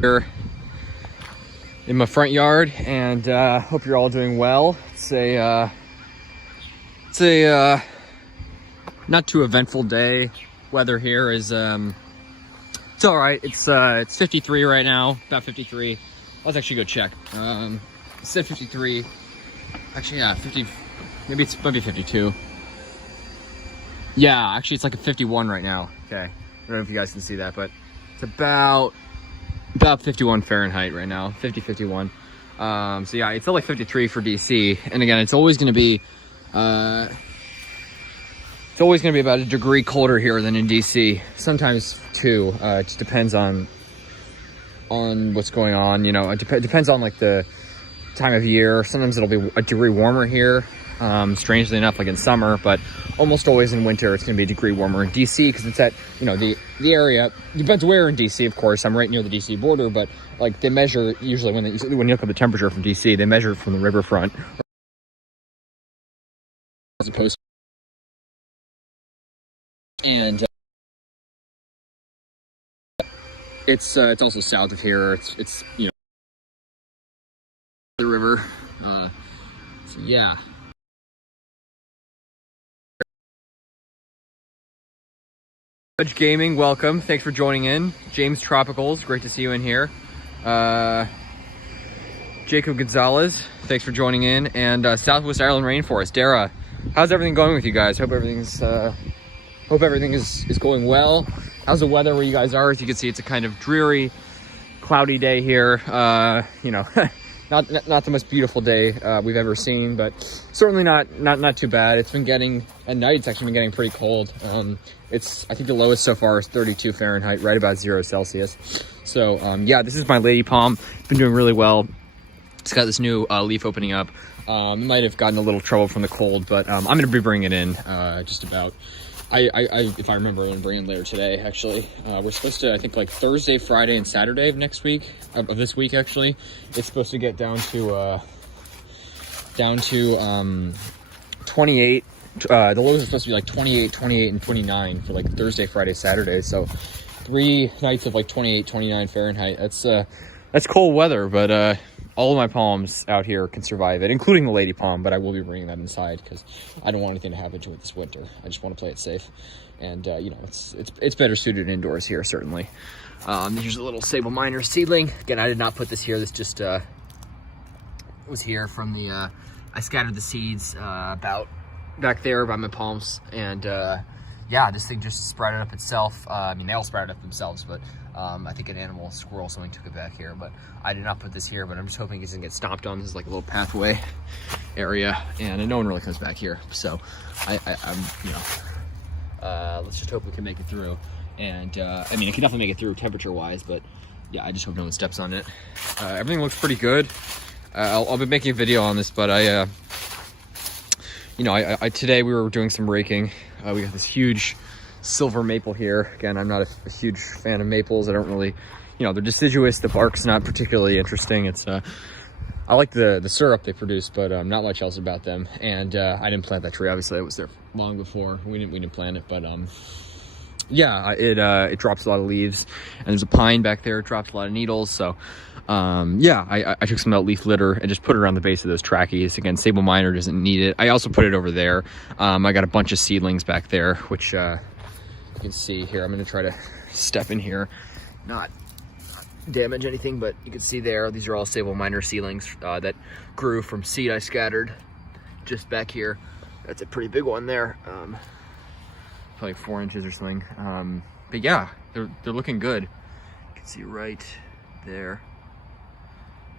Here in my front yard, and hope you're all doing well. It's a not too eventful day. Weather here is it's all right. It's 53 right now, about 53. Let's actually go check. It said 53. Actually, yeah, 50. Maybe it's maybe 52. Yeah, actually, it's like a 51 right now. Okay, I don't know if you guys can see that, but it's about 51 Fahrenheit right now, 51. So yeah, it's still like 53 for DC. And again, it's always going to be about a degree colder here than in DC. Sometimes two. It just depends on what's going on. You know, it depends on like the time of year. Sometimes it'll be a degree warmer here. Strangely enough, like in summer, but almost always in winter it's going to be a degree warmer in DC because it's at, you know, the area. Depends where in DC, of course. I'm right near the DC border, but like they measure usually when you look at the temperature from DC, they measure it from the riverfront as opposed to, and it's also south of here. It's you know, the river. So yeah. Judge Gaming, welcome. Thanks for joining in. James Tropicals, great to see you in here. Jacob Gonzalez, thanks for joining in. And Southwest Ireland Rainforest, Dara, how's everything going with you guys? Hope everything is going well. How's the weather where you guys are? As you can see, it's a kind of dreary, cloudy day here. You know, not the most beautiful day we've ever seen, but certainly not too bad. It's been getting, at night it's actually been getting pretty cold. I think the lowest so far is 32 Fahrenheit, right about 0 Celsius. So yeah, this is my lady palm. It's been doing really well. It's got this new leaf opening up. It might have gotten a little trouble from the cold, but I'm going to be bringing it in just about. If I remember, I'm going to bring it in later today, actually. We're supposed to, I think, like Thursday, Friday, and Saturday of next week, of this week, actually. It's supposed to get down to 28. The lows are supposed to be like 28, and 29 for like Thursday, Friday, Saturday. So 3 nights of like 28, 29 Fahrenheit. That's cold weather, but all of my palms out here can survive it, including the lady palm. But I will be bringing that inside because I don't want anything to happen to it this winter. I just want to play it safe, and you know, it's better suited indoors here, certainly. Here's a little sable miner seedling. Again, I did not put this here. This just was here from the. I scattered the seeds about back there by my palms, and yeah, this thing just sprouted up itself. I mean, they all sprouted up themselves, but I think an animal, squirrel, something took it back here. But I did not put this here, but I'm just hoping it doesn't get stomped on. This is like a little pathway area, and no one really comes back here. So I'm you know, let's just hope we can make it through. And I mean, it can definitely make it through temperature wise, but yeah, I just hope no one steps on it. Everything looks pretty good. I'll be making a video on this, but you know, I today we were doing some raking. We got this huge silver maple here. Again, I'm not a huge fan of maples. I don't really, you know, they're deciduous. The bark's not particularly interesting. It's I like the syrup they produce, but not much else about them. And I didn't plant that tree. Obviously, it was there long before. We didn't plant it, but yeah, it drops a lot of leaves, and there's a pine back there. It drops a lot of needles. So yeah, I took some of that leaf litter and just put it around the base of those trackies. Again, sable miner doesn't need it. I also put it over there. I got a bunch of seedlings back there, which you can see here. I'm going to try to step in here, not damage anything, but you can see there, these are all sable miner seedlings that grew from seed I scattered just back here. That's a pretty big one there. Probably 4 inches or something. But yeah, they're looking good. You can see right there.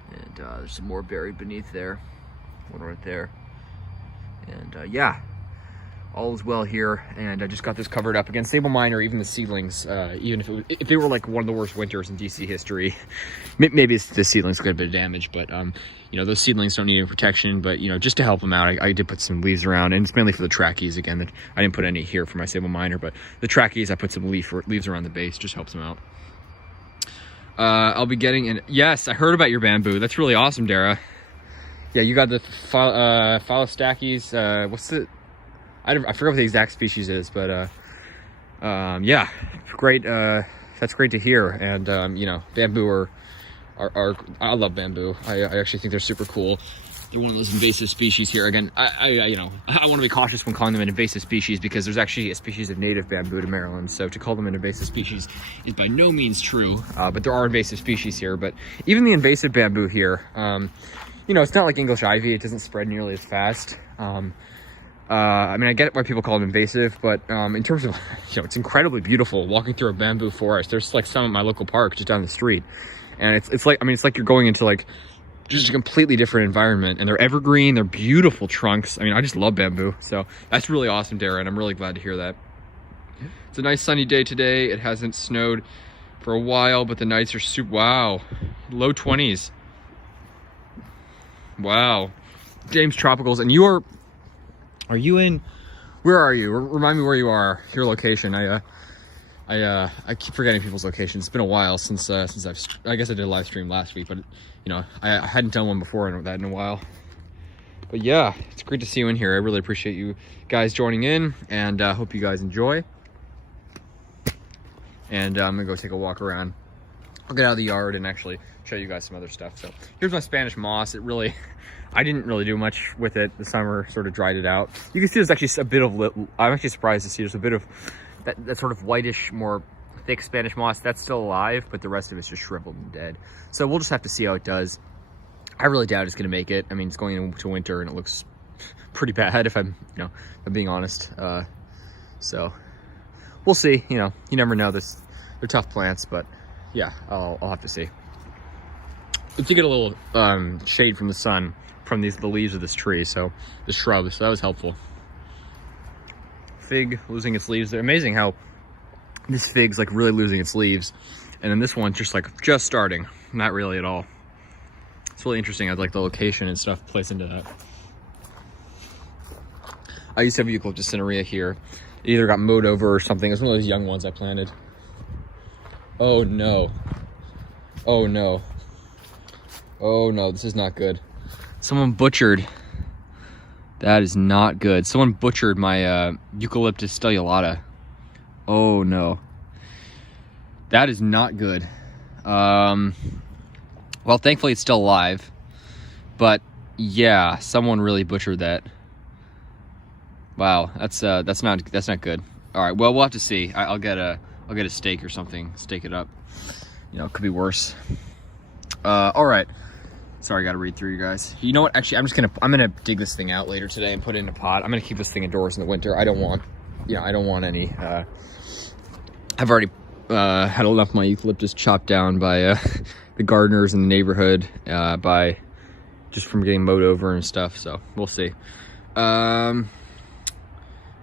And there's some more buried beneath there. One right there. And yeah, all is well here. And I just got this covered up. Again, sable miner, even the seedlings, even if they were like one of the worst winters in DC history, maybe the seedlings got a bit of damage, but you know, those seedlings don't need any protection, but you know, just to help them out, I did put some leaves around, and it's mainly for the trackies. Again, I didn't put any here for my sable miner, but the trackies, I put some leaves around the base, just helps them out. I'll be getting in. Yes, I heard about your bamboo. That's really awesome, Dara. Yeah, you got the Philostachys. What's the? I forgot what the exact species is, but yeah, great that's great to hear. And you know, bamboo are I love bamboo. I actually think they're super cool. They're one of those invasive species here. Again, I want to be cautious when calling them an invasive species, because there's actually a species of native bamboo to Maryland. So to call them an invasive species is by no means true. But there are invasive species here. But even the invasive bamboo here, you know, it's not like English ivy. It doesn't spread nearly as fast. I mean, I get why people call it invasive, but in terms of, you know, it's incredibly beautiful walking through a bamboo forest. There's like some at my local park just down the street, and it's like, I mean, it's like you're going into like just a completely different environment. And they're evergreen. They're beautiful trunks. I mean, I just love bamboo. So that's really awesome, Darren. I'm really glad to hear that. It's a nice sunny day today. It hasn't snowed for a while, but the nights are super. Wow, low 20s. Wow, James Tropicals, and are you in? Where are you? Remind me where you are. Your location. I keep forgetting people's locations. It's been a while since I guess I did a live stream last week, but you know, I hadn't done one before in a while. But yeah, it's great to see you in here. I really appreciate you guys joining in, and hope you guys enjoy. And I'm gonna go take a walk around. I'll get out of the yard and actually show you guys some other stuff. So here's my Spanish moss. I didn't really do much with it. The summer sort of dried it out. You can see there's actually a bit of, I'm actually surprised to see there's a bit of that sort of whitish, more thick Spanish moss. That's still alive, but the rest of it's just shriveled and dead. So we'll just have to see how it does. I really doubt it's gonna make it. I mean, it's going into winter and it looks pretty bad, if I'm being honest. So we'll see. You know, you never know. They're tough plants, but yeah, I'll have to see. But to get a little shade from the sun from the leaves of this tree, so the shrub, so that was helpful. Fig losing its leaves. They're amazing how this fig's like really losing its leaves, and then this one's just starting. Not really at all. It's really interesting. I'd like the location and stuff plays into that. I used to have eucalyptus cinerea here. It either got mowed over or something. It was one of those young ones I planted. Oh no. Oh no. Oh no, this is not good. Someone butchered. That is not good. Someone butchered my eucalyptus stellulata. Oh no. That is not good. Well, thankfully it's still alive. But yeah, someone really butchered that. Wow, that's not good. All right, well, we'll have to see. I'll get a stake or something, stake it up. You know, it could be worse. All right. Sorry, I gotta read through you guys. You know what? Actually, I'm gonna dig this thing out later today and put it in a pot. I'm gonna keep this thing indoors in the winter. I don't want any. I've already had enough of my eucalyptus chopped down by the gardeners in the neighborhood, by just from getting mowed over and stuff. So we'll see.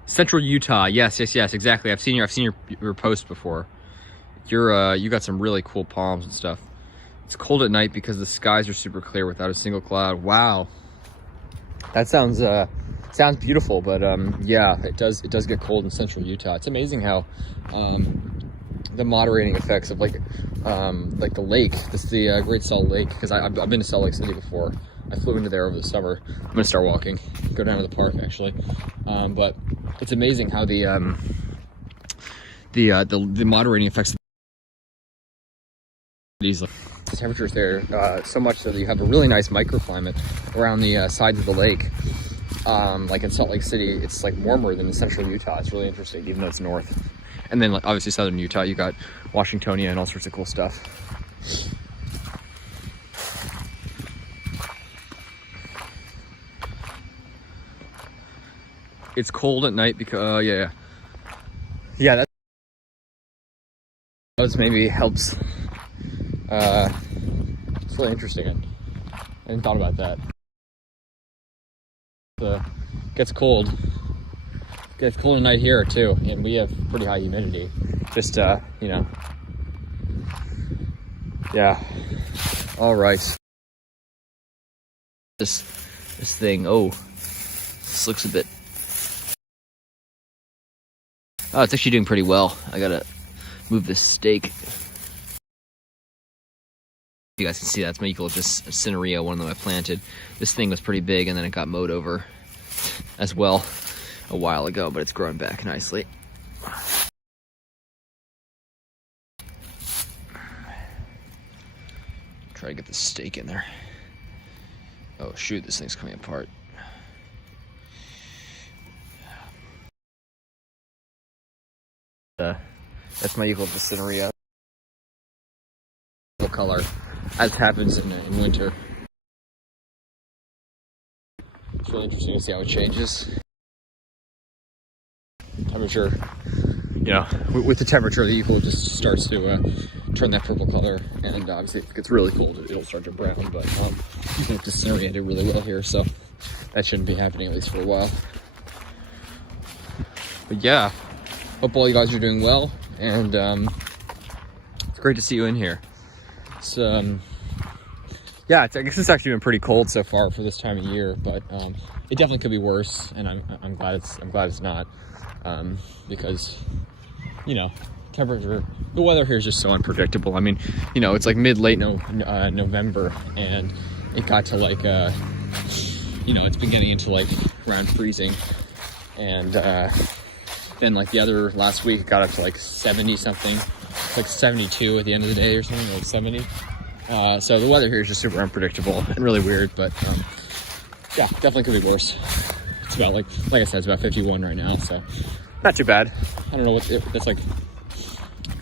Central Utah. Yes, exactly. I've seen your post before. You got some really cool palms and stuff. It's cold at night because the skies are super clear without a single cloud. Wow. That sounds beautiful, but yeah, it does get cold in central Utah. It's amazing how the moderating effects of like the lake, the Great Salt Lake, because I've been to Salt Lake City before. I flew into there over the summer. I'm gonna start walking, go down to the park actually. But it's amazing how the moderating effects of these temperatures there, so much so that you have a really nice microclimate around the sides of the lake. Like in Salt Lake City, it's like warmer than in central Utah. It's really interesting, even though it's north. And then like obviously southern Utah, you got Washingtonia and all sorts of cool stuff. It's cold at night because yeah, that maybe helps. It's really interesting. I hadn't thought about that. Gets cold. Gets cold at night here too, and we have pretty high humidity. Just you know, yeah. All right. This thing. Oh, this looks a bit. Oh, it's actually doing pretty well. I gotta move this stake. You guys can see that's my eucalyptus cinerea, one that I planted. This thing was pretty big and then it got mowed over as well a while ago, but it's growing back nicely. Try to get the steak in there. Oh shoot, this thing's coming apart. That's my eagle Cinerea. Color, as happens in winter. It's really interesting to see how it changes. Temperature, you know, with the temperature, the eagle just starts to turn that purple color, and obviously if it gets really cold, it'll start to brown. But I think the Cinerea did really well here, so that shouldn't be happening at least for a while. But yeah, hope all you guys are doing well, and it's great to see you in here. It's, yeah, I guess it's actually been pretty cold so far for this time of year, but it definitely could be worse, and I'm glad it's not, because, you know, the weather here is just so unpredictable. I mean, you know, it's like late November, and it got to like, you know, it's been getting into like around freezing, and then like the other last week it got up to like 70 something. It's like 72 at the end of the day or something, like 70. So the weather here is just super unpredictable and really weird, but yeah, definitely could be worse. It's about like I said, it's about 51 right now, so not too bad. I don't know that's like,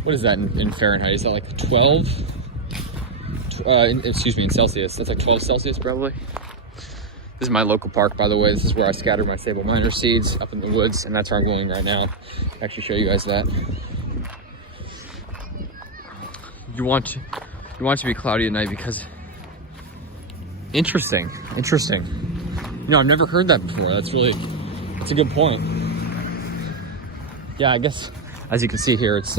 what is that in Fahrenheit? Is that like 12? Excuse me, in Celsius. That's like 12 Celsius probably. This is my local park, by the way. This is where I scattered my sable miner seeds up in the woods, and that's where I'm going right now. I'll actually show you guys that. You want to be cloudy at night because interesting. You know, I've never heard that before. That's a good point. Yeah, I guess as you can see here, it's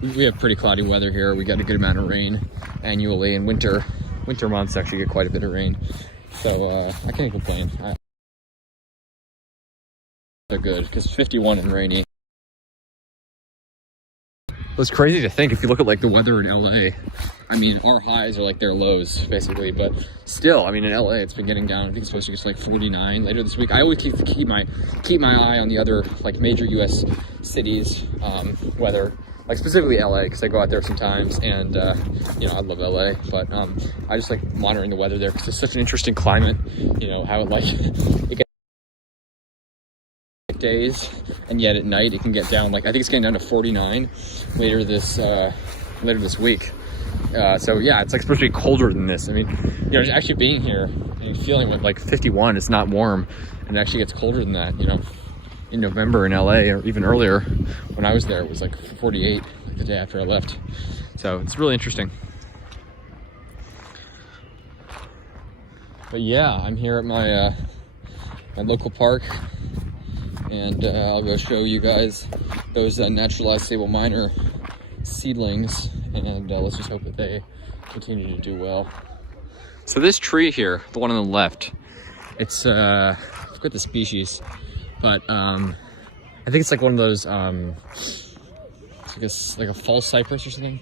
we have pretty cloudy weather here. We got a good amount of rain annually, and winter months actually get quite a bit of rain. So I can't complain. They're good because 51 and rainy. It's crazy to think if you look at like the weather in LA. I mean, our highs are like their lows basically, but still, I mean, in LA it's been getting down. I think it's supposed to get to like 49 later this week. I always keep my eye on the other like major U.S. cities weather, like specifically LA, because I go out there sometimes, and you know, I love LA, but I just like monitoring the weather there because it's such an interesting climate. You know how it like it gets days, and yet at night it can get down, like I think it's getting down to 49 later this week. So yeah, it's like supposed to be colder than this. I mean, you know, just actually being here and feeling like 51, it's not warm, and it actually gets colder than that. You know, in November in LA, or even earlier when I was there, it was like 48 like the day after I left. So it's really interesting. But yeah, I'm here at my my local park, and I'll go show you guys those naturalized sable miner seedlings, and let's just hope that they continue to do well. So this tree here, the one on the left, it's I forget the species, but I think it's like one of those it's like a false cypress or something.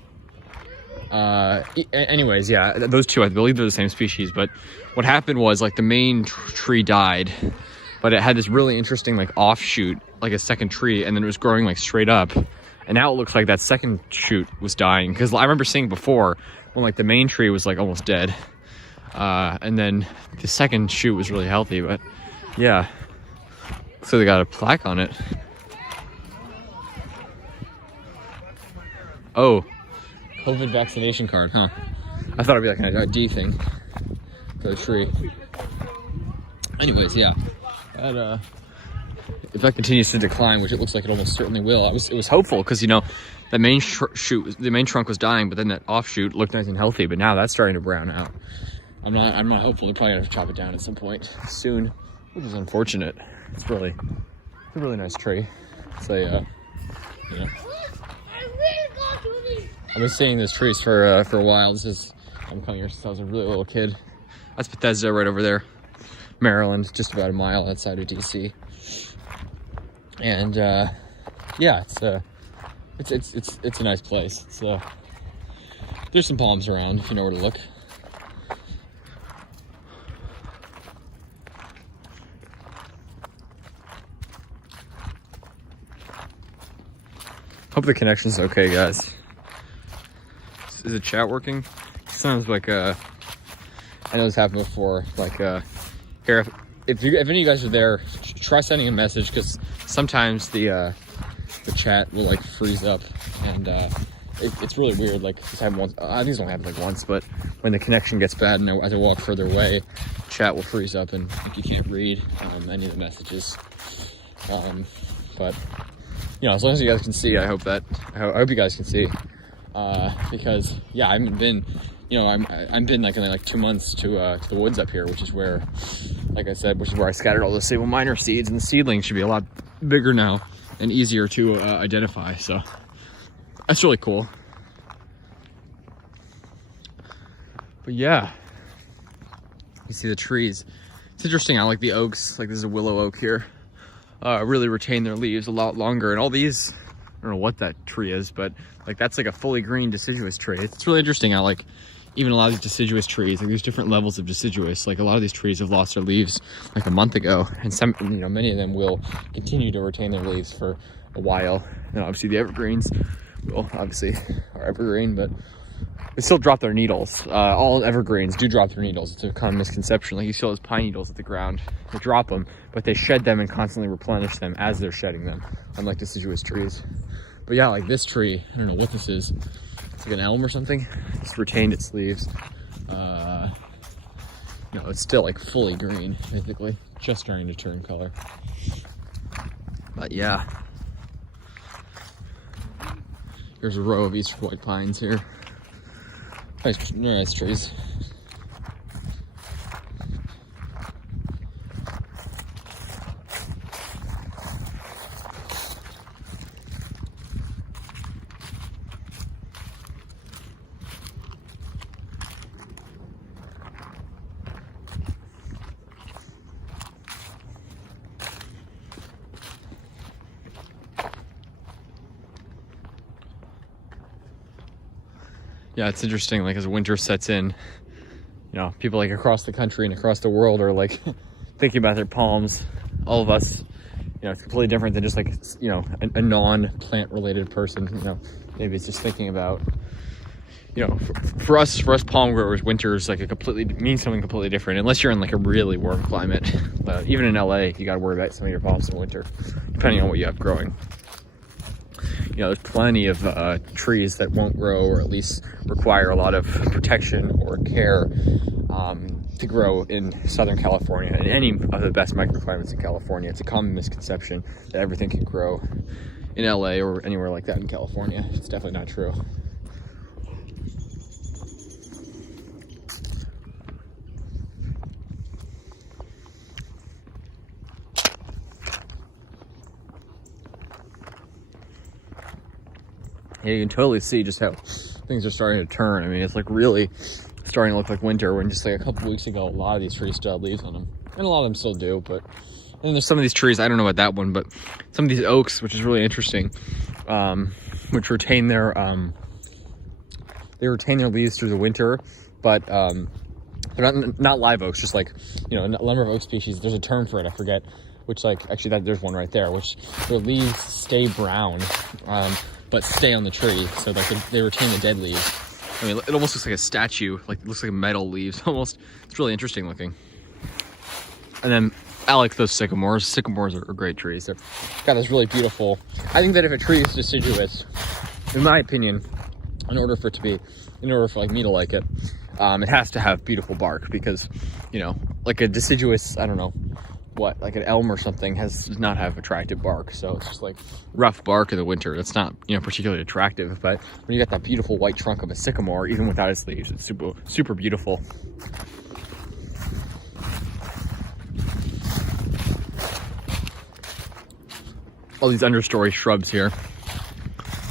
Anyways, yeah, those two, I believe they're the same species, but what happened was like the main tree died, but it had this really interesting like offshoot, like a second tree, and then it was growing like straight up. And now it looks like that second shoot was dying, because I remember seeing before when like the main tree was like almost dead, and then the second shoot was really healthy. But yeah, so they got a plaque on it. Oh, COVID vaccination card, huh? I thought it'd be like an ID thing for the tree. Anyways, yeah, that if that continues to decline, which it looks like it almost certainly will, it was hopeful, because you know the main the main trunk was dying, but then that offshoot looked nice and healthy. But now that's starting to brown out. I'm not hopeful. They're probably gonna chop it down at some point soon, which is unfortunate. It's a really nice tree. It's a you know, I've been seeing these trees for a while. I'm coming here since I was a really little kid. That's Bethesda right over there, Maryland, just about a mile outside of DC. And yeah, it's a nice place. There's some palms around if you know where to look. Hope the connection's okay, guys. Is the chat working? sometimes like I know this happened before. Like here, if any of you guys are there, try sending a message, because sometimes the chat will like freeze up, and it's really weird. Like this happened once. I think it's only happened like once, but when the connection gets bad and as I walk further away, chat will freeze up and you can't read any of the messages. But you know, as long as you guys can see, I hope you guys can see, because yeah, I haven't been, you know, I've been like only like 2 months to the woods up here, which is where, like I said, which is where I scattered all the sable minor seeds, and the seedlings should be a lot bigger now and easier to identify. So that's really cool. But yeah, you see the trees. It's interesting how like the oaks, like this is a willow oak here, really retain their leaves a lot longer. And all these, I don't know what that tree is, but like that's like a fully green deciduous tree. It's really interesting how like even a lot of these deciduous trees, like there's different levels of deciduous. Like a lot of these trees have lost their leaves like a month ago, and some, you know, many of them will continue to retain their leaves for a while. And obviously the evergreens will obviously are evergreen, but they still drop their needles. All evergreens do drop their needles. It's a common misconception. Like you see all those pine needles at the ground, they drop them, but they shed them and constantly replenish them as they're shedding them, unlike deciduous trees. But yeah, like this tree, I don't know what this is. It's like an elm or something. It's retained its leaves. No, it's still like fully green, basically, just starting to turn color. But yeah, here's a row of eastern white pines here. Nice trees. Yeah, it's interesting, like as winter sets in, you know, people like across the country and across the world are like thinking about their palms. All of us, you know, it's completely different than just like, you know, a non-plant related person, you know, maybe it's just thinking about, you know, for us palm growers, winter is like means something completely different, unless you're in like a really warm climate. Even in LA, you got to worry about some of your palms in winter, depending on what you have growing. You know, there's plenty of trees that won't grow, or at least require a lot of protection or care to grow in Southern California and any of the best microclimates in California. It's a common misconception that everything can grow in LA or anywhere like that in California. It's definitely not true. Yeah, you can totally see just how things are starting to turn. I mean, it's like really starting to look like winter, when just like a couple weeks ago, a lot of these trees still had leaves on them. And a lot of them still do, but then there's some of these trees, I don't know about that one, but some of these oaks, which is really interesting, which retain their leaves through the winter, but they're not live oaks, just like, you know, a number of oak species, there's a term for it, I forget, which like, actually there's one right there, which their leaves stay brown, but stay on the tree, so like they retain the dead leaves. I mean, it almost looks like a statue, like it looks like metal leaves almost. It's really interesting looking. And then I like those sycamores. Sycamores are great trees. They've got this really beautiful, I think that if a tree is deciduous, in my opinion, in order for like me to like it, it has to have beautiful bark, because, you know, like a deciduous, I don't know, like an elm or something does not have attractive bark, so it's just like rough bark in the winter. That's not, you know, particularly attractive. But when you got that beautiful white trunk of a sycamore, even without its leaves, it's super beautiful. All these understory shrubs here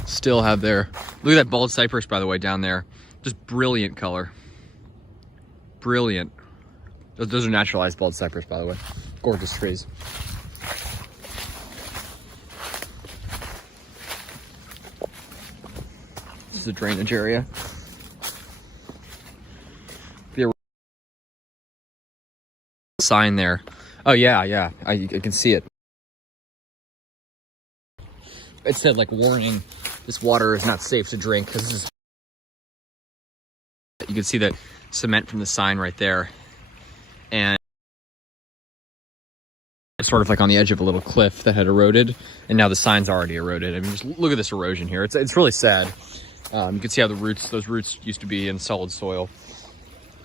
still have their, look at that bald cypress, by the way, down there. Just brilliant color. Brilliant. Those are naturalized bald cypress, by the way. Gorgeous trees. This is a drainage area. The sign there. Oh yeah, I can see it. It said like, warning, this water is not safe to drink, because this is You can see the cement from the sign right there. And it's sort of like on the edge of a little cliff that had eroded, and now the sign's already eroded. I mean, just look at this erosion here. It's really sad. You can see how those roots used to be in solid soil.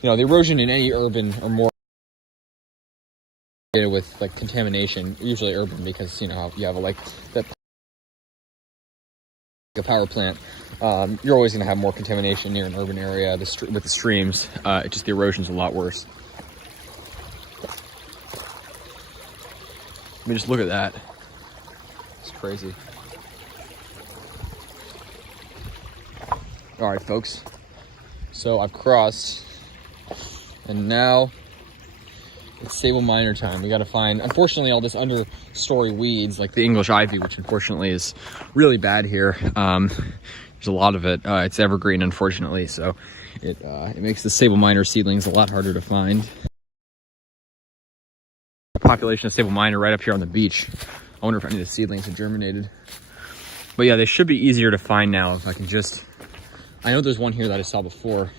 You know, the erosion in any urban or more with like contamination, usually urban, because you know you have a power plant. You're always going to have more contamination near an urban area with the streams. Just the erosion's a lot worse. I mean, just look at that. It's crazy. All right, folks. So I've crossed, and now it's sable miner time. We got to find, unfortunately, all this understory weeds, like the English ivy, which unfortunately is really bad here. There's a lot of it. It's evergreen, unfortunately, so it makes the sable miner seedlings a lot harder to find. Population of sable miner right up here on the beach. I wonder if any of the seedlings have germinated. But yeah, they should be easier to find now if I can just... I know there's one here that I saw before.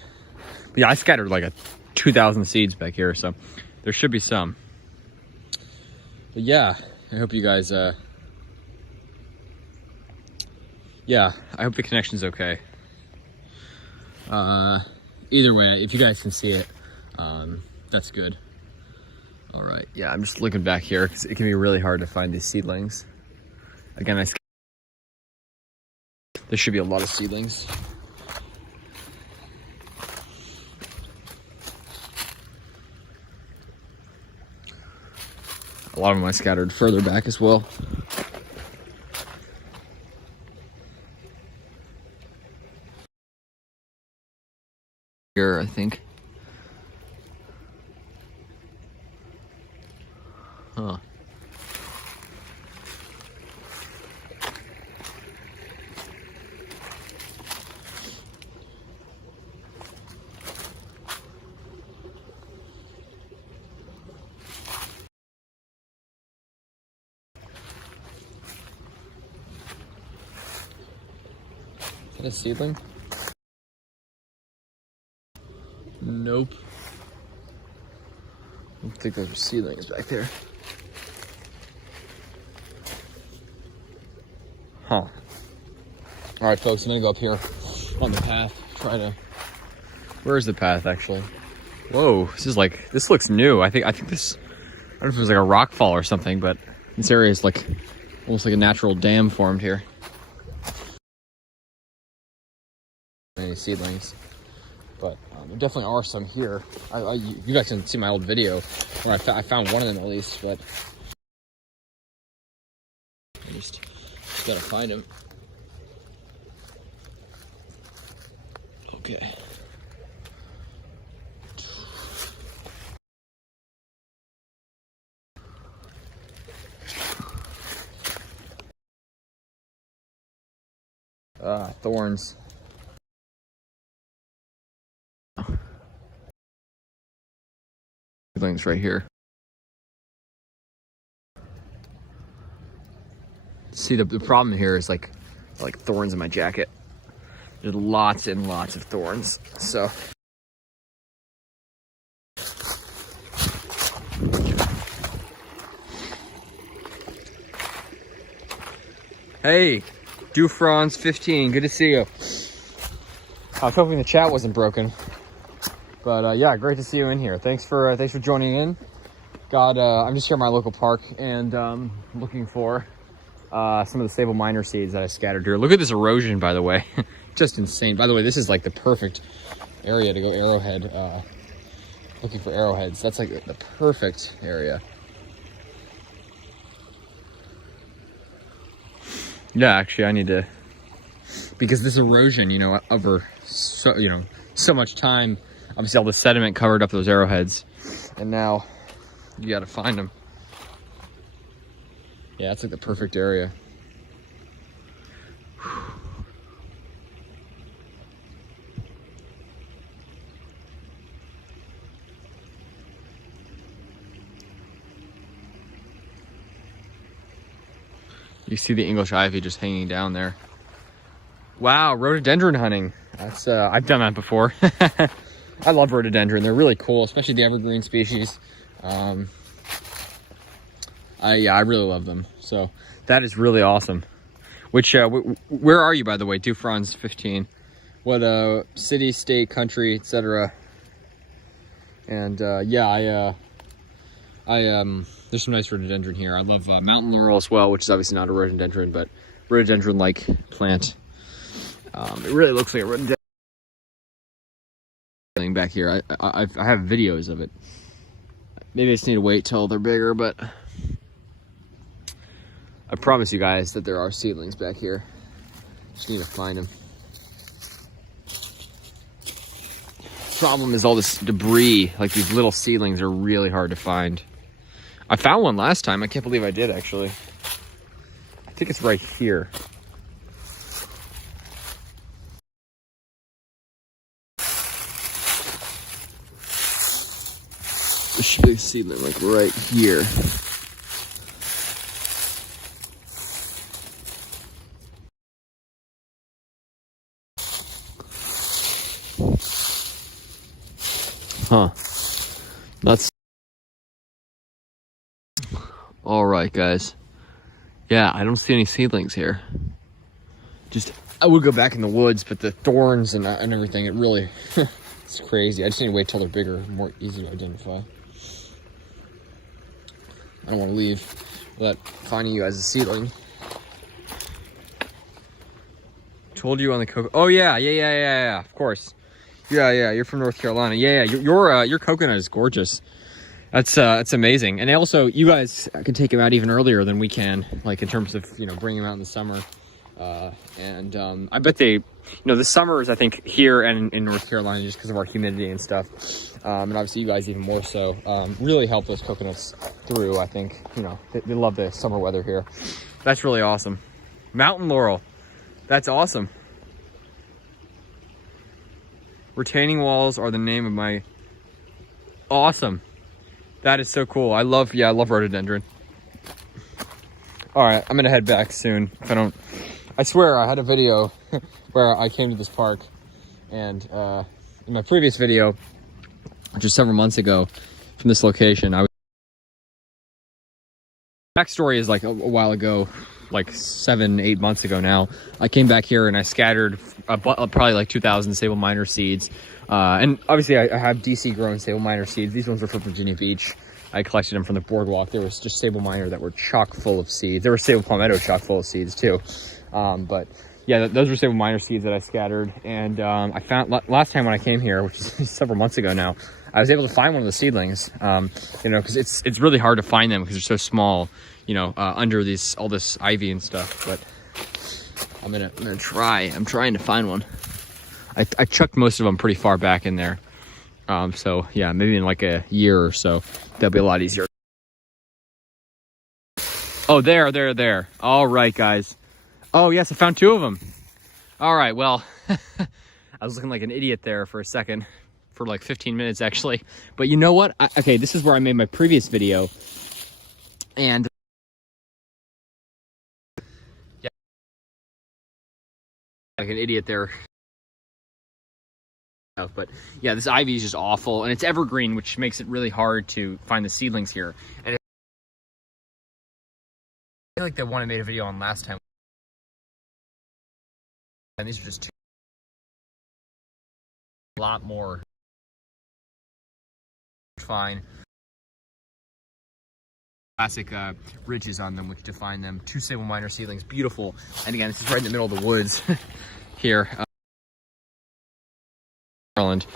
But yeah, I scattered like 2,000 seeds back here, so there should be some. But yeah, I hope you guys... yeah, I hope the connection's okay. Either way, if you guys can see it, that's good. All right, yeah, I'm just looking back here because it can be really hard to find these seedlings. Again, there should be a lot of seedlings. A lot of them I scattered further back as well. Here, I think. Huh. Is that a seedling? Nope. I don't think those are seedlings back there. Huh. All right, folks, I'm gonna go up here on the path, where is the path actually? Whoa, this looks new. I think this, I don't know if it was like a rock fall or something, but this area is like almost like a natural dam formed here. Any seedlings, but there definitely are some here. You guys can see my old video where I found one of them at least, but I just gotta find him. Okay. Thorns. Things right here. See, the problem here is like thorns in my jacket. There's lots and lots of thorns. So hey, Dufrance 15, good to see you. I was hoping the chat wasn't broken. But yeah, great to see you in here. Thanks for joining in. I'm just here at my local park and looking for some of the sable miner seeds that I scattered here. Look at this erosion, by the way. Just insane. By the way, this is like the perfect area to go arrowhead, looking for arrowheads. That's like the perfect area. Yeah, actually, I need to, because this erosion, you know, over so much time. Obviously, all the sediment covered up those arrowheads, and now you got to find them. Yeah, it's like the perfect area. You see the English ivy just hanging down there. Wow, rhododendron hunting. That's I've done that before. I love rhododendron. They're really cool, especially the evergreen species. I really love them. So that is really awesome. Which, where are you, by the way? Dufran's 15. What city, state, country, etc. And yeah, there's some nice rhododendron here. I love mountain laurel as well, which is obviously not a rhododendron, but rhododendron-like plant. It really looks like a rhododendron back here. I have videos of it. Maybe I just need to wait till they're bigger, but I promise you guys that there are seedlings back here. Just need to find them. Problem is all this debris, like these little seedlings are really hard to find. I found one last time. I can't believe I did, actually. I think it's right here. There should be a seedling like right here. Huh. That's all right, guys. Yeah, I don't see any seedlings here. Just, I would go back in the woods, but the thorns and everything, it really, it's crazy. I just need to wait till they're bigger, more easy to identify. I don't want to leave without finding you as a seedling. Told you on the coconut. Oh yeah, of course. Yeah, you're from North Carolina. Yeah, your coconut is gorgeous. That's amazing. And also, you guys can take them out even earlier than we can, like in terms of, bringing them out in the summer. I bet they, the summers, I think, here and in North Carolina, just because of our humidity and stuff, and obviously you guys even more so, really help those coconuts through, I think. They love the summer weather here. That's really awesome. Mountain laurel. That's awesome. Retaining walls are the name of my... Awesome. That is so cool. I love rhododendron. All right, I'm gonna head back soon. I swear I had a video where I came to this park, and in my previous video, just several months ago, from this location, backstory is like a while ago, like 7-8 months ago now. I came back here and I scattered probably like 2,000 sable minor seeds. And obviously I have DC grown sable minor seeds. These ones were from Virginia Beach. I collected them from the boardwalk. There was just sable minor that were chock full of seeds. There were sable palmetto chock full of seeds too. But yeah, those were sable minor seeds that I scattered. And I found last time when I came here, which is several months ago now, I was able to find one of the seedlings. Because it's really hard to find them because they're so small. Under all this ivy and stuff, but I'm gonna try. I'm trying to find one. I chucked most of them pretty far back in there. So yeah, maybe in like a year or so, they'll be a lot easier. Oh, there. All right, guys. Oh yes, I found 2 of them. All right, well, I was looking like an idiot there for a second, for like 15 minutes actually. But you know what? Okay, this is where I made my previous video, and like an idiot there. But yeah, this ivy is just awful, and it's evergreen, which makes it really hard to find the seedlings here. And I feel like the one I made a video on last time, and these are just a lot more fine. Classic ridges on them, which define them. 2 sable minor seedlings, beautiful. And again, this is right in the middle of the woods here. Maryland.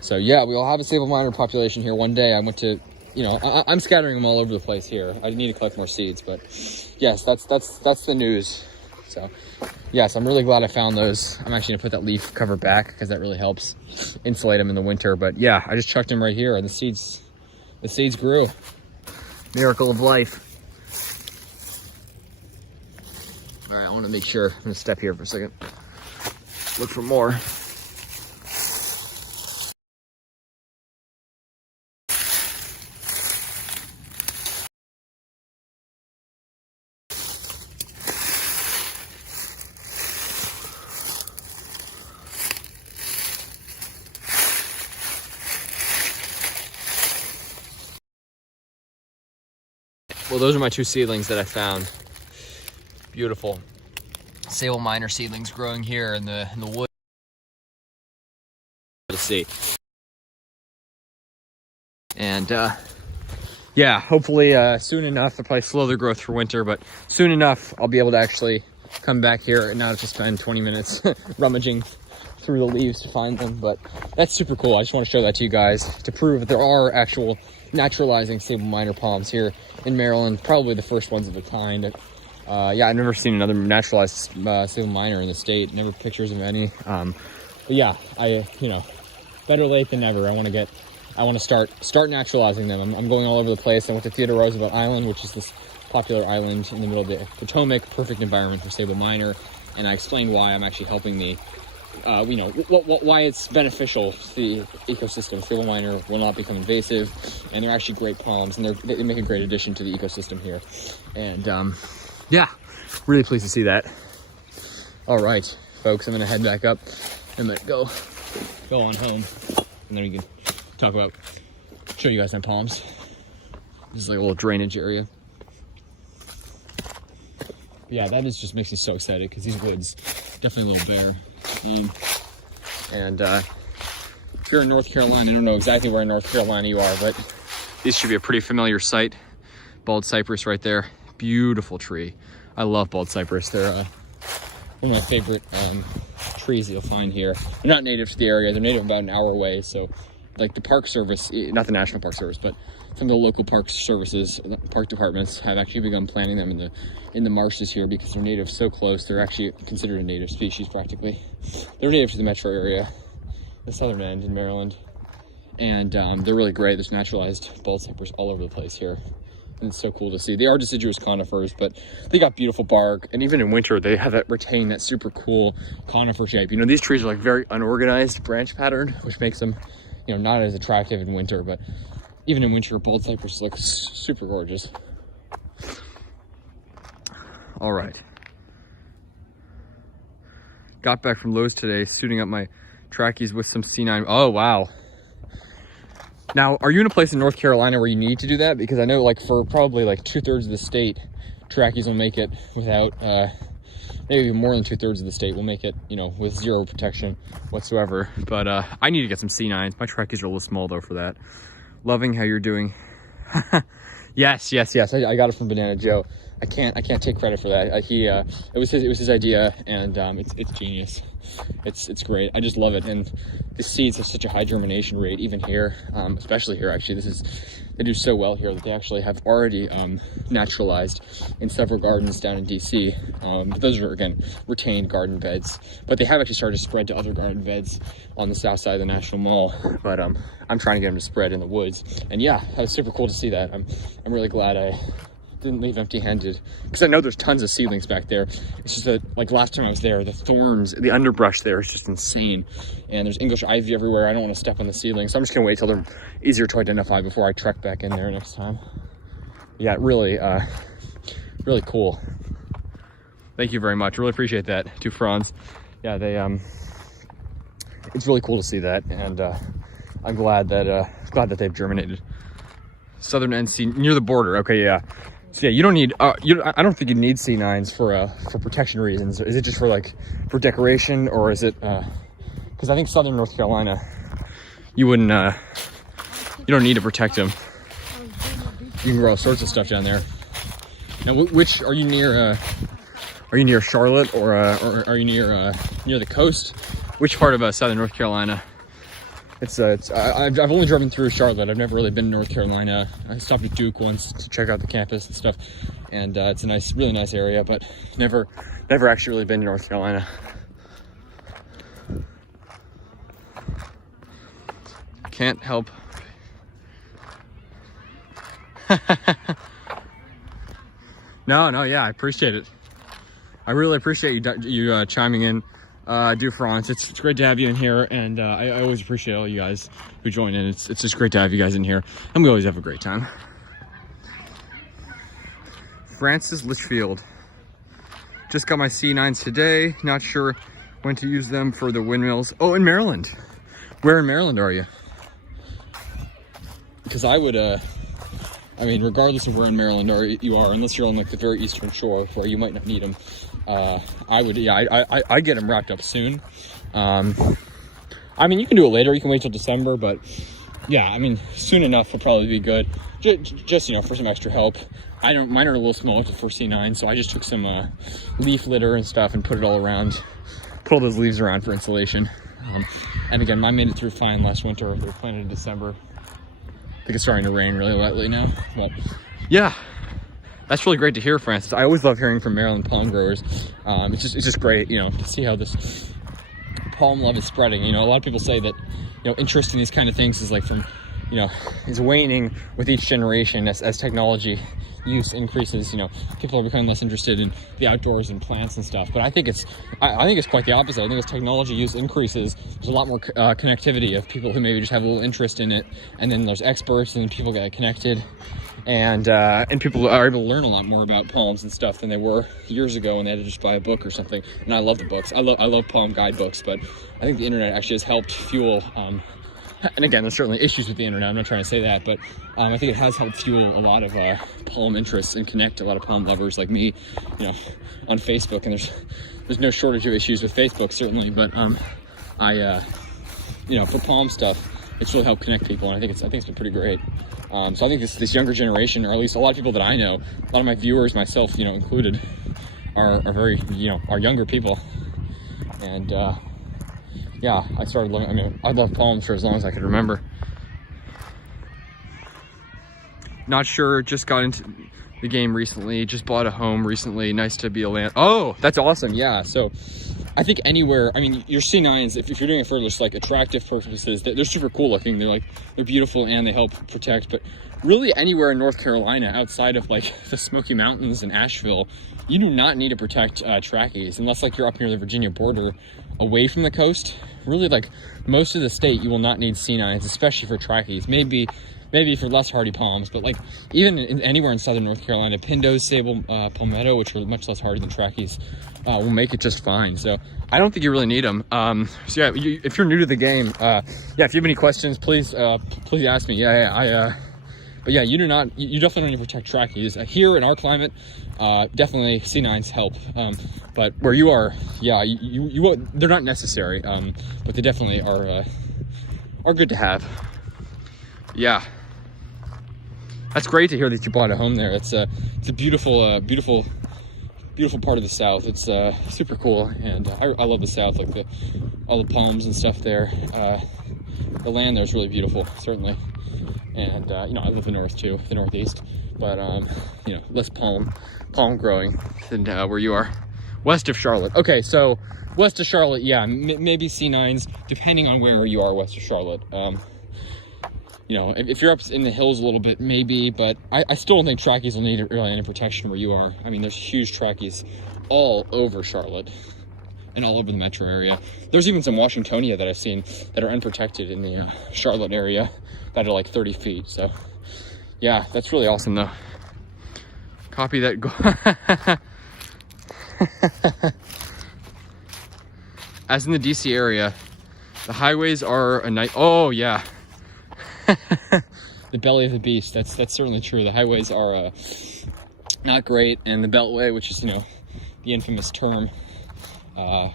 So yeah, we will have a sable minor population here one day. I went to, I'm scattering them all over the place here. I need to collect more seeds, but yes, that's the news. So yes, I'm really glad I found those. I'm actually gonna put that leaf cover back because that really helps insulate them in the winter. But yeah, I just chucked them right here, and the seeds grew. Miracle of life. All right, I want to make sure. I'm gonna step here for a second. Look for more. Well, those are my 2 seedlings that I found. Beautiful sable minor seedlings growing here in the woods. To see. And yeah, hopefully soon enough, they'll probably slow their growth for winter, but soon enough I'll be able to actually come back here and not have to spend 20 minutes rummaging through the leaves to find them. But that's super cool. I just want to show that to you guys to prove that there are actual naturalizing sable minor palms here in Maryland, probably the first ones of the kind. Yeah, I've never seen another naturalized sable minor in the state, never pictures of any. But yeah, you know, better late than never. I want to start naturalizing them. I'm going all over the place. I went to Theodore Roosevelt Island, which is this popular island in the middle of the Potomac, perfect environment for sable minor, and I explained why I'm actually helping the, you know, why it's beneficial to the ecosystem. Sable minor will not become invasive, and they're actually great palms, and they make a great addition to the ecosystem here. And yeah, really pleased to see that. All right, folks, I'm gonna head back up and go on home, and then we can show you guys my palms. This is like a little drainage area. But yeah, that just makes me so excited because these woods definitely a little bare. And if you're in North Carolina, I don't know exactly where in North Carolina you are, but these should be a pretty familiar sight. Bald cypress right there, beautiful tree. I love bald cypress. They're one of my favorite trees that you'll find here. They're not native to the area. They're native about an hour away, so like the Park Service, not the National Park Service, but some of the local park services, park departments have actually begun planting them in the marshes here because they're native so close. They're actually considered a native species practically. They're native to the metro area, the southern end in Maryland, and they're really great. There's naturalized bald cypress all over the place here, and it's so cool to see. They are deciduous conifers, but they got beautiful bark, and even in winter they have retain that super cool conifer shape. You know, these trees are like very unorganized branch pattern, which makes them, you know, not as attractive in winter, but even in winter, bald cypress looks super gorgeous. All right. Got back from Lowe's today, suiting up my trackies with some C9. Oh, wow. Now, are you in a place in North Carolina where you need to do that? Because I know like for probably like 2/3 of the state, trackies will make it without, maybe more than 2/3 of the state will make it, you know, with zero protection whatsoever. But I need to get some C9s. My trackies are a little small though for that. Loving how you're doing. Yes. I got it from Banana Joe. I can't take credit for that. It was his idea, and it's genius. It's great. I just love it, and the seeds have such a high germination rate, even here, especially here. Actually, they do so well here that they actually have already naturalized in several gardens down in DC. But those are, again, retained garden beds, but they have actually started to spread to other garden beds on the south side of the National Mall. But I'm trying to get them to spread in the woods, and yeah, it was super cool to see that. I'm really glad I didn't leave empty-handed, because I know there's tons of seedlings back there. It's just that, like last time I was there, the thorns, the underbrush there is just insane, and there's English ivy everywhere. I don't want to step on the seedlings, so I'm just gonna wait till they're easier to identify before I trek back in there next time. Yeah, really cool. Thank you very much. Really appreciate that. 2 fronds. Yeah, it's really cool to see that, and I'm glad that they've germinated. Southern NC near the border. Okay, yeah. So yeah, you don't need. I don't think you need C9s for protection reasons. Is it just for decoration, or is it? Because I think Southern North Carolina, you wouldn't. You don't need to protect them. You can grow all sorts of stuff down there. Now, which are you near? Are you near Charlotte, or are you near the coast? Which part of Southern North Carolina? I've only driven through Charlotte. I've never really been to North Carolina. I stopped at Duke once to check out the campus and stuff, and it's a really nice area, but never actually really been to North Carolina. Can't help. No, yeah, I appreciate it. I really appreciate you chiming in. France, it's great to have you in here, and I always appreciate all you guys who join in. It's just great to have you guys in here, and we always have a great time. Francis Litchfield. Just got my C9s today. Not sure when to use them for the windmills. Oh, in Maryland. Where in Maryland are you? Because I I mean, regardless of where in Maryland you are, unless you're on like the very eastern shore where you might not need them, I get them wrapped up soon. I mean, you can do it later. You can wait till December, but yeah, I mean, soon enough will probably be good. Just you know, for some extra help. Mine are a little small to 4C9, so I just took some leaf litter and stuff and put it all around, put all those leaves around for insulation. And again, mine made it through fine last winter. They were planted in December. I think it's starting to rain really wetly now. Well, yeah, that's really great to hear, Francis. I always love hearing from Maryland palm growers. It's just great, you know, to see how this palm love is spreading. You know, a lot of people say that, you know, interest in these kind of things is like from, you know, is waning with each generation as technology use increases. You know, people are becoming less interested in the outdoors and plants and stuff. But I think it's quite the opposite. I think as technology use increases, there's a lot more connectivity of people who maybe just have a little interest in it, and then there's experts, and people get connected, and people are able to learn a lot more about palms and stuff than they were years ago when they had to just buy a book or something. And I love the books. I love palm guidebooks, but I think the internet actually has helped fuel. And again, there's certainly issues with the internet. I'm not trying to say that, but I think it has helped fuel a lot of palm interests and connect a lot of palm lovers like me, you know, on Facebook. And there's no shortage of issues with Facebook, certainly, but you know, for palm stuff, it's really helped connect people, and I think it's been pretty great. So I think this younger generation, or at least a lot of people that I know, a lot of my viewers, myself, you know, included, are very, you know, are younger people, and yeah, I started loving. I mean, I loved palms for as long as I could remember. Not sure. Just got into the game recently. Just bought a home recently. Nice to be a land. Oh, that's awesome. Yeah. So I think anywhere. I mean, your C9s, if you're doing it for just like attractive purposes, they're super cool looking. They're beautiful and they help protect. But really, anywhere in North Carolina outside of like the Smoky Mountains and Asheville, you do not need to protect trackies unless like you're up near the Virginia border, away from the coast. Really, like most of the state, you will not need C9s, especially for trackies. Maybe for less hardy palms, but like even anywhere in southern North Carolina, pindos, sable, palmetto, which are much less hardy than trackies, will make it just fine. So I don't think you really need them. So yeah, if you're new to the game, yeah, if you have any questions, please ask me. But yeah, you definitely don't need to protect trackies. Here in our climate, definitely C9s help. But where you are, yeah, they're not necessary, but they definitely are good to have. Yeah, that's great to hear that you bought a home there. It's a beautiful part of the South. It's super cool, and I love the South, like all the palms and stuff there. The land there is really beautiful, certainly. And you know, I live in the North too, the Northeast, but you know, less palm growing than where you are, west of Charlotte. Okay, so west of Charlotte, yeah, maybe C9s, depending on where you are west of Charlotte. You know, if you're up in the hills a little bit, maybe, but I still don't think trackies will need really any protection where you are. I mean, there's huge trackies all over Charlotte and all over the metro area. There's even some Washingtonia that I've seen that are unprotected in the Charlotte area that are like 30 feet. So yeah, that's really awesome though. Copy that. As in the DC area, the highways are a night. Oh yeah. The belly of the beast. That's certainly true. The highways are not great, and the Beltway, which is, you know, the infamous term, the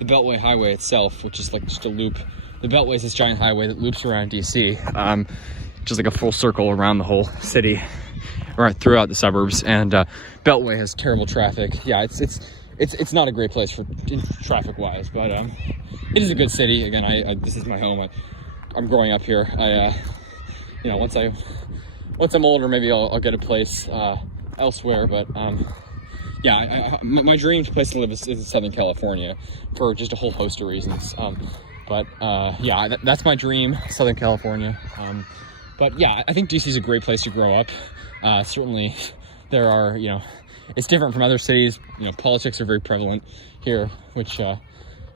Beltway highway itself, which is like just a loop. The Beltway is this giant highway that loops around DC, just like a full circle around the whole city, right throughout the suburbs. And Beltway has terrible traffic. Yeah, it's not a great place for traffic wise, but it is a good city. Again, this is my home. I'm growing up here. You know, once I'm older, maybe I'll get a place elsewhere. But yeah, my dream place to live is in Southern California for just a whole host of reasons. But yeah, that's my dream, Southern California. But yeah, I think DC is a great place to grow up. Certainly, there are, you know, it's different from other cities. You know, politics are very prevalent here, which you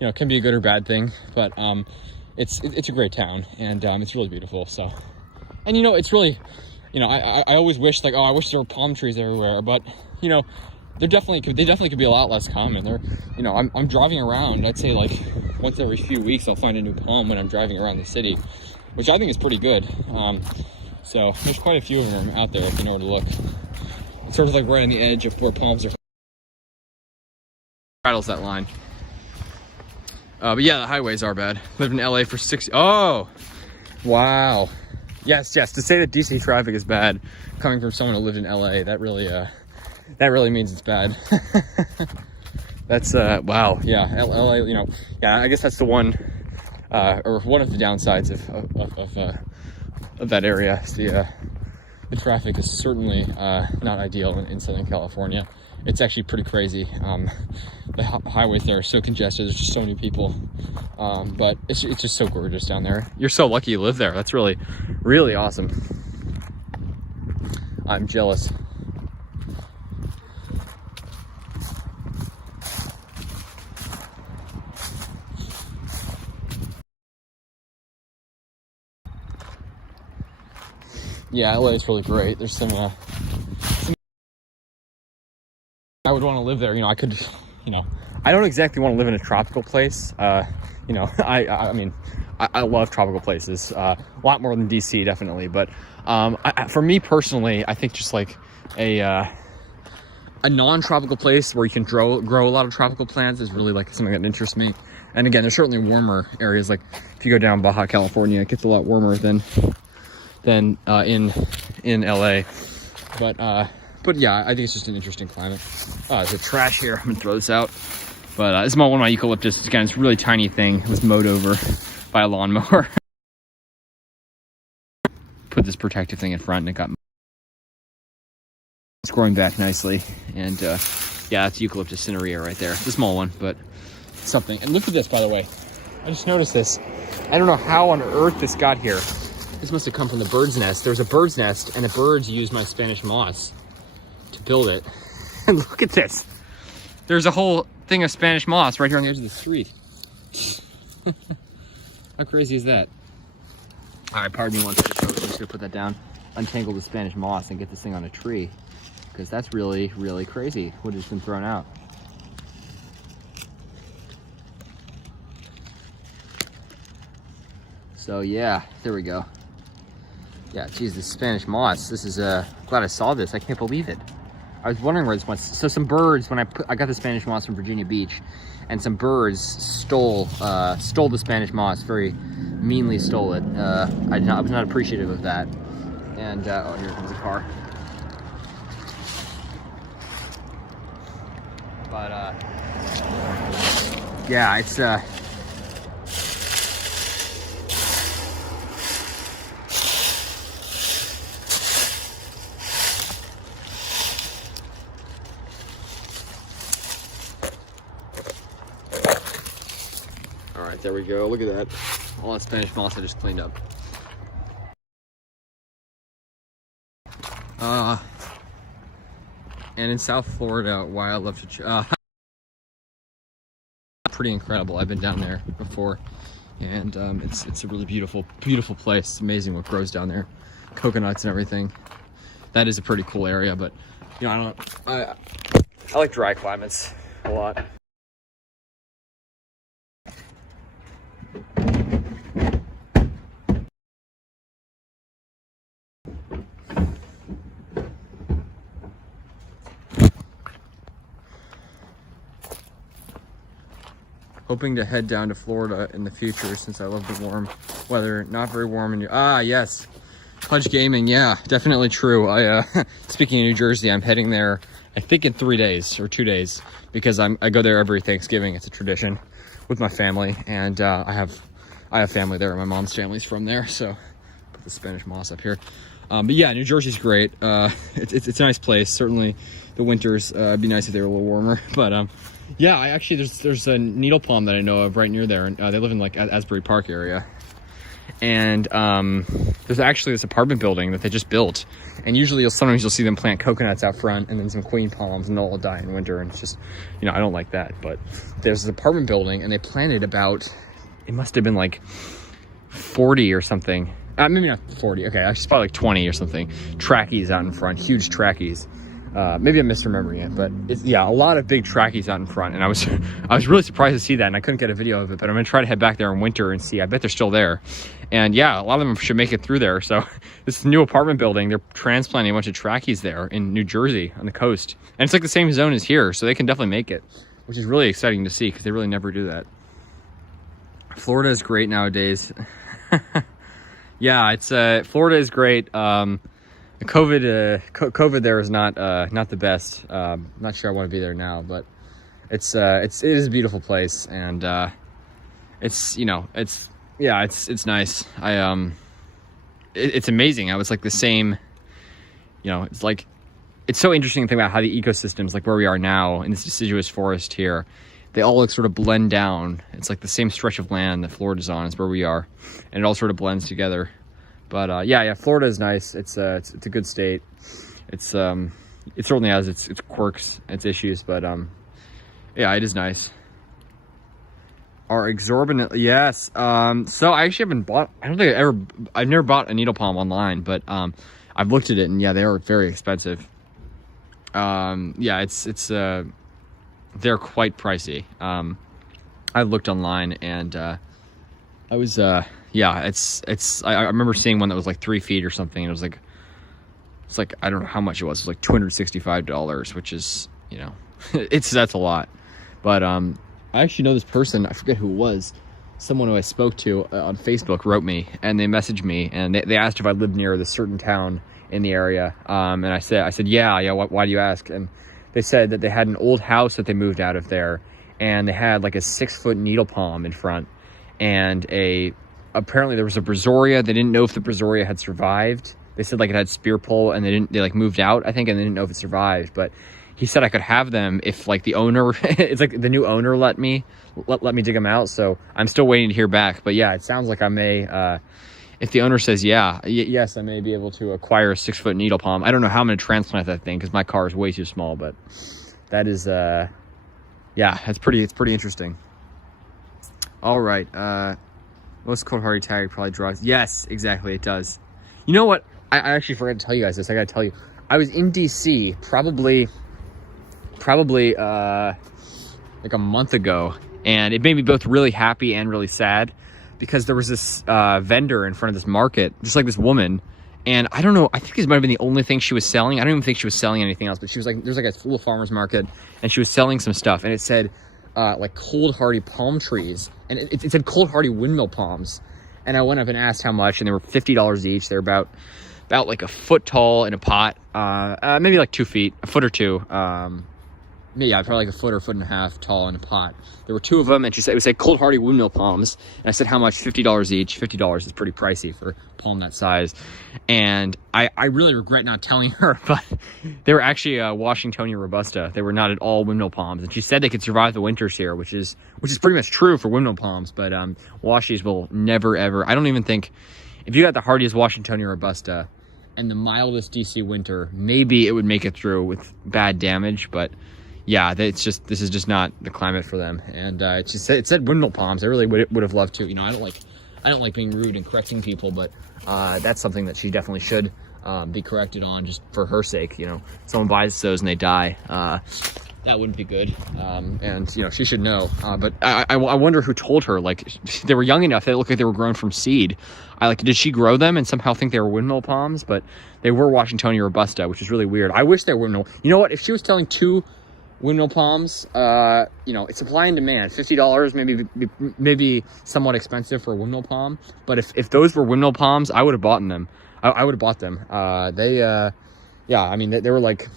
know, can be a good or bad thing. But it's a great town, and it's really beautiful. So, and you know, it's really, you know, I always wish, like, oh, I wish there were palm trees everywhere, but you know, they definitely could be a lot less common. They're, you know, I'm driving around, I'd say like once every few weeks I'll find a new palm when I'm driving around the city, which I think is pretty good. So there's quite a few of them out there if you know where to look. It's sort of like right on the edge of where palms are. Rattles that line. But yeah, the highways are bad. Lived in LA for 6. Oh, wow. Yes. To say that DC traffic is bad, coming from someone who lived in LA, that really means it's bad. That's wow. Yeah, LA. You know, yeah. I guess that's the one, or one of the downsides of that area. The traffic is certainly not ideal in Southern California. It's actually pretty crazy. The highways there are so congested. There's just so many people. But it's just so gorgeous down there. You're so lucky you live there. That's really, really awesome. I'm jealous. Yeah, LA is really great. There's some I would want to live there. You know, I could, you know, I don't exactly want to live in a tropical place. You know, I mean, I love tropical places, a lot more than DC, definitely. But for me personally, I think just like a non-tropical place where you can grow a lot of tropical plants is really like something that interests me. And again, there's certainly warmer areas. Like if you go down Baja California, it gets a lot warmer than in LA. But yeah, I think it's just an interesting climate. There's a trash here. I'm gonna throw this out. But this is one of my eucalyptus. Again, it's a really tiny thing. It was mowed over by a lawnmower. Put this protective thing in front, and it got. It's growing back nicely, and yeah, that's eucalyptus cinerea right there. It's a small one, but something. And look at this, by the way. I just noticed this. I don't know how on earth this got here. This must have come from the bird's nest. There's a bird's nest, and the birds used my Spanish moss to build it. And look at this. There's a whole thing of Spanish moss right here on the edge of the street. How crazy is that? All right, pardon me one second. I'm just gonna put that down, untangle the Spanish moss, and get this thing on a tree, because that's really, really crazy what has been thrown out. So yeah, there we go. Yeah, geez, this Spanish moss. This is glad I saw this. I can't believe it. I was wondering where this was. So some birds, when I got the Spanish moss from Virginia Beach, and some birds stole the Spanish moss. Very meanly stole it. I was not appreciative of that. And oh, here comes a car. But yeah, it's all right, there we go. Look at that. All that Spanish moss I just cleaned up. And in South Florida, why I love to pretty incredible. I've been down there before, and it's a really beautiful place. It's amazing what grows down there, coconuts and everything. That is a pretty cool area, but you know, I like dry climates a lot. Hoping to head down to Florida in the future since I love the warm weather. Not very warm and yes, Pudge Gaming. Yeah, definitely true. Speaking of New Jersey, I'm heading there. I think in 3 days or 2 days because I go there every Thanksgiving. It's a tradition with my family, and I have family there. My mom's family's from there, so put the Spanish moss up here. But yeah, New Jersey's great. It's a nice place. Certainly, the winters it'd be nice if they were a little warmer, but yeah, there's a needle palm that I know of right near there, and they live in like Asbury Park area. And there's actually this apartment building that they just built, and usually sometimes you'll see them plant coconuts out front and then some queen palms, and they'll all die in winter. And it's just, you know, I don't like that. But there's this apartment building, and they planted it must have been like 40 or something. Maybe not 40. Okay, actually, it's probably like 20 or something. Trackies out in front, huge trackies. Maybe I'm misremembering it, but it's, yeah, a lot of big trackies out in front, and I was really surprised to see that, and I couldn't get a video of it, but I'm gonna try to head back there in winter and see. I bet they're still there, And yeah, a lot of them should make it through there. So this new apartment building, they're transplanting a bunch of trackies there in New Jersey on the coast. And it's like the same zone as here, so they can definitely make it, which is really exciting to see because they really never do that. Florida is great nowadays. Yeah, it's Florida is great. COVID there is not the best. Not sure I want to be there now, but it is a beautiful place, and it's nice. It's amazing. I was like the same, it's so interesting to think about how the ecosystems, like where we are now in this deciduous forest here, they all like sort of blend down. It's like the same stretch of land that Florida's on is where we are, and it all sort of blends together. But yeah, Florida is nice. It's a good state. It certainly has its quirks, its issues, but yeah, it is nice. Are exorbitant, yes. So I actually haven't bought. I've never bought a needle palm online, but I've looked at it, and yeah, they are very expensive. Yeah, they're quite pricey. I looked online, and I was yeah, I remember seeing one that was like 3 feet or something, and it was like, I don't know how much it was. It was like $265, which is, that's a lot. But I actually know this person. I forget who it was. Someone who I spoke to on Facebook wrote me, and they messaged me, and they asked if I lived near this certain town in the area. And I said, yeah. Why do you ask? And they said that they had an old house that they moved out of there, and they had like a 6-foot needle palm in front, and apparently there was a brazoria. They didn't know if the brazoria had survived. They said like it had spear pole, and they like moved out, I think, and they didn't know if it survived. But he said I could have them if like the owner, it's like the new owner let me dig them out. So I'm still waiting to hear back. But yeah, it sounds like I may, if the owner says yes, I may be able to acquire a 6-foot needle palm. I don't know how I'm going to transplant that thing because my car is way too small. But that is, yeah, it's pretty interesting. All right. Most cold hardy tag probably draws. Yes, exactly. It does. You know what? I actually forgot to tell you guys this. I got to tell you. I was in DC probably like a month ago, and it made me both really happy and really sad because there was this vendor in front of this market, just like this woman, and I don't know, I think this might have been the only thing she was selling. I don't even think she was selling anything else, but she was like, there's like a little farmer's market, and she was selling some stuff, and it said like cold hardy palm trees, and it said cold hardy windmill palms, and I went up and asked how much, and they were $50 each. They're about like a foot tall in a pot, maybe like 2 feet, a foot or two, yeah, probably like a foot or foot and a half tall in a pot. There were 2 of them, and she said it was like cold hardy windmill palms, and I said how much? $50 each. $50 is pretty pricey for a palm that size, and I really regret not telling her, but they were actually Washingtonia robusta. They were not at all windmill palms, and she said they could survive the winters here, which is pretty much true for windmill palms, but washies will never ever. I don't even think, if you got the hardiest Washingtonia robusta and the mildest DC winter, maybe it would make it through with bad damage, but yeah, this is just not the climate for them. And it said windmill palms. I really would have loved to. I don't like being rude and correcting people, but that's something that she definitely should be corrected on, just for her sake. Someone buys those and they die. That wouldn't be good. And she should know. But I wonder who told her. Like, they were young enough. They looked like they were grown from seed. Did she grow them and somehow think they were windmill palms? But they were Washingtonia robusta, which is really weird. I wish they were windmill. You know what? If she was telling 2 windmill palms, it's supply and demand. $50 maybe somewhat expensive for a windmill palm, but if those were windmill palms, I would have bought them. I would have bought them. Yeah, I mean, they were like,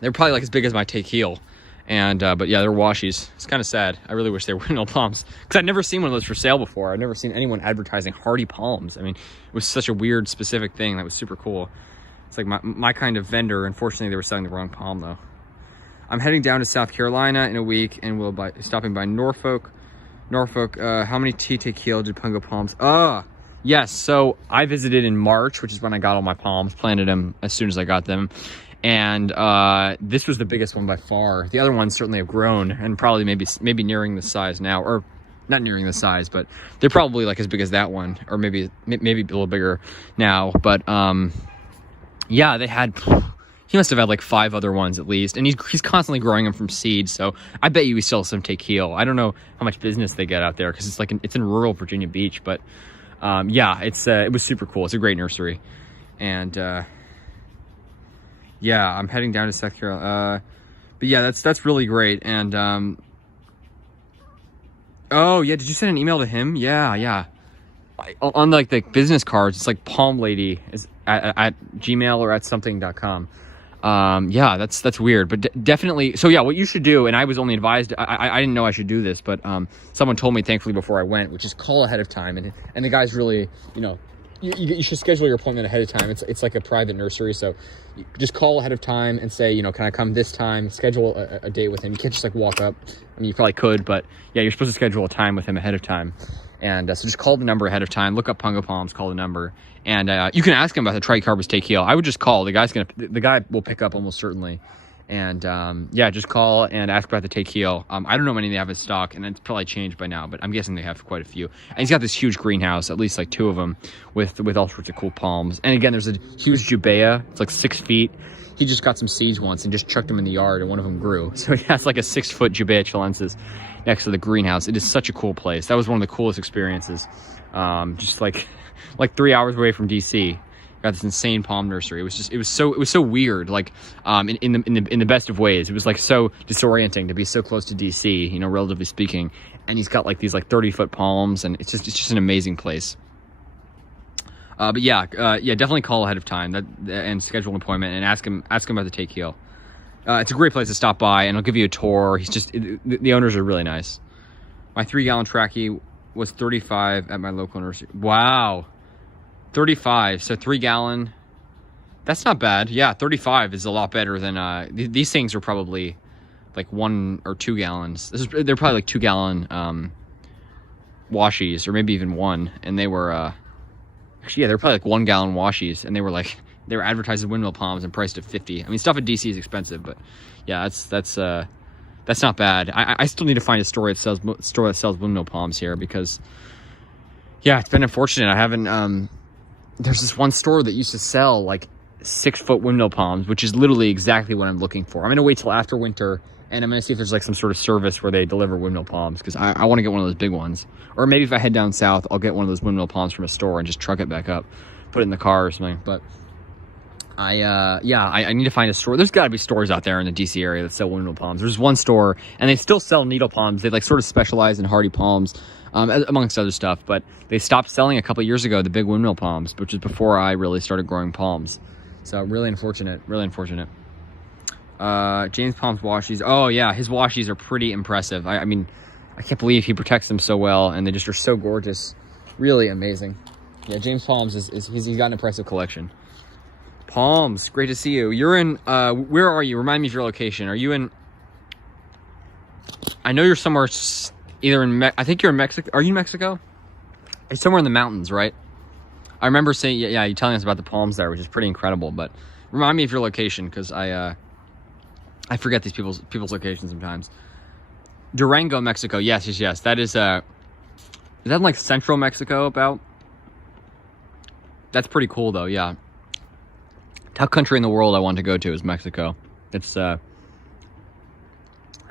they're probably like as big as my take heel, and but yeah, they're washies. It's kind of sad. I really wish they were windmill palms, because I'd never seen one of those for sale before. I'd never seen anyone advertising hardy palms. I mean, it was such a weird specific thing that was super cool. It's like my kind of vendor. Unfortunately, they were selling the wrong palm though. I'm heading down to South Carolina in a week, and we'll be stopping by Norfolk. How many tequila did Pungo palms? Yes. So I visited in March, which is when I got all my palms, planted them as soon as I got them. And this was the biggest one by far. The other ones certainly have grown, and probably maybe nearing the size now, or not nearing the size, but they're probably like as big as that one, or maybe a little bigger now. But yeah, he must have had like 5 other ones at least, and he's constantly growing them from seed. So I bet you he still has some take heel. I don't know how much business they get out there, because it's in rural Virginia Beach, but Yeah, it was super cool. It's a great nursery. And yeah, I'm heading down to South Carolina. But yeah, that's really great. And oh yeah, did you send an email to him? Yeah. On like the business cards, it's like Palm Lady is at Gmail or at something.com. Yeah, that's weird, but definitely. So yeah, what you should do, and I was only advised, I didn't know I should do this, but someone told me thankfully before I went, which is call ahead of time. And the guy's really, you should schedule your appointment ahead of time. It's like a private nursery, so you just call ahead of time and say, can I come this time? Schedule a date with him. You can't just like walk up. I mean, you probably could, but yeah, you're supposed to schedule a time with him ahead of time. And so just call the number ahead of time. Look up Pungo Palms, call the number, and you can ask him about the Tricarbis Tequila. I would just call. The guy will pick up almost certainly. And yeah, just call and ask about the tequila. I don't know how many they have in stock, and it's probably changed by now, but I'm guessing they have quite a few. And he's got this huge greenhouse, at least like 2 of them, with all sorts of cool palms. And again, there's a huge jubea. It's like 6 feet. He just got some seeds once and just chucked them in the yard, and one of them grew. So he has like a 6-foot jubea chilensis next to the greenhouse. It is such a cool place. That was one of the coolest experiences. Just like 3 hours away from DC. Got this insane palm nursery. It was so weird, like in the best of ways. It was like so disorienting to be so close to DC, relatively speaking. And he's got like these like 30-foot palms, and it's just an amazing place. But yeah, definitely call ahead of time and schedule an appointment and ask him about the tequila. It's a great place to stop by, and I'll give you a tour. The owners are really nice. My 3-gallon trachea was $35 at my local nursery. Wow. 35, so 3-gallon. That's not bad. Yeah, 35 is a lot better than these things are probably like 1 or 2 gallons. They're probably like 2-gallon washies, or maybe even 1, and they were actually, yeah, they're probably like 1-gallon washies, and they were advertised as windmill palms and priced at $50. I mean, stuff at DC is expensive, but yeah, that's not bad. I still need to find a store that sells windmill palms here, because yeah, it's been unfortunate. I haven't there's this one store that used to sell like 6-foot windmill palms, which is literally exactly what I'm looking for. I'm gonna wait till after winter, and I'm gonna see if there's like some sort of service where they deliver windmill palms, because I want to get one of those big ones. Or maybe if I head down south, I'll get one of those windmill palms from a store and just truck it back up, put it in the car or something. But I need to find a store. There's got to be stores out there in the DC area that sell windmill palms. There's one store, and they still sell needle palms. They like sort of specialize in hardy palms, amongst other stuff. But they stopped selling a couple years ago the big windmill palms, which is before I really started growing palms. So really unfortunate. James Palm's washies. Oh yeah, his washies are pretty impressive. I mean, I can't believe he protects them so well, and they just are so gorgeous. Really amazing. Yeah, James Palms he's got an impressive collection. Palms, great to see you. You're in, where are you? Remind me of your location. Are you in, I know you're somewhere, either in, I think you're in Mexico. Are you in Mexico? It's somewhere in the mountains, right? I remember saying, yeah, you telling us about the palms there, which is pretty incredible, but remind me of your location, because I forget these people's locations sometimes. Durango, Mexico. Yes. That is that in like central Mexico about? That's pretty cool though, yeah. Top country in the world I want to go to is Mexico. It's I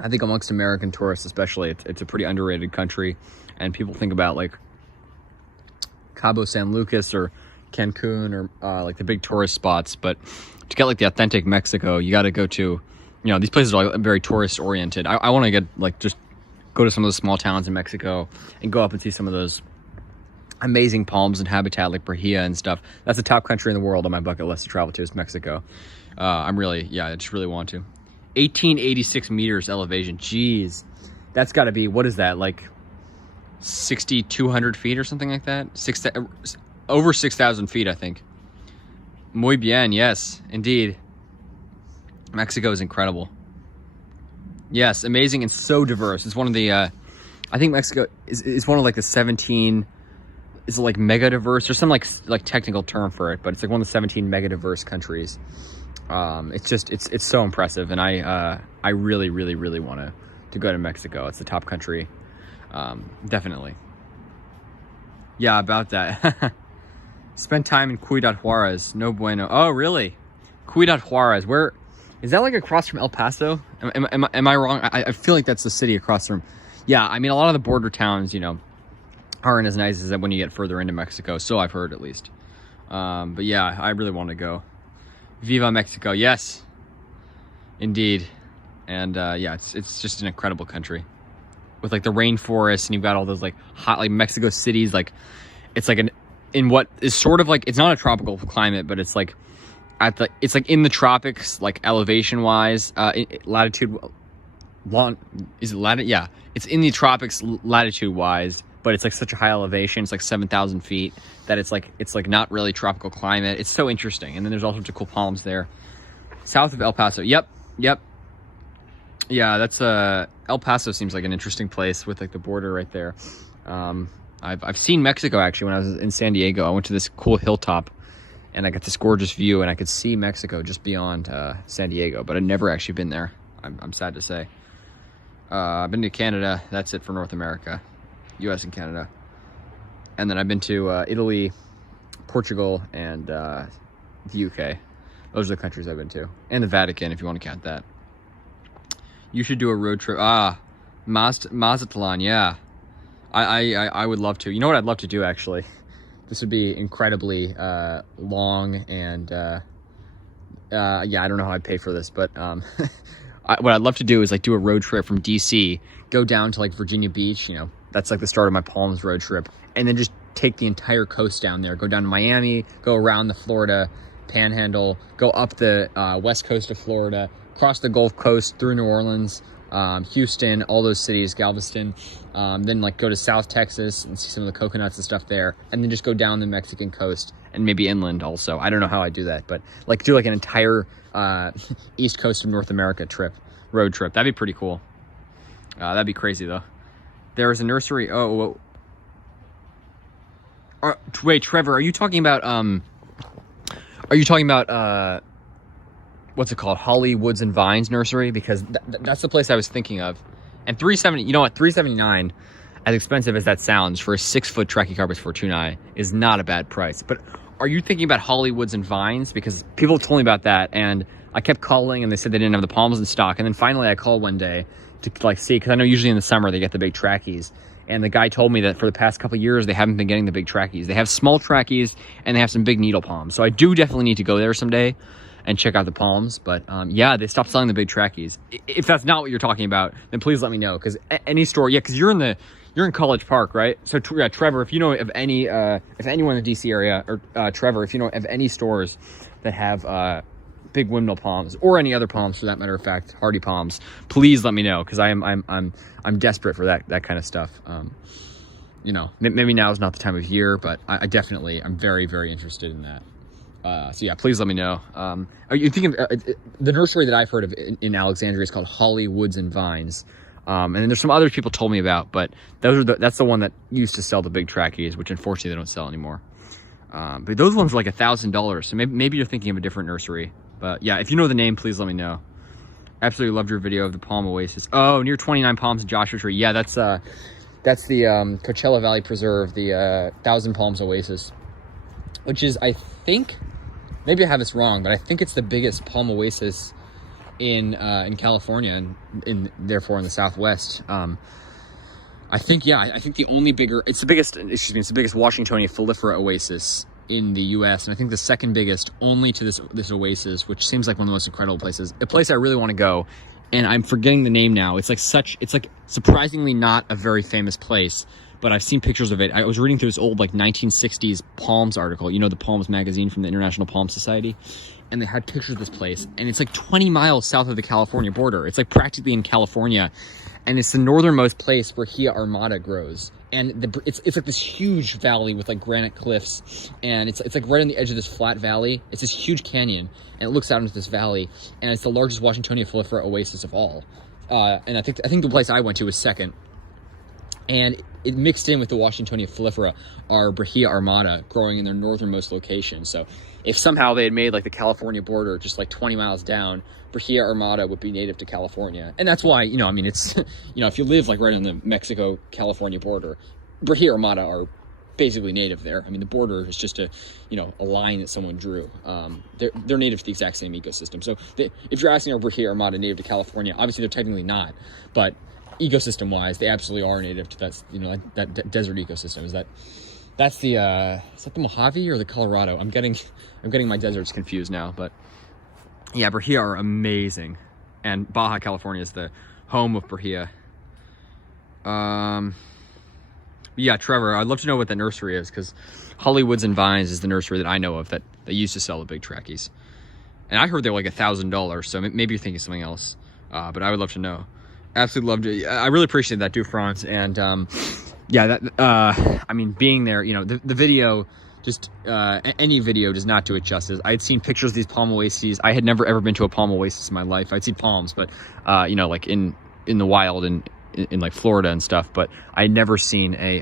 think amongst American tourists especially, it's a pretty underrated country, and people think about like Cabo San Lucas or Cancun or like the big tourist spots, but to get like the authentic Mexico, you got to go to, these places are very tourist oriented. I want to get like just go to some of those small towns in Mexico and go up and see some of those amazing palms and habitat like Brahia and stuff. That's the top country in the world on my bucket list to travel to is Mexico. I just really want to. 1886 meters elevation. Jeez, that's got to be, what is that, like 6,200 feet or something like that? Over 6,000 feet, I think. Muy bien, yes, indeed. Mexico is incredible. Yes, amazing and so diverse. It's one of the, I think Mexico is one of like the 17, is it like mega diverse? There's some like technical term for it, but it's like one of the 17 mega diverse countries. It's so impressive, and I really want to go to Mexico. It's the top country, definitely. Yeah, about that. Spent time in Ciudad Juarez. No bueno. Oh, really? Ciudad Juarez. Where is that? Like across from El Paso? Am I wrong? I feel like that's the city across from. Yeah, I mean a lot of the border towns, aren't as nice as when you get further into Mexico. So I've heard, at least. But yeah, I really want to go. Viva Mexico, yes, indeed. And yeah, it's just an incredible country with like the rainforest, and you've got all those like hot, like Mexico City's like, it's like in what is sort of like, it's not a tropical climate, but it's like it's like in the tropics, like elevation wise, latitude, is it latitude? Yeah, it's in the tropics latitude wise, but it's like such a high elevation. It's like 7,000 feet that it's like not really tropical climate. It's so interesting. And then there's all sorts of cool palms there. South of El Paso. Yep. Yeah, that's El Paso seems like an interesting place with like the border right there. I've seen Mexico actually when I was in San Diego. I went to this cool hilltop and I got this gorgeous view and I could see Mexico just beyond San Diego, but I'd never actually been there. I'm sad to say. I've been to Canada. That's it for North America, US and Canada. And then I've been to Italy, Portugal, and the UK. Those are the countries I've been to. And the Vatican, if you want to count that. You should do a road trip. Mazatlan, yeah. I would love to. You know what I'd love to do, actually? This would be incredibly long and... yeah, I don't know how I'd pay for this, but what I'd love to do is like do a road trip from DC, go down to like Virginia Beach, you know, that's like the start of my Palms road trip, and then just take the entire coast down there, go down to Miami, go around the Florida Panhandle, go up the west coast of Florida, cross the Gulf Coast through New Orleans, Houston, all those cities, Galveston, then like go to South Texas and see some of the coconuts and stuff there, and then just go down the Mexican coast and maybe inland also. I don't know how I do that, but like do like an entire east coast of North America road trip. That'd be pretty cool. That'd be crazy though. There's a nursery. Wait, Trevor, are you talking about what's it called? Holly Woods and Vines Nursery? Because that's the place I was thinking of. And $370, you know what? $379, as expensive as that sounds for a 6-foot Trachycarpus fortunei, is not a bad price. But are you thinking about Holly Woods and Vines? Because people told me about that, and I kept calling, and they said they didn't have the palms in stock. And then finally I called one day to like see, because I know usually in the summer they get the big trackies. And the guy told me that for the past couple of years, they haven't been getting the big trackies. They have small trackies, and they have some big needle palms. So I do definitely need to go there someday and check out the palms. But yeah, they stopped selling the big trackies. If that's not what you're talking about, then please let me know. Because any store, yeah, because you're in College Park, right? So yeah, Trevor, if you know of any, if anyone in the DC area, or Trevor, if you know of any stores that have big windmill palms, or any other palms for that matter of fact, hardy palms, please let me know, because I'm desperate for that kind of stuff. You know, maybe now is not the time of year, but I'm very, very interested in that. So yeah, please let me know. Are you thinking the nursery that I've heard of in Alexandria is called Holly Woods and Vines, and then there's some others people told me about, but that's the one that used to sell the big trackies, which unfortunately they don't sell anymore. But those ones were like $1,000, so maybe you're thinking of a different nursery. But yeah, if you know the name, please let me know. Absolutely loved your video of the Palm Oasis. Oh, near 29 Palms and Joshua Tree. Yeah, that's the Coachella Valley Preserve, the 1,000 Palms Oasis, which is, I think, maybe I have this wrong, but I think it's the biggest palm oasis in California and therefore in the Southwest. I think the only bigger, it's the biggest Washingtonia Foliifera oasis in the U.S. and I think the second biggest only to this oasis, which seems like one of the most incredible places. A place I really want to go, and I'm forgetting the name now. It's like surprisingly not a very famous place, but I've seen pictures of it. I was reading through this old like 1960s Palms article, you know, the Palms magazine from the International Palm Society, and they had pictures of this place, and it's like 20 miles south of the California border. It's like practically in California, and it's the northernmost place where Bahia Armada grows. And it's like this huge valley with like granite cliffs, and it's like right on the edge of this flat valley. It's this huge canyon, and it looks out into this valley, and it's the largest Washingtonia Foliifera oasis of all. And I think the place I went to was second. And it mixed in with the Washingtonia Foliifera are Bahia Armada growing in their northernmost location. So if somehow they had made like the California border just like 20 miles down, Bahia Armada would be native to California. And that's why, you know, I mean, it's, you know, if you live like right on the Mexico-California border, Bahia Armada are basically native there. I mean, the border is just a line that someone drew. They're native to the exact same ecosystem. So if you're asking, are Bahia Armada native to California? Obviously they're technically not, but ecosystem-wise, they absolutely are native to that, you know, that desert ecosystem. That's the is that the Mojave or the Colorado? I'm getting my deserts confused now, but yeah, Brahia are amazing, and Baja California is the home of Brahia. Yeah, Trevor, I'd love to know what the nursery is, because Hollywoods and Vines is the nursery that I know of that they used to sell the big trackies, and I heard they were like $1,000. So maybe you're thinking something else, but I would love to know. Absolutely loved it. I really appreciate that, Du France, and yeah, that I mean, being there, you know, the video, just any video does not do it justice. I had seen pictures of these palm oases. I had never ever been to a palm oasis in my life. I'd seen palms, but you know, like in the wild and in like Florida and stuff, but I had never seen a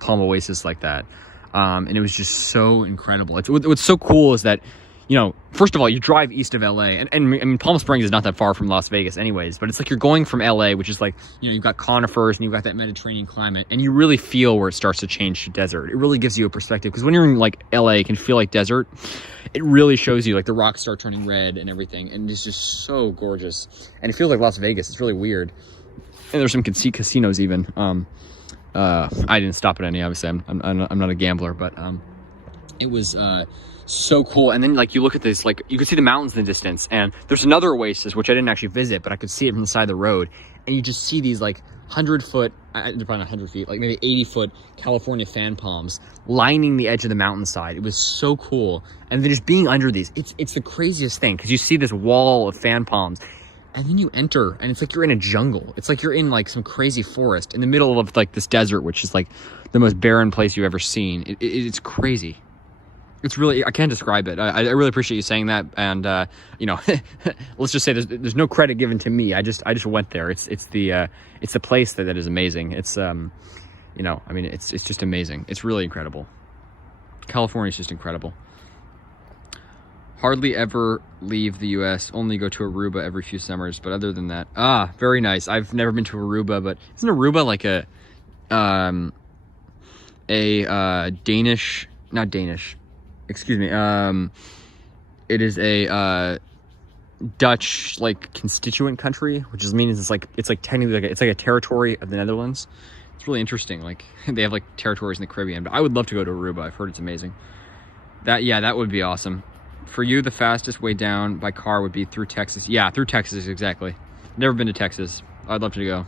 palm oasis like that, and it was just so incredible. What's so cool is that, you know, first of all, you drive east of LA, and I mean, Palm Springs is not that far from Las Vegas anyways, but it's like you're going from LA, which is like, you know, you've got conifers and you've got that Mediterranean climate, and you really feel where it starts to change to desert. It really gives you a perspective, because when you're in like LA, it can feel like desert. It really shows you, like, the rocks start turning red and everything, and it's just so gorgeous. And it feels like Las Vegas. It's really weird. And there's some casinos even. I didn't stop at any, obviously. I'm not a gambler, but it was so cool. And then, like, you look at this, like, you could see the mountains in the distance, and there's another oasis which I didn't actually visit, but I could see it from the side of the road, and you just see these like 100-foot, they're probably not 100 feet, like maybe 80-foot California fan palms lining the edge of the mountainside. It was so cool. And then just being under these, it's the craziest thing, because you see this wall of fan palms, and then you enter, and it's like you're in a jungle. It's like you're in like some crazy forest in the middle of like this desert, which is like the most barren place you've ever seen. It's crazy. It's really, I can't describe it. I really appreciate you saying that. And you know, let's just say there's no credit given to me. I just went there. It's the place that is amazing. It's you know, I mean, it's just amazing. It's really incredible. California's just incredible. Hardly ever leave the U.S. Only go to Aruba every few summers. But other than that, very nice. I've never been to Aruba, but isn't Aruba like a Danish? Not Danish. Excuse me. It is a Dutch like constituent country, which means it's like technically like it's like a territory of the Netherlands. It's really interesting. Like they have like territories in the Caribbean. But I would love to go to Aruba. I've heard it's amazing. That would be awesome. For you, the fastest way down by car would be through Texas. Yeah, through Texas, exactly. Never been to Texas. I'd love to go.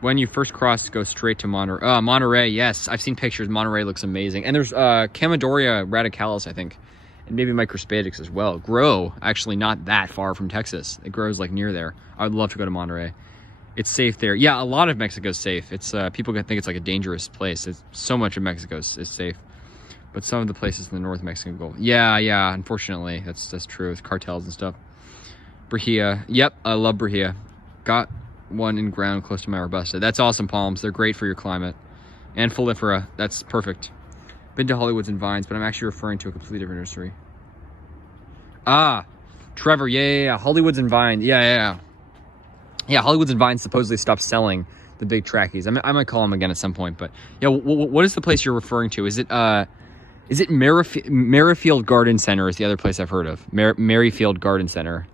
When you first cross, go straight to Monterey. Monterey, yes. I've seen pictures. Monterey looks amazing. And there's Chamaedorea radicalis, I think. And maybe Microspadics as well. Grow, actually not that far from Texas. It grows like near there. I would love to go to Monterey. It's safe there. Yeah, a lot of Mexico's safe. It's people think it's like a dangerous place. So much of Mexico is safe. But some of the places in the North Mexican Gulf. Yeah, unfortunately. That's true. It's cartels and stuff. Brahia. Yep, I love Brahia. Got one in ground close to my Robusta. That's awesome, palms. They're great for your climate. And Folifera. That's perfect. Been to Hollywoods and Vines, but I'm actually referring to a completely different nursery. Trevor. Yeah. Hollywoods and Vines. Yeah, Hollywoods and Vines supposedly stopped selling the big trackies. I might call them again at some point, but yeah, what is the place you're referring to? Is it Merrifield Garden Center is the other place I've heard of. Merrifield Garden Center.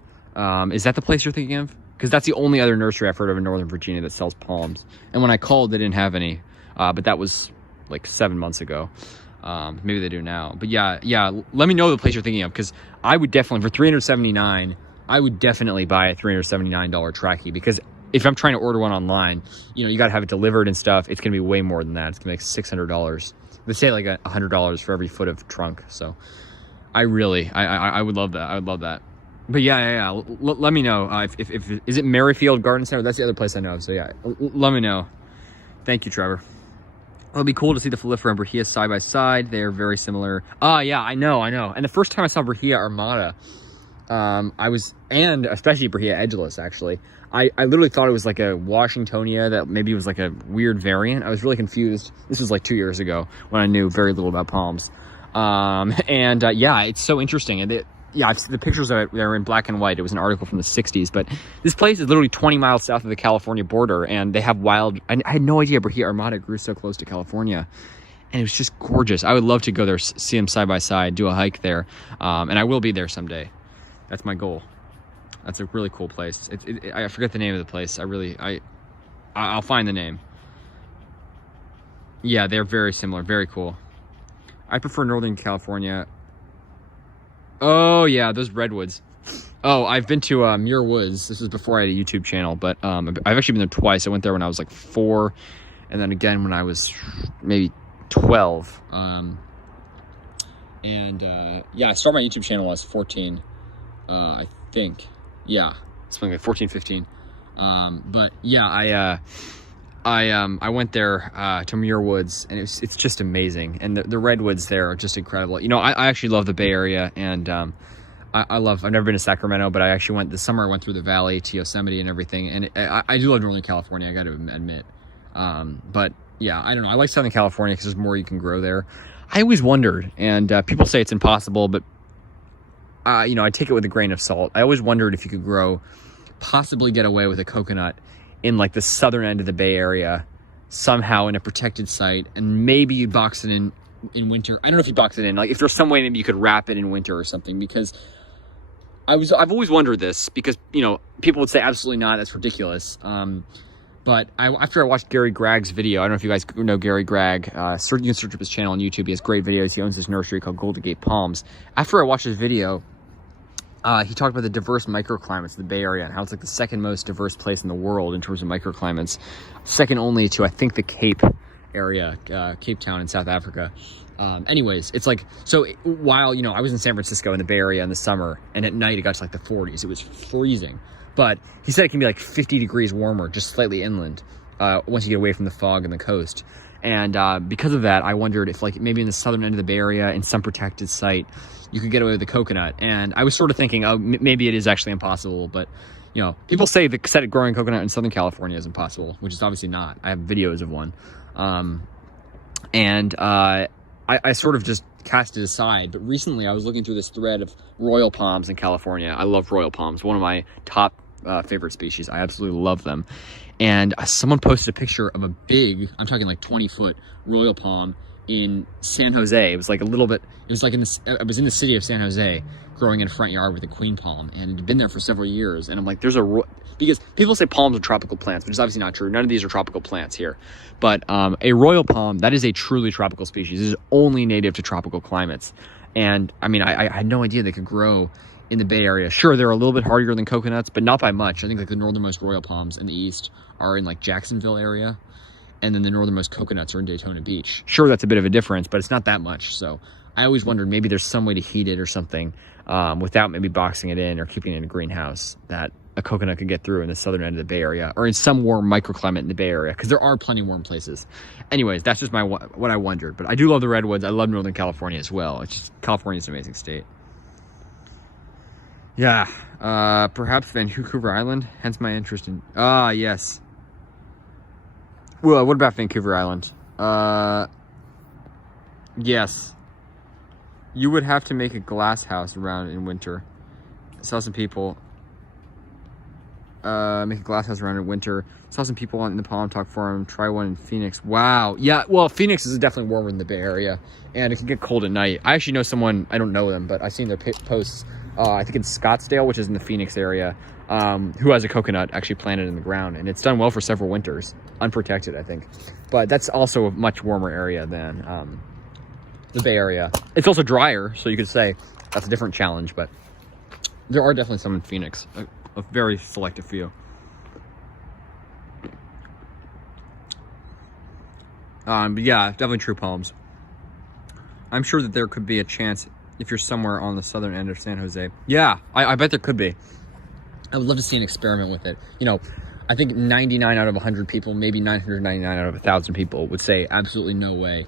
Is that the place you're thinking of? Because that's the only other nursery I've heard of in Northern Virginia that sells palms. And when I called, they didn't have any. But that was like 7 months ago. Maybe they do now. But yeah. Let me know the place you're thinking of, because I would definitely, for $379, I would definitely buy a $379 trackie, because if I'm trying to order one online, you know, you got to have it delivered and stuff. It's going to be way more than that. It's going to be like $600. They say like $100 for every foot of trunk. So I would love that. I would love that. But yeah. Let me know if is it Merrifield Garden Center? That's the other place I know of. So yeah, let me know. Thank you, Trevor. It'll be cool to see the Folifera and Brahia side by side. They are very similar. Yeah, I know. And the first time I saw Brahia armata, and especially Brahia edgeless, actually, I literally thought it was like a Washingtonia that maybe was like a weird variant. I was really confused. This was like 2 years ago when I knew very little about palms. Yeah, it's so interesting. And I've seen the pictures of it. They're in black and white. It was an article from the 60s. But this place is literally 20 miles south of the California border, and they have wild. I had no idea Brahia armata grew so close to California, and it was just gorgeous. I would love to go there, see them side by side, do a hike there, and I will be there someday. That's my goal. That's a really cool place. I forget the name of the place. I'll find the name. Yeah, they're very similar. Very cool. I prefer Northern California. Oh yeah, those redwoods. Oh, I've been to Muir Woods. This was before I had a YouTube channel, but I've actually been there twice. I went there when I was like 4, and then again when I was maybe 12. Yeah, I started my YouTube channel when I was 14. I think, yeah, something like 14, 15. But yeah, I went there to Muir Woods, and it's just amazing. And the redwoods there are just incredible. You know, I actually love the Bay Area, and I've never been to Sacramento, but I actually went this summer. I went through the valley to Yosemite and everything, and I do love Northern California, I got to admit. But yeah, I don't know. I like Southern California because there's more you can grow there. I always wondered, and people say it's impossible, but you know, I take it with a grain of salt. I always wondered if you could possibly get away with a coconut in like the southern end of the Bay Area, somehow in a protected site, and maybe you box it in winter. I don't know if you box it in, like if there's some way maybe you could wrap it in winter or something, because I've always wondered this, because, you know, people would say absolutely not, that's ridiculous. But after I watched Gary Gragg's video, I don't know if you guys know Gary Gragg, you can search up his channel on YouTube. He has great videos. He owns this nursery called Golden Gate Palms. After I watched his video, he talked about the diverse microclimates of the Bay Area and how it's like the second most diverse place in the world in terms of microclimates, second only to, I think, the Cape area, Cape Town in South Africa. Anyways, it's like, so while, you know, I was in San Francisco in the Bay Area in the summer, and at night it got to like the 40s. It was freezing. But he said it can be like 50 degrees warmer, just slightly inland, once you get away from the fog and the coast. And because of that, I wondered if, like, maybe in the southern end of the Bay Area, in some protected site, you could get away with the coconut. And I was sort of thinking, oh, maybe it is actually impossible. But, you know, people say the growing coconut in Southern California is impossible, which is obviously not. I have videos of one. I sort of just cast it aside. But recently I was looking through this thread of royal palms in California. I love royal palms, one of my top favorite species. I absolutely love them. And someone posted a picture of a big, I'm talking like 20-foot royal palm in San Jose. It was like a little bit, it was like I was in the city of San Jose growing in a front yard with a queen palm, and it had been there for several years. And I'm like, because people say palms are tropical plants, which is obviously not true. None of these are tropical plants here. But a royal palm, that is a truly tropical species. It is only native to tropical climates. And I mean, I had no idea they could grow in the Bay Area. Sure, they're a little bit hardier than coconuts, but not by much. I think like the northernmost royal palms in the east are in like Jacksonville area, and then the northernmost coconuts are in Daytona Beach. Sure, that's a bit of a difference, but it's not that much. So I always wondered maybe there's some way to heat it or something without maybe boxing it in or keeping it in a greenhouse that a coconut could get through in the southern end of the Bay Area, or in some warm microclimate in the Bay Area, because there are plenty of warm places. Anyways, that's just what I wondered. But I do love the redwoods. I love Northern California as well. It's just, California's an amazing state. Yeah, perhaps Vancouver Island, hence my interest in... yes. Well, what about Vancouver Island? Yes. You would have to make a glass house around in winter. I saw some people... make a glass house around in winter. Saw some people in the Palm Talk forum try one in Phoenix. Wow. Yeah, well, Phoenix is definitely warmer than the Bay Area, and it can get cold at night. I actually know someone, I don't know them, but I've seen their posts, I think in Scottsdale, which is in the Phoenix area, who has a coconut actually planted in the ground, and it's done well for several winters, unprotected, I think. But that's also a much warmer area than the Bay Area. It's also drier, so you could say that's a different challenge, but there are definitely some in Phoenix, a very selective few. But yeah, definitely true palms. I'm sure that there could be a chance if you're somewhere on the southern end of San Jose. Yeah, I bet there could be. I would love to see an experiment with it. You know, I think 99 out of 100 people, maybe 999 out of 1,000 people would say absolutely no way.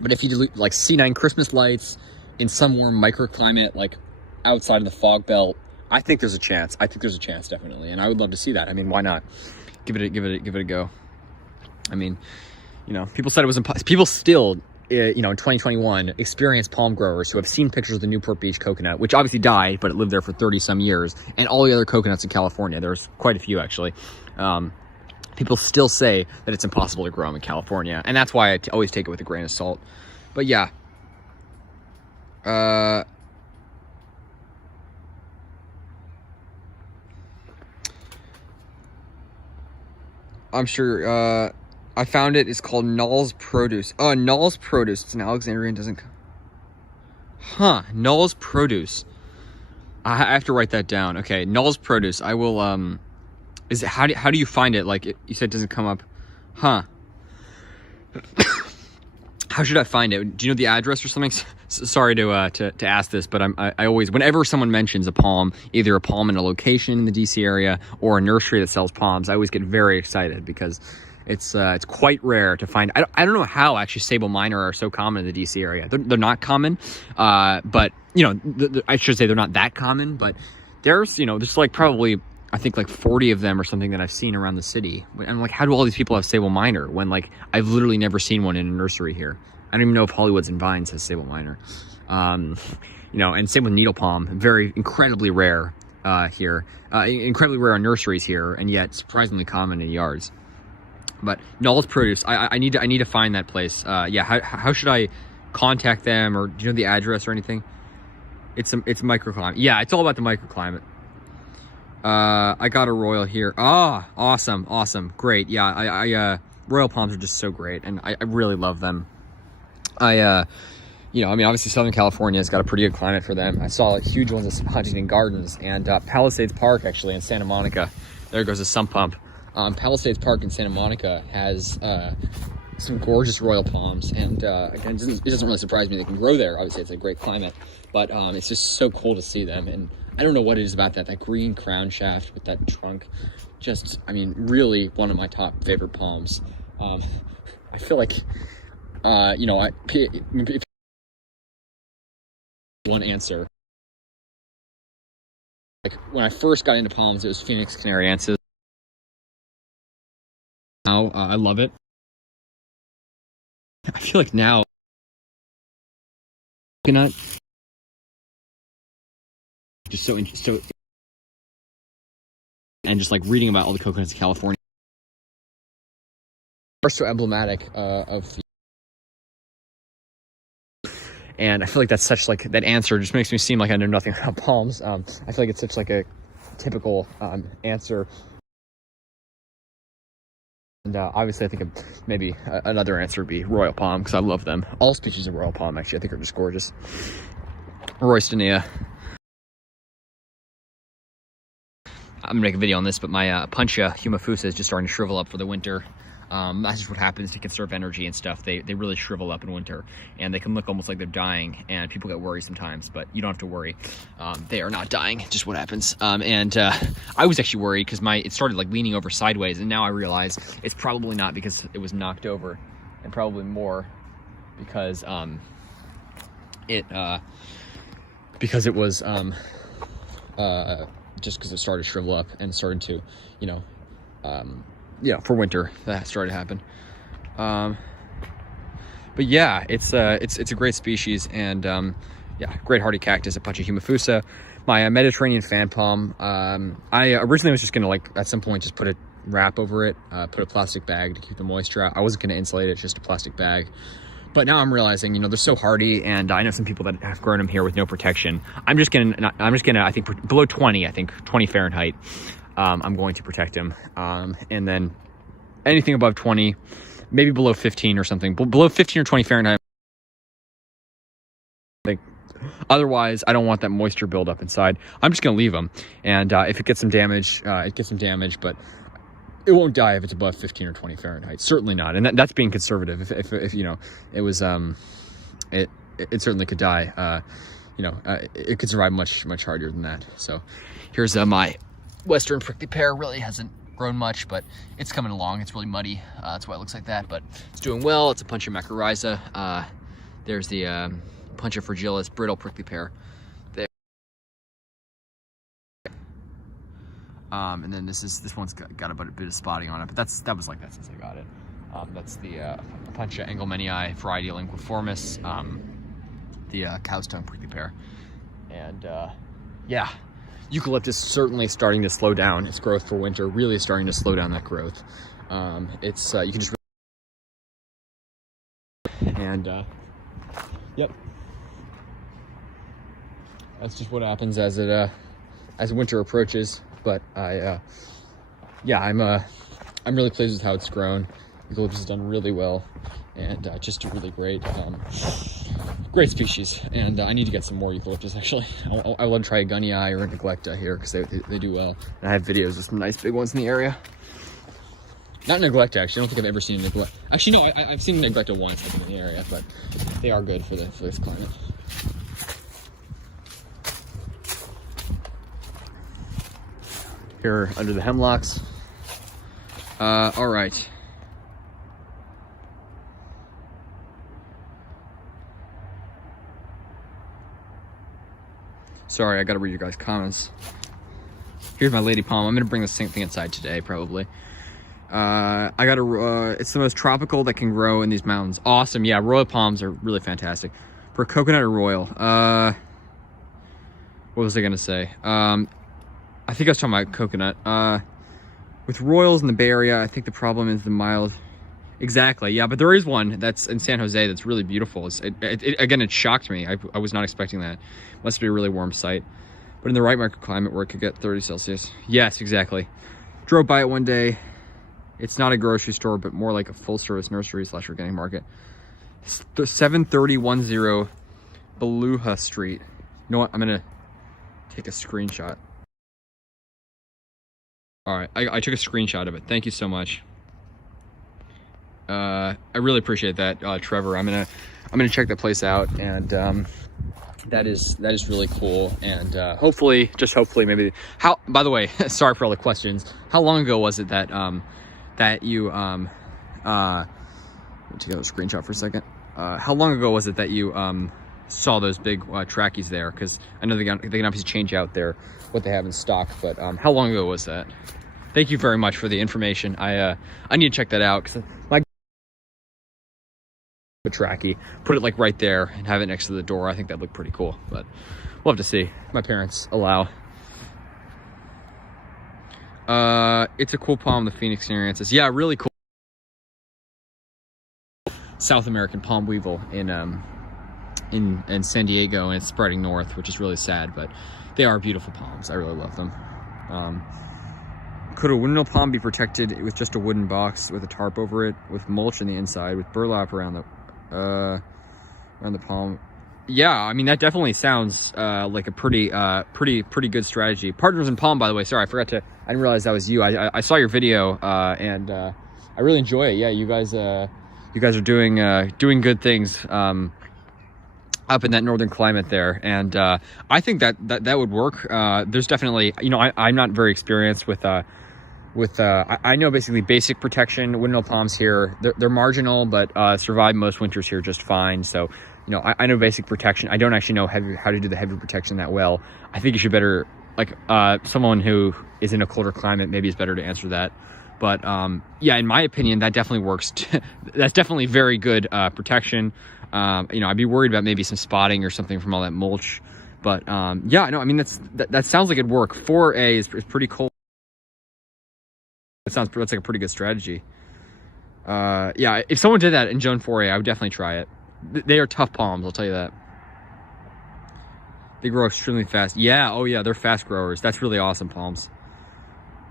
But if you do like C9 Christmas lights in some warm microclimate, like outside of the fog belt, I think there's a chance. I think there's a chance, definitely, and I would love to see that. I mean, why not? Give it a go. I mean, you know, people said it was impossible. People still, you know, in 2021, experienced palm growers who have seen pictures of the Newport Beach coconut, which obviously died, but it lived there for 30 some years, and all the other coconuts in California. There's quite a few actually. People still say that it's impossible to grow them in California, and that's why I always take it with a grain of salt. But yeah. I'm sure. I found it. It's called Null's Produce. Oh, Null's Produce. It's an Alexandrian. Doesn't. Huh. Null's Produce. I have to write that down. Okay. Null's Produce. I will. Is it how do you find it? Like you said, it doesn't come up. Huh. How should I find it? Do you know the address or something? Sorry to ask this, but I always, whenever someone mentions a palm, either a palm in a location in the DC area or a nursery that sells palms, I always get very excited because it's quite rare to find. I don't know how actually sable minor are so common in the DC area. They're not common, but you know, I should say they're not that common. But there's like probably, I think like 40 of them or something that I've seen around the city. I'm like, how do all these people have sable minor when like I've literally never seen one in a nursery here? I don't even know if Hollywoods and Vines has sable minor. And same with needle palm, very incredibly rare here, incredibly rare in nurseries here, and yet surprisingly common in yards. But Null's Produce, I need to find that place. How should I contact them, or do you know the address or anything? It's microclimate. Yeah, it's all about the microclimate. I got a royal here. Ah, awesome, great. Yeah, royal palms are just so great, and I really love them. Obviously Southern California has got a pretty good climate for them. I saw huge ones at Huntington Gardens and Palisades Park, actually, in Santa Monica. There goes a sump pump. Palisades Park in Santa Monica has some gorgeous royal palms, and again, it doesn't really surprise me they can grow there. Obviously, it's a great climate, but it's just so cool to see them. And I don't know what it is about that green crown shaft with that trunk. Just, really one of my top favorite palms. I feel like, one answer. Like when I first got into palms, it was Phoenix Canariensis. Now I love it. I feel like now coconut just so and just like reading about all the coconuts in California are so emblematic of the. And I feel like that's such like that answer just makes me seem like I know nothing about palms. I feel like it's such like a typical answer. And obviously I think maybe another answer would be royal palm, because I love them. All species of royal palm, actually, I think are just gorgeous. Roystonea. I'm gonna make a video on this, but my Puncha humifusa is just starting to shrivel up for the winter. That's just what happens to conserve energy and stuff. They really shrivel up in winter, and they can look almost like they're dying, and people get worried sometimes, but you don't have to worry. They are not dying, just what happens. I was actually worried because it started like leaning over sideways, and now I realize it's probably not because it was knocked over, and probably more because it was just because it started to shrivel up and started to, for winter that started to happen. But yeah, it's a great species, and great hardy cactus, Puncha humifusa. My Mediterranean fan palm, I originally was just gonna at some point just put a wrap over it, put a plastic bag to keep the moisture out. I wasn't gonna insulate it, just a plastic bag. But now I'm realizing, they're so hardy, and I know some people that have grown them here with no protection. I'm just gonna, I think below 20 Fahrenheit, I'm going to protect them. And then anything above 20, maybe below 15 or something, below 15 or 20 Fahrenheit. Otherwise, I don't want that moisture buildup inside. I'm just gonna leave them. And if it gets some damage, it gets some damage, but it won't die if it's above 15 or 20 Fahrenheit. Certainly not. And that's being conservative. If it was, it certainly could die. It could survive much harder than that. So here's my Western prickly pear. Really hasn't grown much, but it's coming along. It's really muddy. That's why it looks like that, but it's doing well. It's a Puncha macrorrhiza. There's the Puncha fragilis brittle prickly pear. And then this one's got a bit of spotting on it, but that was like that since I got it. That's the Puncha engelmannii variety linguiformis, the cowstone prickly pear. And eucalyptus certainly starting to slow down its growth for winter, really starting to slow down that growth. It's you can just yep, that's just what happens as winter approaches. But I'm I'm really pleased with how it's grown. Eucalyptus has done really well, and just a really great species. And I need to get some more eucalyptus, actually. I want to try a gunnii or a neglecta here, because they do well. And I have videos of some nice big ones in the area. Not neglecta, actually. I don't think I've ever seen a neglecta. Actually, no, I've seen neglecta once, I think, in the area, but they are good for this climate. Here under the hemlocks. All right. Sorry, I gotta read your guys' comments. Here's my lady palm. I'm gonna bring the same thing inside today, probably. I got it's the most tropical that can grow in these mountains. Awesome, yeah, royal palms are really fantastic. For coconut or royal, what was I gonna say? I think I was talking about coconut. With royals in the Bay Area, I think the problem is the mild. Exactly, yeah, but there is one that's in San Jose that's really beautiful. Again, it shocked me. I was not expecting that. Must be a really warm site. But in the right microclimate where it could get 30 Celsius. Yes, exactly. Drove by it one day. It's not a grocery store, but more like a full-service nursery / organic market. 73010 Beluga Street. You know what? I'm gonna take a screenshot. All right, I took a screenshot of it. Thank you so much. I really appreciate that, Trevor. I'm gonna check the place out, and that is really cool. And hopefully, maybe. How? By the way, sorry for all the questions. How long ago was it that that you to get a screenshot for a second? How long ago was it that you saw those big trackies there? Because I know they can obviously change out what they have in stock, but how long ago was that? Thank you very much for the information. I need to check that out, because my trackie, put it like right there and have it next to the door. I think that'd look pretty cool, but we'll have to see. My parents allow. It's a cool palm, the Phoenix experiences. Yeah, really cool. South American palm weevil in San Diego, and it's spreading north, which is really sad, but they are beautiful palms. I really love them. Could a windmill palm be protected with just a wooden box with a tarp over it, with mulch on the inside, with burlap around the palm? Yeah, I mean, that definitely sounds like a pretty good strategy. Partners in Palm, by the way. Sorry, I didn't realize that was you. I saw your video, and I really enjoy it. Yeah, you guys are doing good things up in that northern climate there, and I think that would work. There's definitely, I'm not very experienced with I know basically basic protection. Windmill palms here, they're marginal, but survive most winters here just fine. So, I know basic protection. I don't actually know how to do the heavy protection that well. I think you should better, someone who is in a colder climate maybe is better to answer that. But yeah, in my opinion, that definitely works. That's definitely very good protection. I'd be worried about maybe some spotting or something from all that mulch. But yeah, no, I mean, that sounds like it'd work. 4A is pretty cold. That's like a pretty good strategy. Yeah, if someone did that in Zone 4A, I would definitely try it. They are tough palms, I'll tell you that. They grow extremely fast. Yeah, oh yeah, they're fast growers. That's really awesome palms.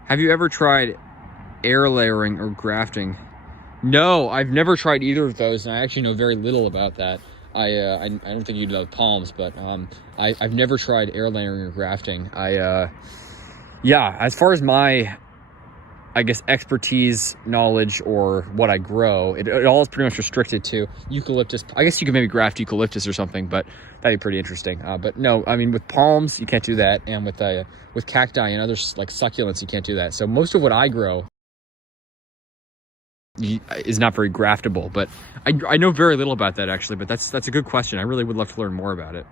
Have you ever tried air layering or grafting? No, I've never tried either of those, and I actually know very little about that. I don't think you do that with palms, but I've never tried air layering or grafting. Yeah, as far as my, I guess, expertise, knowledge, or what I grow, it all is pretty much restricted to eucalyptus. I guess you could maybe graft eucalyptus or something, but that'd be pretty interesting. But no, I mean, with palms, you can't do that, and with cacti and other like succulents, you can't do that. So most of what I grow is not very graftable, but I know very little about that, actually. But that's a good question. I really would love to learn more about it.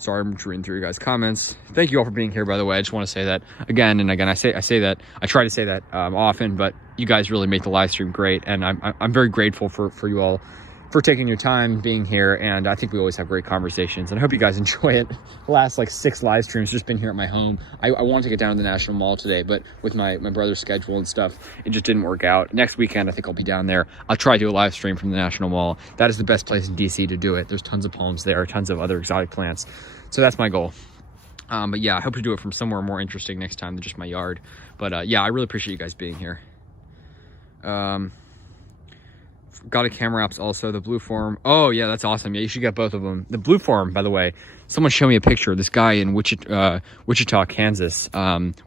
Sorry, I'm just reading through your guys' comments. Thank you all for being here, by the way. I just want to say that again and again. I say that. I try to say that often, but you guys really make the live stream great, and I'm very grateful for you all for taking your time being here, and I think we always have great conversations, and I hope you guys enjoy it. The last 6 live streams just been here at my home. I wanted to get down to the National Mall today, but with my brother's schedule and stuff, it just didn't work out. Next weekend, I think I'll be down there. I'll try to do a live stream from the National Mall. That is the best place in DC to do it. There's tons of palms there, tons of other exotic plants. So that's my goal. But yeah, I hope to do it from somewhere more interesting next time than just my yard. But yeah, I really appreciate you guys being here. Got a camera apps also, the blue form. Oh yeah, that's awesome. Yeah, you should get both of them. The blue form, by the way, someone showed me a picture of this guy in Wichita, Kansas,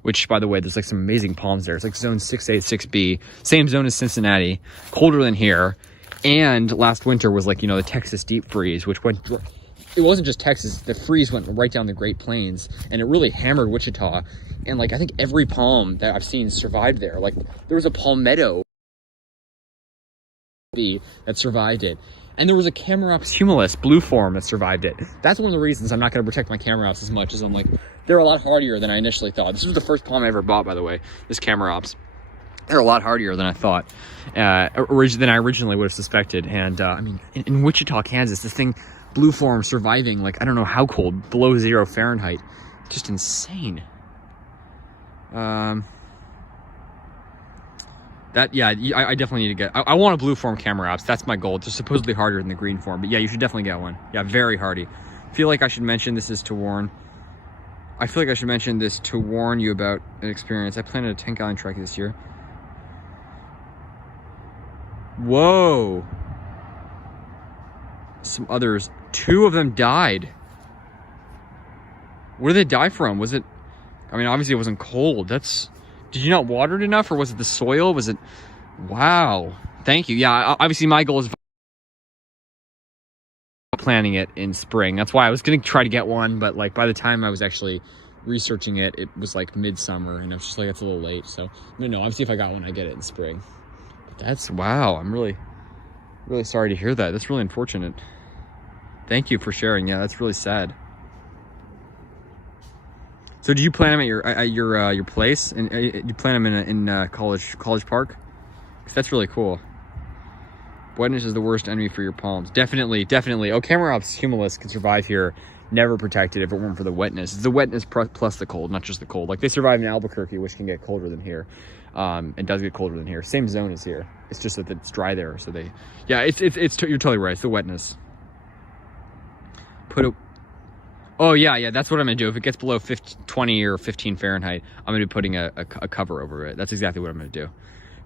which, by the way, there's like some amazing palms there. It's like zone 6A, 6B, same zone as Cincinnati, colder than here. And last winter was like, you know, the Texas deep freeze, which went, it wasn't just Texas, the freeze went right down the Great Plains, and it really hammered Wichita. And like, I think every palm that I've seen survived there. Like, there was a palmetto that survived it, and there was a Camerops humilis blue form that survived it. That's one of the reasons I'm not going to protect my Camerops as much, as I'm like, they're a lot hardier than I initially thought. This was the first palm I ever bought, by the way, this Camerops. They're a lot hardier than I thought, than I originally would have suspected. And I mean, in Wichita, Kansas, this thing, blue form, surviving like, I don't know how cold, below 0 Fahrenheit. Just insane. Yeah, I definitely need to get, I want a blue form Camerops. That's my goal. It's supposedly harder than the green form, but yeah, you should definitely get one. Yeah, very hardy. I feel like I should mention this is to warn. I feel like I should mention this to warn you about an experience. I planted a 10-gallon trackie this year. Whoa. Some others. 2 of them died. Where did they die from? Was it, I mean, obviously it wasn't cold. Did you not water it enough, or was it the soil? Was it, wow. Thank you. Yeah, obviously my goal is planting it in spring. That's why I was going to try to get one, but like by the time I was actually researching it, it was like midsummer, and I was just like, it's a little late. So no, obviously if I got one, I get it in spring. But that's, wow. I'm really, really sorry to hear that. That's really unfortunate. Thank you for sharing. Yeah, that's really sad. So do you plant them at your place, and you plant them in College Park? Because that's really cool. Wetness is the worst enemy for your palms. Definitely. Oh, Camerops humilis could survive here, never protected if it weren't for the wetness. It's the wetness plus the cold, not just the cold. Like, they survive in Albuquerque, which can get colder than here, and does get colder than here. Same zone as here. It's just that it's dry there, so they. Yeah, you're totally right. It's the wetness. Oh yeah, that's what I'm gonna do. If it gets below 20 or 15 Fahrenheit, I'm gonna be putting a cover over it. That's exactly what I'm gonna do.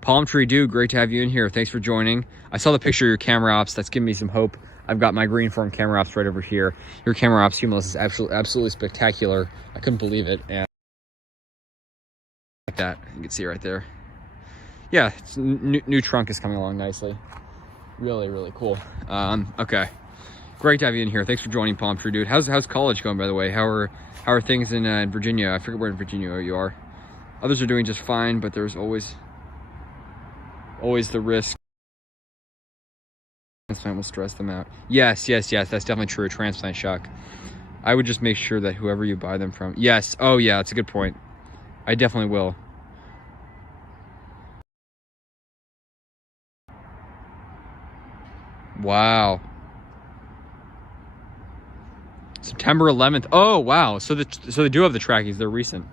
Palm Tree Dude, great to have you in here. Thanks for joining. I saw the picture of your Camerops. That's giving me some hope. I've got my green form Camerops right over here. Your Camerops humilis is absolutely spectacular. I couldn't believe it. And like that, you can see it right there. Yeah, it's new trunk is coming along nicely. Really, really cool. Okay. Great to have you in here. Thanks for joining, Palm Tree Dude. How's college going, by the way? How are things in Virginia? I forget where in Virginia you are. Others are doing just fine, but there's always the risk. Transplant will stress them out. Yes. That's definitely true. Transplant shock. I would just make sure that whoever you buy them from. Yes. Oh yeah, that's a good point. I definitely will. Wow. September 11th. Oh wow. So they do have the trackies. They're recent.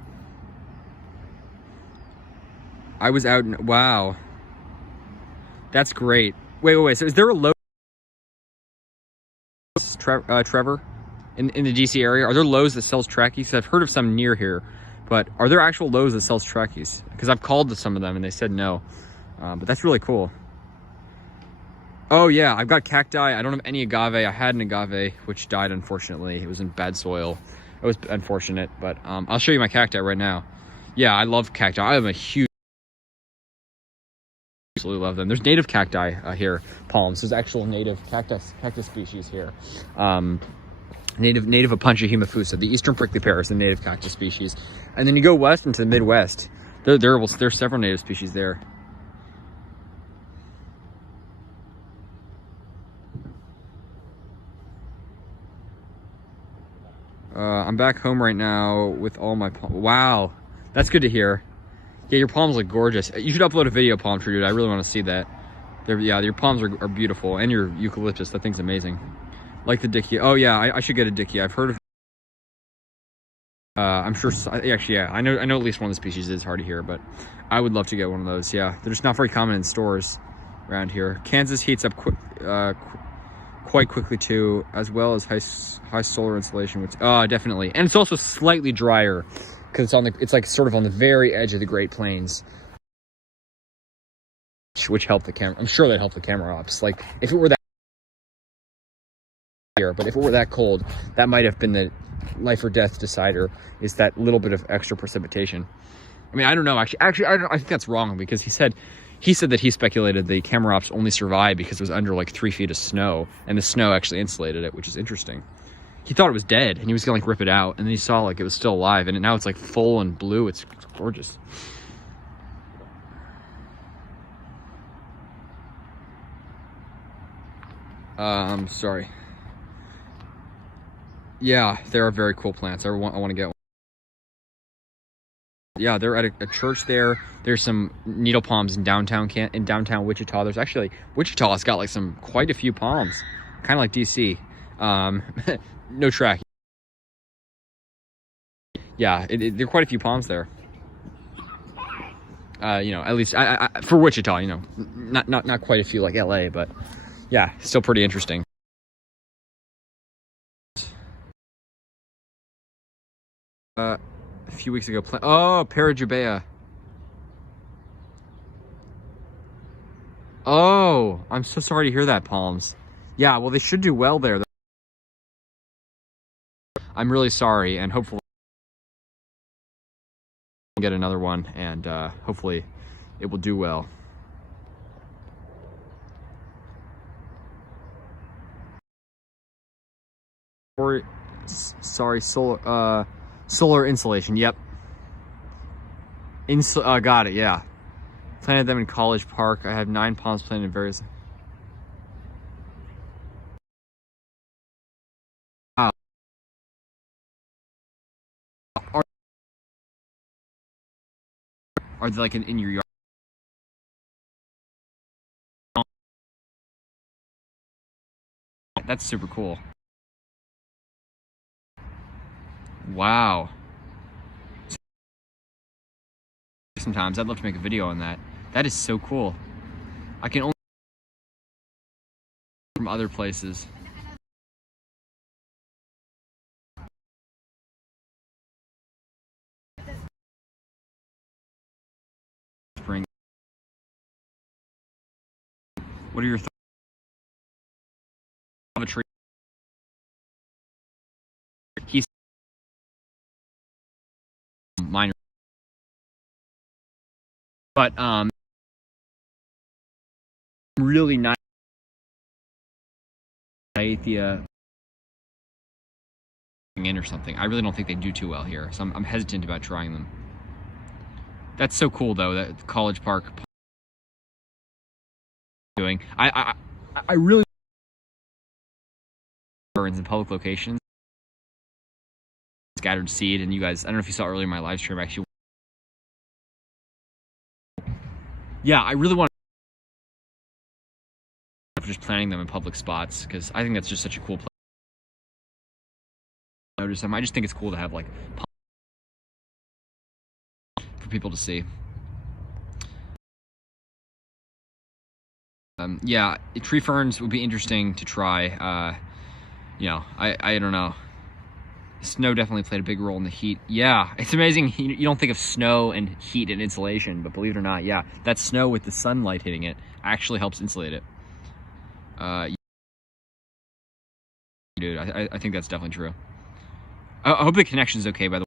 I was out in, wow. That's great. Wait. So is there a Lowe's, Trevor, in the DC area? Are there Lowe's that sells trackies? I've heard of some near here, but are there actual Lowe's that sells trackies? Because I've called to some of them and they said no. But that's really cool. Oh yeah, I've got cacti. I don't have any agave. I had an agave, which died, unfortunately. It was in bad soil. It was unfortunate, but I'll show you my cacti right now. Yeah, I love cacti. I am a huge, absolutely love them. There's native cacti here, palms. There's actual native cactus species here. Native Apuntia hemifusa. The eastern prickly pear is the native cactus species. And then you go west into the Midwest. There's several native species there. I'm back home right now with all my palms. Wow, that's good to hear. Yeah, your palms look gorgeous. You should upload a video, Palm Tree Dude. I really want to see that. Your palms are beautiful, and your eucalyptus. That thing's amazing. Like the dickie. Oh yeah, I should get a dickie. I've heard of. I'm sure. Actually, yeah, I know at least one of the species is hardy here, but I would love to get one of those. Yeah, they're just not very common in stores around here. Kansas heats up quite quickly too, as well as high solar insolation, which definitely. And it's also slightly drier because it's like sort of on the very edge of the Great Plains, which helped the camera. I'm sure that helped the camera ops. Like if it were that here, but if it were that cold, that might have been the life or death decider, is that little bit of extra precipitation. I mean, I don't know. Actually, I think that's wrong, because he said that he speculated the camera ops only survived because it was under like 3 feet of snow, and the snow actually insulated it, which is interesting. He thought it was dead, and he was gonna like rip it out, and then he saw like it was still alive, and now it's like full and blue. It's gorgeous. Sorry. Yeah, they are very cool plants. I want to get one. Yeah, they're at a church there. There's some needle palms in downtown Wichita. There's actually, Wichita's got like quite a few palms, kind of like DC. No track. Yeah, there are quite a few palms there. At least for Wichita, not quite a few like LA, but yeah, still pretty interesting. A few weeks ago, Pear. Oh, I'm so sorry to hear that, palms. Yeah, well, they should do well there. I'm really sorry, and hopefully we'll get another one, and hopefully it will do well. Sorry, solar insulation. Yep. Got it. Yeah. Planted them in College Park. I have 9 palms planted in various. Wow. Are they like in your yard? That's super cool. Wow. Sometimes I'd love to make a video on that. That is so cool. I can only from other places. Spring. What are your thoughts? Of a tree. He's minor. But really nice. In or something. I really don't think they do too well here, so I'm hesitant about trying them. That's so cool though, that College Park doing. I really in public locations, scattered seed, and you guys, I don't know if you saw earlier in my live stream, actually. Yeah, I really want to just planting them in public spots, because I think that's just such a cool place. Notice them. I just think it's cool to have like for people to see. Yeah, tree ferns would be interesting to try. I don't know. Snow definitely played a big role in the heat. Yeah, it's amazing. You don't think of snow and heat and insulation, but believe it or not, yeah, that snow with the sunlight hitting it actually helps insulate it. Dude, I think that's definitely true. I hope the connection's okay, by the way.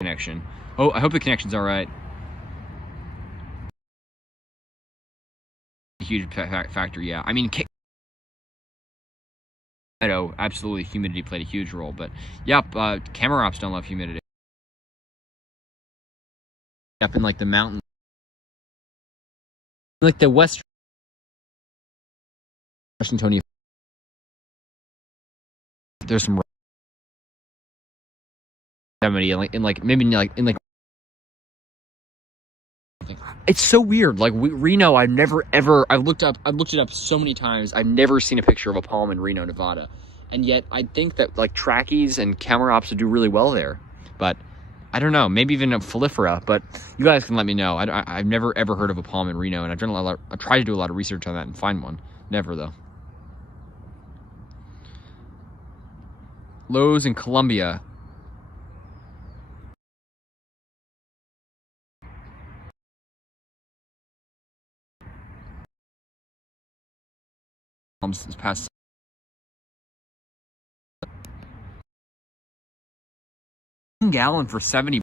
Connection. Oh, I hope the connection's all right. Huge factor, yeah. I mean, absolutely, humidity played a huge role, but yep, camera ops don't love humidity. Up in like the mountains, like the Western Washington. There's some in like it's so weird. Like Reno, I've looked it up so many times. I've never seen a picture of a palm in Reno, Nevada, and yet I think that like trackies and camera ops would do really well there. But I don't know, maybe even a Folifera, but you guys can let me know. I've never ever heard of a palm in Reno, and I've tried to do a lot of research on that and find one. Never though. Lowe's in Columbia. This past gallon for 70.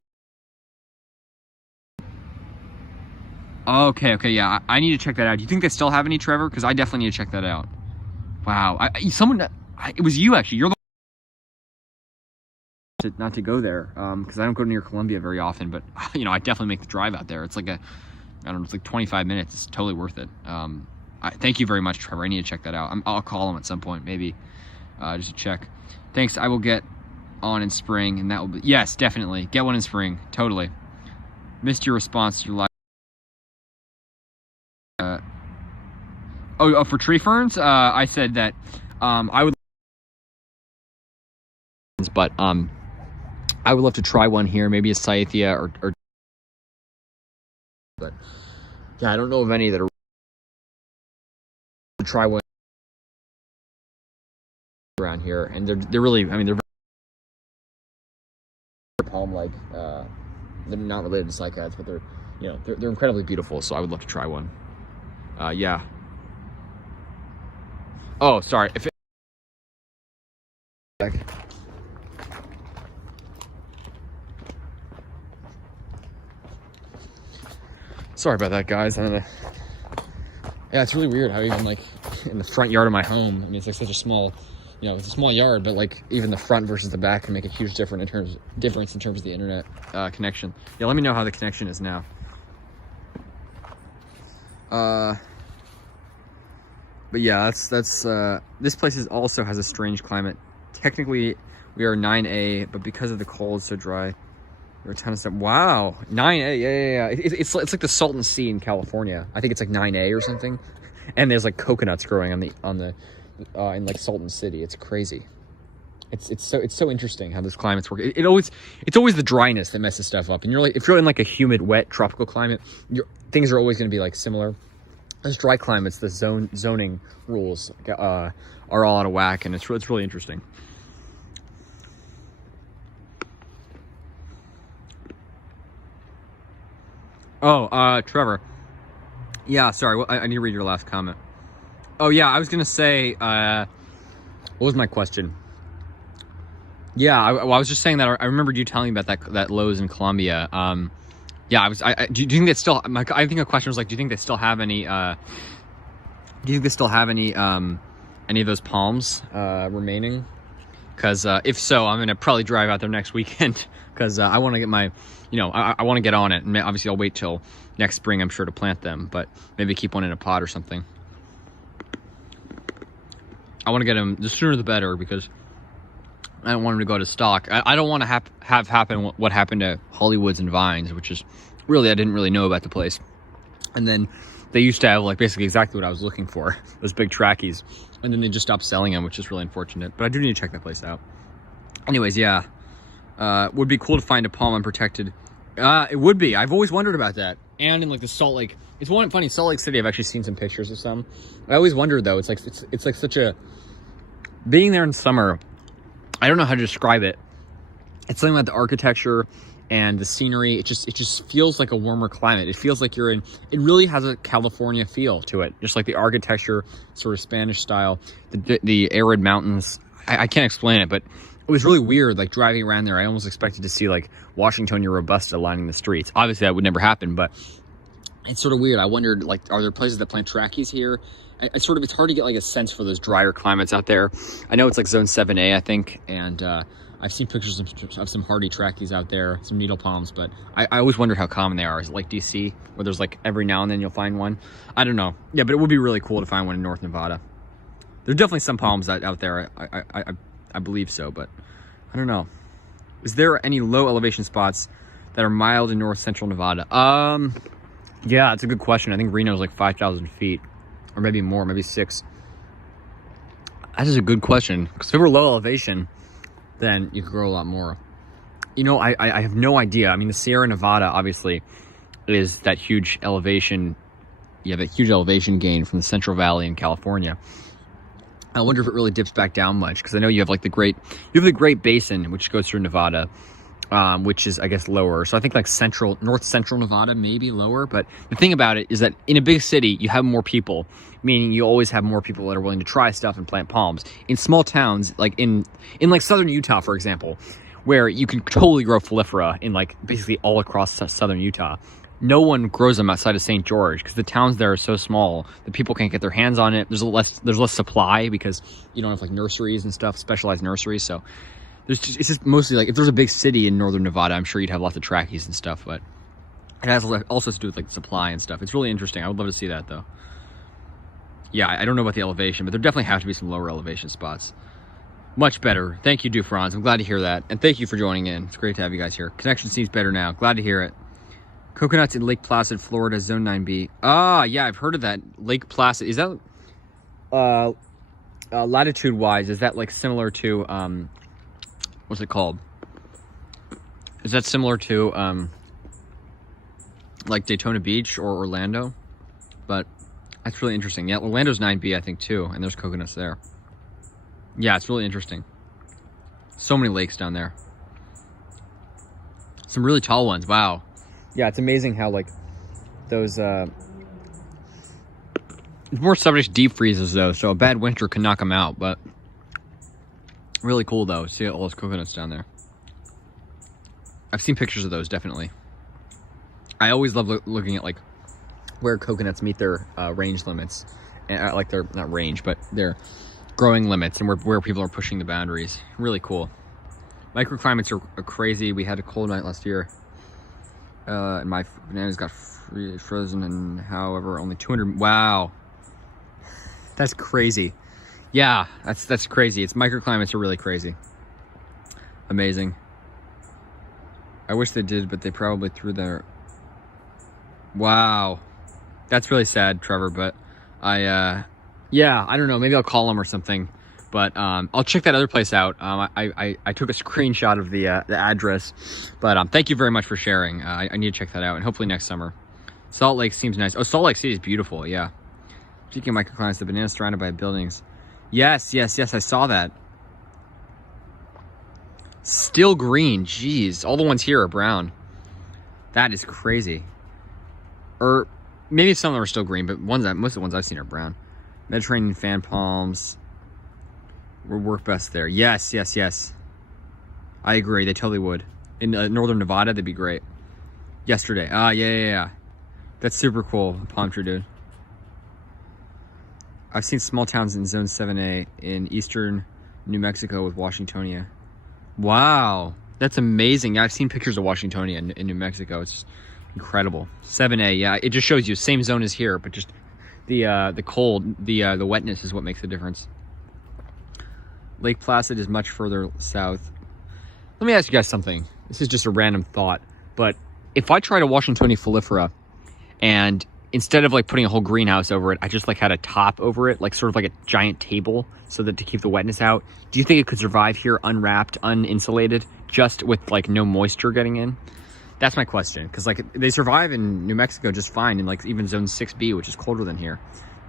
Okay, yeah, I need to check that out. Do you think they still have any, Trevor? Because I definitely need to check that out. Wow, it was you actually. You're the not to go there because I don't go near Columbia very often, but you know, I definitely make the drive out there. It's like I don't know, it's like 25 minutes. It's totally worth it. Thank you very much, Trevor. I need to check that out. I'll call him at some point, maybe, just to check. Thanks. I will get on in spring, and that will be, yes, definitely get one in spring. Totally. Missed your response to your live. For tree ferns, I said that I would, but I would love to try one here, maybe a Cyathea or but yeah, I don't know of any that are to try one around here, and they're really, I mean, they're palm like they're not related to cycads, but they're, you know, they're incredibly beautiful. So I would love to try one. Yeah. Oh, sorry. If it... Sorry about that, guys. Yeah, it's really weird how even like in the front yard of my home, I mean, it's like such a small, you know, it's a small yard, but like even the front versus the back can make a huge difference in terms of the internet connection. Yeah, let me know how the connection is now. But yeah, that's this place also has a strange climate. Technically, we are 9A, but because of the cold, it's so dry. We're a ton of stuff. Wow, 9A, yeah. It's like the Salton Sea in California. I think it's like 9A or something. And there's like coconuts growing in like Salton City. It's crazy. It's so interesting how those climates work. It's always the dryness that messes stuff up. And you're like, if you're in like a humid, wet, tropical climate, things are always going to be like similar. Those dry climates, the zoning rules are all out of whack, and it's really interesting. Oh, Trevor. Yeah, sorry. I need to read your last comment. Oh yeah, I was gonna say, what was my question? Yeah, I was just saying that I remembered you telling me about that Lowe's in Columbia. Yeah, do you think they still? I think a question was like, do you think they still have any? Do you think they still have any of those palms remaining? Because if so, I'm gonna probably drive out there next weekend because I want to get my, you know, I want to get on it. And obviously, I'll wait till next spring, I'm sure, to plant them. But maybe keep one in a pot or something. I want to get them the sooner the better because I don't want them to go to stock. I don't want to have happen what happened to Hollywoods and Vines, which is really, I didn't really know about the place. And then they used to have like basically exactly what I was looking for, those big trackies. And then they just stopped selling them, which is really unfortunate. But I do need to check that place out. Anyways, yeah. Would be cool to find a palm unprotected. It would be. I've always wondered about that. And in like the Salt Lake, it's funny, Salt Lake City, I've actually seen some pictures of some. I always wondered though, it's like such a, being there in summer, I don't know how to describe it. It's something about the architecture and the scenery. It just feels like a warmer climate. It feels like it really has a California feel to it. Just like the architecture, sort of Spanish style, the arid mountains. I can't explain it, but it was really weird, like driving around there. I almost expected to see like Washingtonia robusta lining the streets. Obviously that would never happen, but it's sort of weird. I wondered, like, are there places that plant trackies here? It's hard to get like a sense for those drier climates out there. I know it's like zone 7A, I think, and I've seen pictures of some hardy trackies out there, some needle palms, but I always wondered how common they are. Is it like DC, where there's like every now and then you'll find one? I don't know. Yeah, but it would be really cool to find one in North Nevada. There's definitely some palms out there. I believe so, but I don't know. Is there any low elevation spots that are mild in north central Nevada? Yeah, it's a good question. I think Reno's like 5,000 feet, or maybe more, maybe 6. That is a good question, because if it were low elevation, then you could grow a lot more. You know, I have no idea. I mean, the Sierra Nevada obviously is that huge elevation. Yeah, that huge elevation gain from the Central Valley in California. I wonder if it really dips back down much, because I know you have the Great Basin, which goes through Nevada, which is, I guess, lower. So I think like north central Nevada may be lower. But the thing about it is that in a big city, you have more people, meaning you always have more people that are willing to try stuff and plant palms. In small towns, like in like southern Utah, for example, where you can totally grow falifera in like basically all across southern Utah, no one grows them outside of St. George, because the towns there are so small that people can't get their hands on it. There's less supply, because you don't have like nurseries and stuff, specialized nurseries. So it's just mostly like, if there's a big city in northern Nevada, I'm sure you'd have lots of trackies and stuff, but it has also to do with like supply and stuff. It's really interesting. I would love to see that though. Yeah, I don't know about the elevation, but there definitely have to be some lower elevation spots. Much better. Thank you, Dufrans. I'm glad to hear that. And thank you for joining in. It's great to have you guys here. Connection seems better now. Glad to hear it. Coconuts in Lake Placid, Florida, Zone 9B. Ah, yeah, I've heard of that. Lake Placid. Is that, latitude-wise, is that like similar to, what's it called? Is that similar to, like Daytona Beach or Orlando? But that's really interesting. Yeah, Orlando's 9B, I think, too, and there's coconuts there. Yeah, it's really interesting. So many lakes down there. Some really tall ones. Wow. Yeah, it's amazing how like those it's more subject to deep freezes though, so a bad winter can knock them out. But really cool though. See all those coconuts down there. I've seen pictures of those, definitely. I always love looking at like where coconuts meet their range limits, and like their not range, but their growing limits, and where people are pushing the boundaries. Really cool. Microclimates are crazy. We had a cold night last year, and my bananas got frozen, and however only 200. Wow, that's crazy. Yeah, that's crazy. It's microclimates are really crazy. Amazing. I wish they did, but they probably threw their. Wow, that's really sad, Trevor. But yeah, I don't know. Maybe I'll call them or something. But I'll check that other place out. I took a screenshot of the address. But thank you very much for sharing. I need to check that out, and hopefully next summer. Salt Lake seems nice. Oh, Salt Lake City is beautiful. Yeah. Speaking of microclimates, the bananas surrounded by buildings. Yes. I saw that. Still green. Jeez, all the ones here are brown. That is crazy. Or maybe some of them are still green, but most of the ones I've seen are brown. Mediterranean fan palms would work best there. Yes. I agree. They totally would. In northern Nevada, they'd be great. Yesterday. Yeah. That's super cool. Palm tree, dude. I've seen small towns in Zone 7A in eastern New Mexico with Washingtonia. Wow. That's amazing. Yeah, I've seen pictures of Washingtonia in New Mexico. It's incredible. 7A, yeah. It just shows you same zone as here, but just the cold, the wetness is what makes the difference. Lake Placid is much further south. Let me ask you guys something. This is just a random thought, but if I tried a Washingtonia Falifera and instead of like putting a whole greenhouse over it, I just like had a top over it, like sort of like a giant table so that to keep the wetness out, do you think it could survive here unwrapped, uninsulated, just with like no moisture getting in? That's my question, because like they survive in New Mexico just fine, in like even Zone 6B, which is colder than here,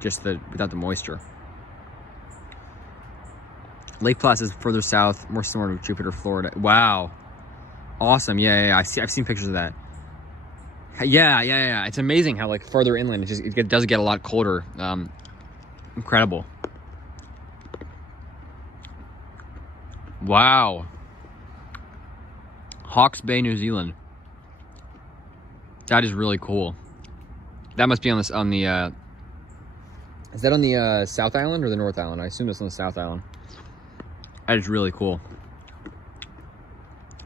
just without the moisture. Lake Placid is further south, more similar to Jupiter, Florida. Wow, awesome. Yeah. I've seen pictures of that. Yeah. It's amazing how like farther inland it does get a lot colder. Incredible. Wow. Hawke's Bay, New Zealand. That is really cool. That must be on the is that on the South Island or the North Island? I assume it's on the South Island. That is really cool.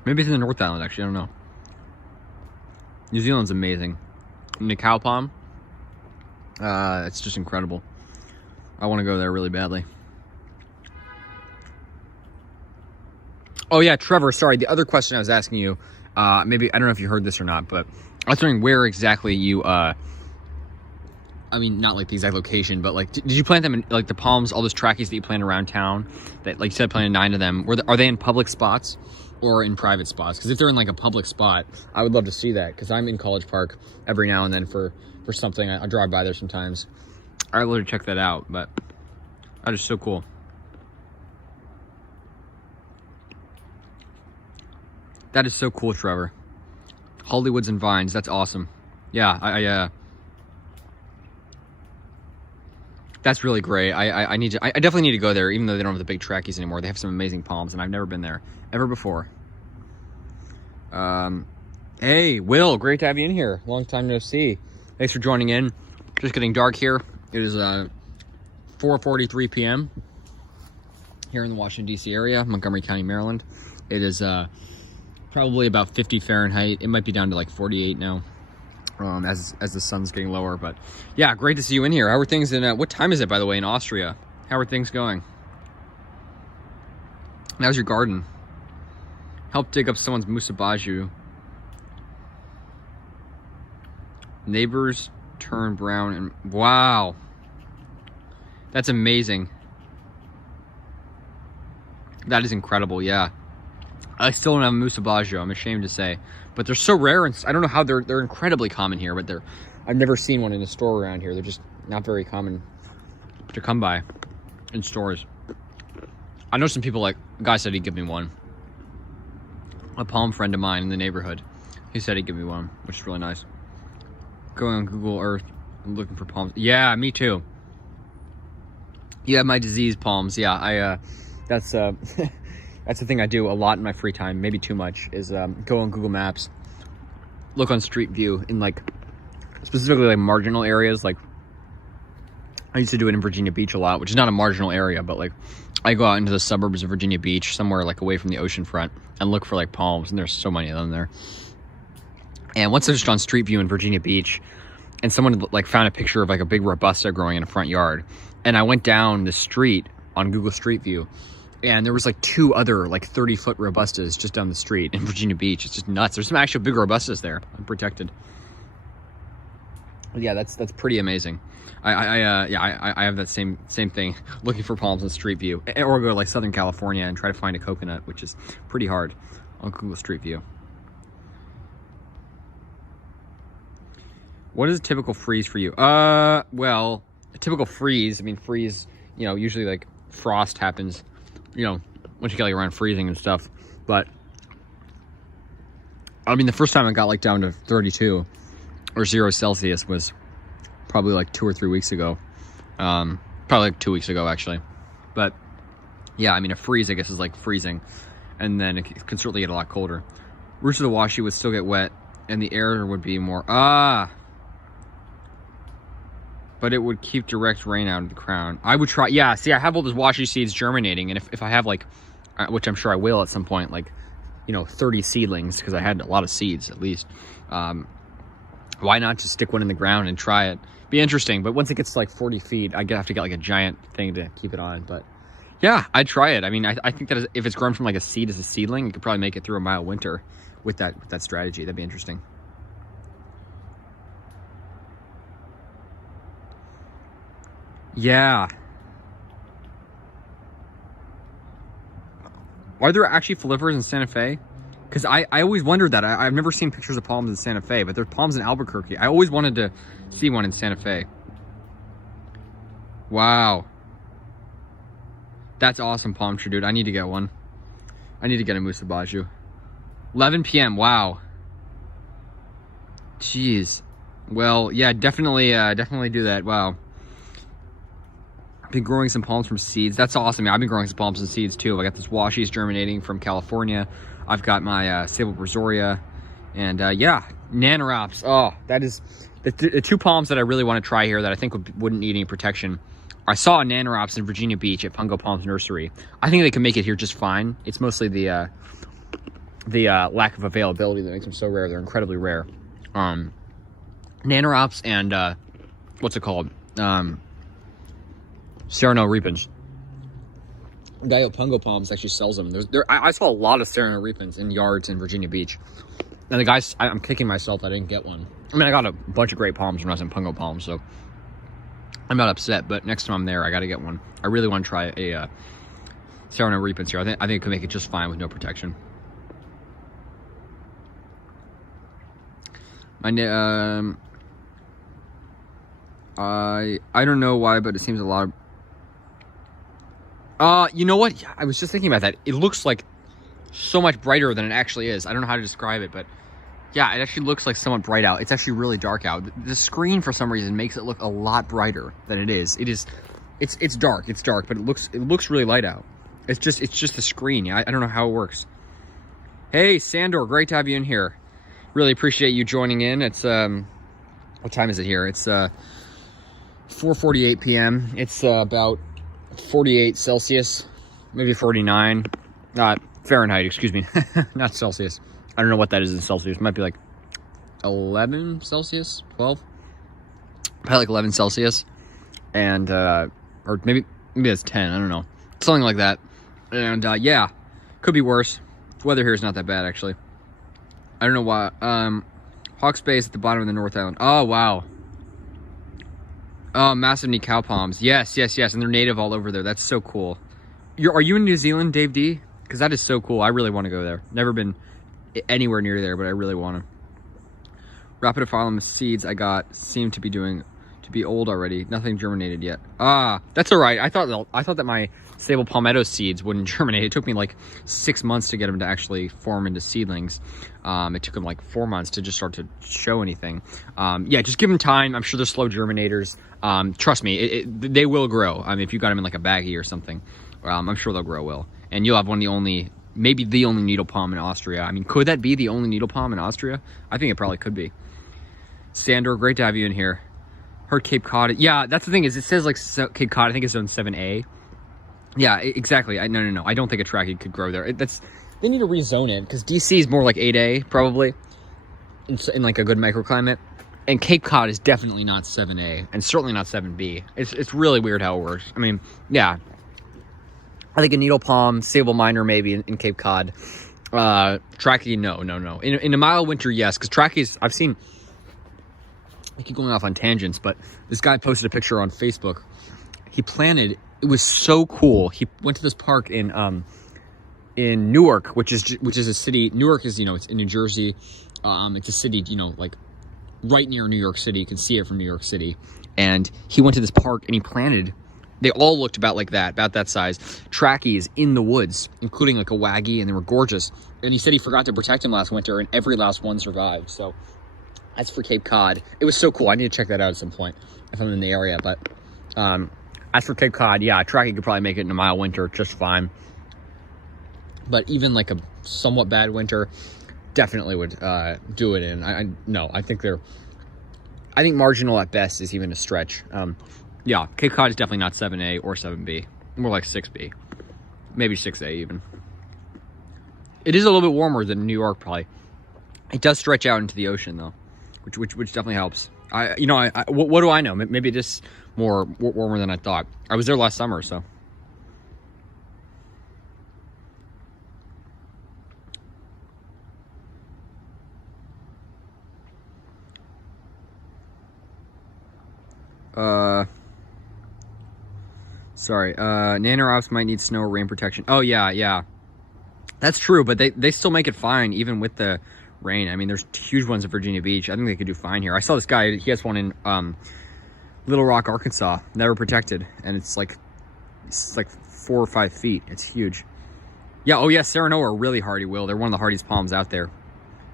Maybe it's in the North Island, actually. I don't know. New Zealand's amazing. And the cow palm, it's just incredible. I want to go there really badly. Oh yeah, Trevor, sorry. The other question I was asking you, maybe, I don't know if you heard this or not, but I was wondering where exactly you, I mean, not like the exact location, but like, did you plant them in like the palms, all those trackies that you plant around town that, like you said, planted 9 of them, are they in public spots? or in private spots. Because if they're in like a public spot, I would love to see that. Because I'm in College Park every now and then for something. I drive by there sometimes. I would love to check that out, but that is so cool. That is so cool, Trevor. Hollywoods and Vines, that's awesome. Yeah, I that's really great. I definitely need to go there, even though they don't have the big trackies anymore. They have some amazing palms, and I've never been there ever before. Hey, Will, great to have you in here. Long time no see. Thanks for joining in. Just getting dark here. It is 4:43 p.m. here in the Washington, D.C. area, Montgomery County, Maryland. It is probably about 50 Fahrenheit. It might be down to like 48 now. As the sun's getting lower, but yeah, great to see you in here. How are things in what time is it, by the way, in Austria? How are things going? How's your garden? Help dig up someone's musabaju. Neighbors turn brown and wow, that's amazing. That is incredible. Yeah, I still don't have a musabaju, I'm ashamed to say. But they're so rare, and I don't know how they're incredibly common here, but I've never seen one in a store around here. They're just not very common to come by in stores. I know some people, like, a guy said he'd give me one. A palm friend of mine in the neighborhood. He said he'd give me one, which is really nice. Going on Google Earth, I'm looking for palms. Yeah, me too. You have my disease palms. Yeah, that's that's the thing I do a lot in my free time, maybe too much, is go on Google Maps, look on Street View in like, specifically like marginal areas. Like I used to do it in Virginia Beach a lot, which is not a marginal area, but like I go out into the suburbs of Virginia Beach, somewhere like away from the ocean front, and look for like palms, and there's so many of them there. And once I was just on Street View in Virginia Beach, and someone like found a picture of like a big Robusta growing in a front yard, and I went down the street on Google Street View, and there was like 2 other like 30-foot Robustas just down the street in Virginia Beach. It's just nuts. There's some actual big Robustas there, unprotected. Yeah, that's pretty amazing. I have that same thing, looking for palms on Street View, or go to like Southern California and try to find a coconut, which is pretty hard on Google Street View. What is a typical freeze for you? Well, a typical freeze, I mean, freeze, you know, usually like frost happens, you know, once you get like around freezing and stuff. But I mean, the first time I got like down to 32 or 0 Celsius was probably like 2 or 3 weeks ago. Probably like 2 weeks ago, actually. But yeah, I mean, a freeze, I guess, is like freezing. And then it can certainly get a lot colder. Roots of the washi would still get wet, and the air would be more, but it would keep direct rain out of the crown. I would try, yeah, see, I have all those washi seeds germinating, and if I have like, which I'm sure I will at some point, like, you know, 30 seedlings, because I had a lot of seeds at least, why not just stick one in the ground and try it? Be interesting, but once it gets to like 40 feet, I have to get like a giant thing to keep it on. But yeah, I'd try it. I mean, I think that if it's grown from like a seed as a seedling, you could probably make it through a mild winter with that strategy. That'd be interesting. Yeah. Are there actually foliferas in Santa Fe? Because I always wondered that. I've never seen pictures of palms in Santa Fe, but there's palms in Albuquerque. I always wanted to see one in Santa Fe. Wow. That's awesome, palm tree, dude. I need to get one. I need to get a musabaju. 11 p.m. Wow. Jeez. Well, yeah, definitely do that. Wow. I've been growing some palms from seeds. That's awesome. I've been growing some palms and seeds too. I got this washies germinating from California. I've got my sable brazoria, and yeah, Nanoraps. Oh, that is the 2 palms that I really want to try here that I think wouldn't need any protection. I saw a Nanoraps in Virginia Beach at Pungo Palms Nursery. I think they can make it here just fine. It's mostly the lack of availability that makes them so rare. They're incredibly rare. Nanoraps and what's it called? Serrano repens. The guy at Pungo Palms actually sells them. I saw a lot of Serrano repens in yards in Virginia Beach. And the guys, I'm kicking myself I didn't get one. I mean, I got a bunch of great palms when I was in Pungo Palms, so I'm not upset. But next time I'm there, I got to get one. I really want to try a Serrano repens here. I think it could make it just fine with no protection. I don't know why, but it seems a lot of... you know what? I was just thinking about that. It looks like so much brighter than it actually is. I don't know how to describe it, but yeah, it actually looks like somewhat bright out. It's actually really dark out. The screen, for some reason, makes it look a lot brighter than it is. It's dark, but it looks really light out. It's just the screen. Yeah, I don't know how it works. Hey, Sandor, great to have you in here. Really appreciate you joining in. It's what time is it here? It's 4:48 p.m. It's about 48 Celsius, maybe 49. Fahrenheit, excuse me, not Celsius. I don't know what that is in Celsius. It might be like 11 Celsius, 12. Probably like 11 Celsius, and or maybe it's 10. I don't know, something like that. And yeah, could be worse. The weather here is not that bad, actually. I don't know why. Hawke's Bay is at the bottom of the North Island. Oh, wow. Oh, massive neat cow palms. Yes. And they're native all over there. That's so cool. Are you in New Zealand, Dave D? Because that is so cool. I really want to go there. Never been anywhere near there, but I really want to. Rapidophyllum seeds I got seem to be old already. Nothing germinated yet. That's all right. I thought that my stable palmetto seeds wouldn't germinate. It took me like 6 months to get them to actually form into seedlings. It took them like 4 months to just start to show anything. Yeah, just give them time. I'm sure they're slow germinators. Trust me, they will grow. I mean, if you got them in like a baggie or something, I'm sure they'll grow well. And you'll have maybe the only needle palm in Austria. I mean, could that be the only needle palm in Austria? I think it probably could be. Sandor, great to have you in here. Heard Cape Cod. Yeah, that's the thing, is it says like Cape Cod. I think it's zone 7A. Yeah, exactly. No. I don't think a trachea could grow there. They need to rezone it, because DC is more like 8A probably, in like a good microclimate. And Cape Cod is definitely not 7A, and certainly not 7B. It's really weird how it works. I mean, yeah. I think a needle palm, sable minor maybe in Cape Cod. Trachea, no. In a mild winter, yes, because tracheas, I've seen... I keep going off on tangents, but this guy posted a picture on Facebook. He planted, it was so cool. He went to this park in Newark, which is a city. Newark is, it's in New Jersey. It's a city, like right near New York City. You can see it from New York City. And he went to this park and he planted, they all looked about that size, tracheas in the woods, including like a waggy, and they were gorgeous. And he said he forgot to protect them last winter, and every last one survived. So as for Cape Cod, it was so cool. I need to check that out at some point if I'm in the area. But as for Cape Cod, yeah, trachea could probably make it in a mild winter just fine. But even like a somewhat bad winter, definitely would do it in. I think marginal at best is even a stretch. Yeah, Cape Cod is definitely not 7A or 7B. More like 6B. Maybe 6A even. It is a little bit warmer than New York, probably. It does stretch out into the ocean, though, which definitely helps. What do I know? Maybe it is more warmer than I thought. I was there last summer, so. Sorry. Nanorops might need snow or rain protection. Oh, yeah. That's true, but they still make it fine, even with the rain. I mean, there's huge ones at Virginia Beach. I think they could do fine here. I saw this guy, he has one in Little Rock, Arkansas, never protected, and it's like 4 or 5 feet. It's huge. Yeah, Serrano are really hardy, Will. They're one of the hardiest palms out there.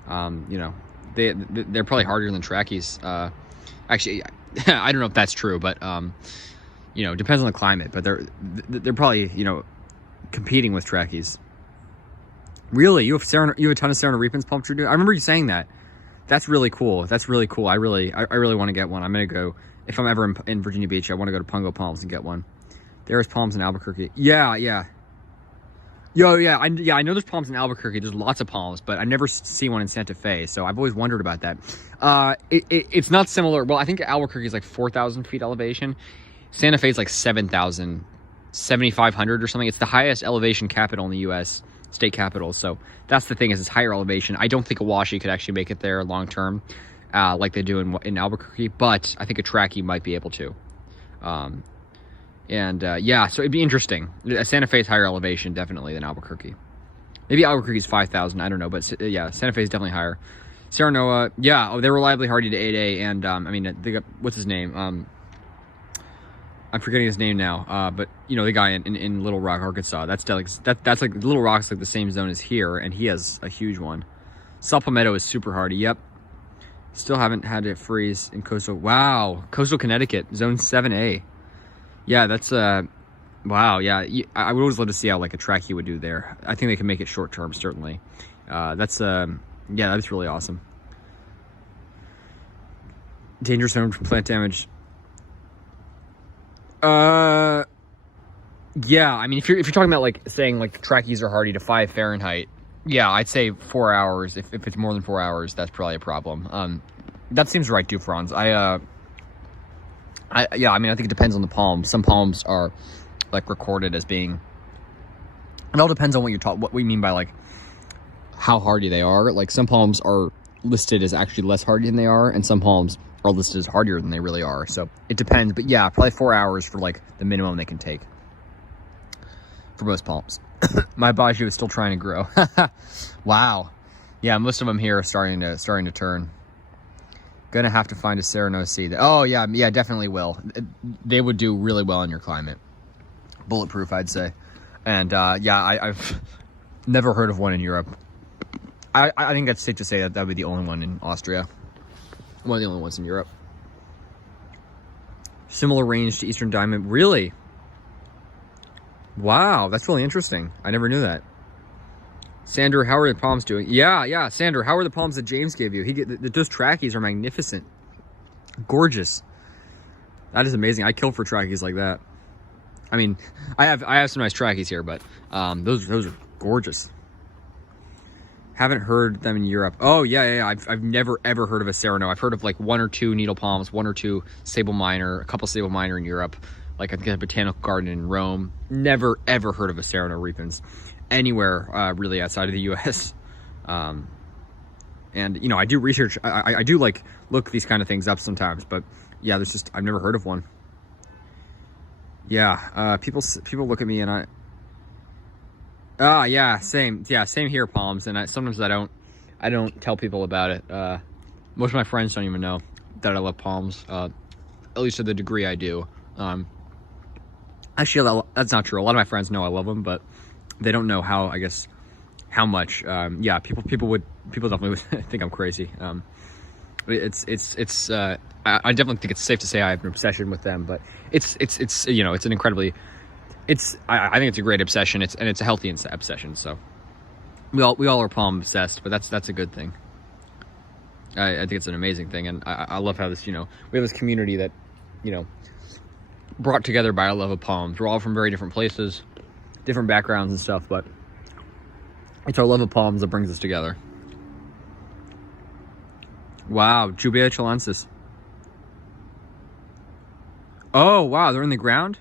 They're probably hardier than tracheas. Actually, I don't know if that's true, but depends on the climate. But they're probably competing with tracheas. Really, you have a ton of Serrano repens palm tree. I remember you saying that. That's really cool. I really want to get one. I'm gonna go, if I'm ever in Virginia Beach, I want to go to Pungo Palms and get one. There's palms in Albuquerque. Yeah. I know there's palms in Albuquerque. There's lots of palms, but I never see one in Santa Fe. So I've always wondered about that. It's not similar. Well, I think Albuquerque is like 4,000 feet elevation. Santa Fe is like 7,000, 7,500 or something. It's the highest elevation capital in the U.S. state capital. So that's the thing, is it's higher elevation. I don't think a washi could actually make it there long term, like they do in Albuquerque. But I think a trachea might be able to. Yeah, so it'd be interesting. Santa Fe is higher elevation, definitely, than Albuquerque. Maybe Albuquerque's 5,000, I don't know, but yeah, Santa Fe is definitely higher. Serenoa, yeah. Oh, they're reliably hardy to 8A, and I mean, they got, what's his name? I'm forgetting his name now. But you know, the guy in Little Rock, Arkansas. That's like Little Rock's like the same zone as here, and he has a huge one. South Palmetto is super hardy. Yep. Still haven't had it freeze in coastal. Wow, coastal Connecticut, zone 7A. Yeah, that's wow. Yeah, I would always love to see how like a trachea would do there. I think they can make it short term, certainly. That's yeah, that's really awesome. Dangerous zone from plant damage. Yeah, I mean, if you're talking about like saying like tracheas are hardy to 5 Fahrenheit, yeah, I'd say 4 hours. If it's more than 4 hours, that's probably a problem. That seems right too, Franz. Yeah, I mean, I think it depends on the palm. Some palms are like recorded as being. It all depends on what we mean by like how hardy they are. Like some palms are listed as actually less hardy than they are, and some palms are listed as hardier than they really are. So it depends, but yeah, probably 4 hours for like the minimum they can take for most palms. My Baju is still trying to grow. Wow. Yeah, most of them here are starting to turn. Gonna have to find a Sereno seed. Oh yeah, definitely will. They would do really well in your climate. Bulletproof, I'd say. And yeah, I've never heard of one in Europe. I think that's safe to say that would be the only one in Austria. One of the only ones in Europe. Similar range to Eastern Diamond. Really? Wow, that's really interesting. I never knew that. Sander, how are the palms doing? Yeah, Sander, how are the palms that James gave you? Those tracheas are magnificent. Gorgeous. That is amazing. I kill for tracheas like that. I mean, I have some nice tracheas here, but those are gorgeous. Haven't heard them in Europe. Oh, yeah. I've never, ever heard of a Sereno. I've heard of like 1 or 2 needle palms, 1 or 2 sable minor, a couple sable minor in Europe. Like I think a botanical garden in Rome. Never, ever heard of a Sereno repens anywhere really outside of the U.S. And, you know, I do research. I do like look these kind of things up sometimes. But, yeah, I've never heard of one. Yeah, people look at me and yeah, same here, palms. And sometimes I don't tell people about it. Most of my friends don't even know that I love palms, at least to the degree I do. Actually, that's not true. A lot of my friends know I love them, but they don't know how much. Yeah, people definitely would think I'm crazy. It's I definitely think it's safe to say I have an obsession with them, but it's you know, it's an incredibly. I think it's a great obsession. It's a healthy obsession. So we all are palm obsessed, but that's a good thing. I think it's an amazing thing, and I love how this, you know, we have this community that, you know, brought together by our love of palms. We're all from very different places, different backgrounds and stuff, but it's our love of palms that brings us together. Wow, Jubea chilensis. Oh wow, they're in the ground.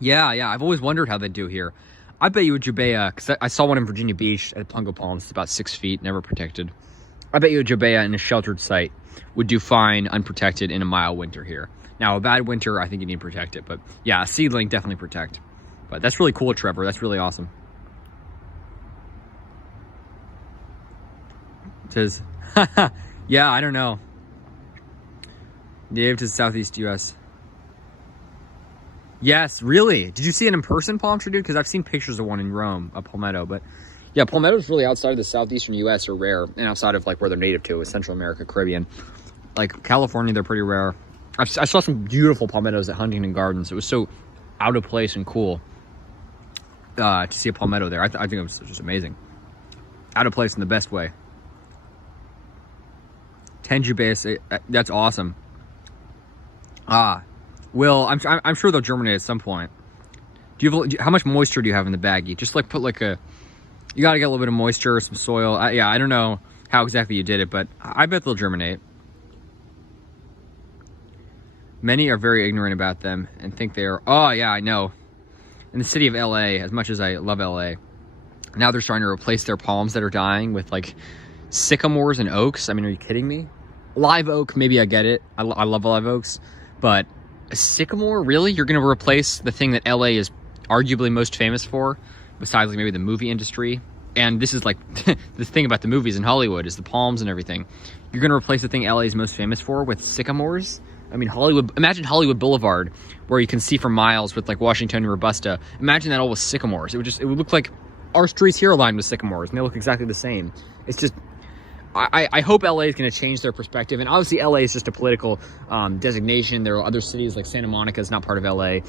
Yeah, I've always wondered how they do here. I bet you a Jubea, because I saw one in Virginia Beach at Pungo Palms. It's about 6 feet, never protected. I bet you a Jubea in a sheltered site would do fine unprotected in a mild winter here. Now, a bad winter, I think you need to protect it. But yeah, a seedling, definitely protect. But that's really cool, Trevor. That's really awesome. It says, yeah, I don't know. Native to the southeast U.S. Yes, really? Did you see it in person, palm tree, dude? Because I've seen pictures of one in Rome, a palmetto. But yeah, palmettos really outside of the southeastern U.S. are rare, and outside of like where they're native to, is Central America, Caribbean. Like California, they're pretty rare. I saw some beautiful palmettos at Huntington Gardens. It was so out of place and cool to see a palmetto there. I think it was just amazing. Out of place in the best way. 10 Jubaeus, that's awesome. Will, I'm sure they'll germinate at some point. How much moisture do you have in the baggie? Just like put like you gotta get a little bit of moisture, some soil. Yeah, I don't know how exactly you did it, but I bet they'll germinate. Many are very ignorant about them and think they are. Oh yeah, I know. In the city of LA, as much as I love LA, now they're starting to replace their palms that are dying with like sycamores and oaks. I mean, are you kidding me? Live oak, maybe I get it. I love live oaks, but a sycamore, really? You're going to replace the thing that LA is arguably most famous for, besides like maybe the movie industry? and this is like the thing about the movies in Hollywood is the palms and everything. You're going to replace the thing LA is most famous for with sycamores. I mean, imagine Hollywood Boulevard, where you can see for miles with like Washington and Robusta. Imagine that all with sycamores. It would look like our streets here are lined with sycamores, and they look exactly the same. It's just, I hope LA is going to change their perspective. And obviously LA is just a political designation. There are other cities like Santa Monica is not part of LA,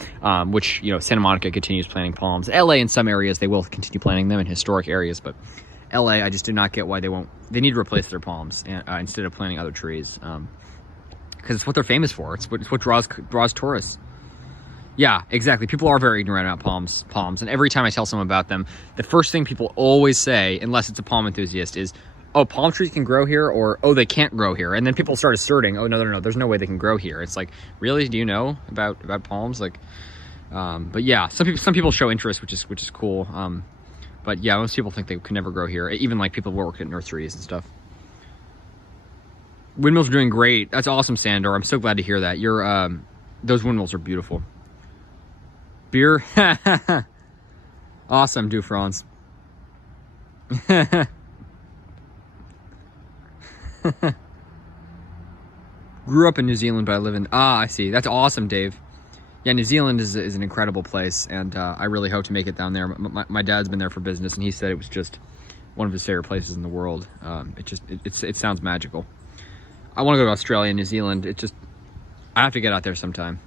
which, you know, Santa Monica continues planting palms. LA in some areas, they will continue planting them in historic areas, but LA, I just do not get why they need to replace their palms instead of planting other trees. Because it's what they're famous for. It's what draws tourists. Yeah, exactly. People are very ignorant about palms. And every time I tell someone about them, the first thing people always say, unless it's a palm enthusiast, is, oh, palm trees can grow here, or, oh, they can't grow here. And then people start asserting, oh, no, there's no way they can grow here. It's like, really? Do you know about palms? Like, but yeah, some people show interest, which is cool. But yeah, most people think they could never grow here. Even like people who work at nurseries and stuff. Windmills are doing great. That's awesome, Sandor. I'm so glad to hear that. Those windmills are beautiful. Beer? Awesome, Dufrance. Grew up in New Zealand, but I live in... Ah, I see. That's awesome, Dave. Yeah, New Zealand is an incredible place, and I really hope to make it down there. My dad's been there for business, and he said it was just one of his favorite places in the world. It sounds magical. I want to go to Australia and New Zealand. I have to get out there sometime.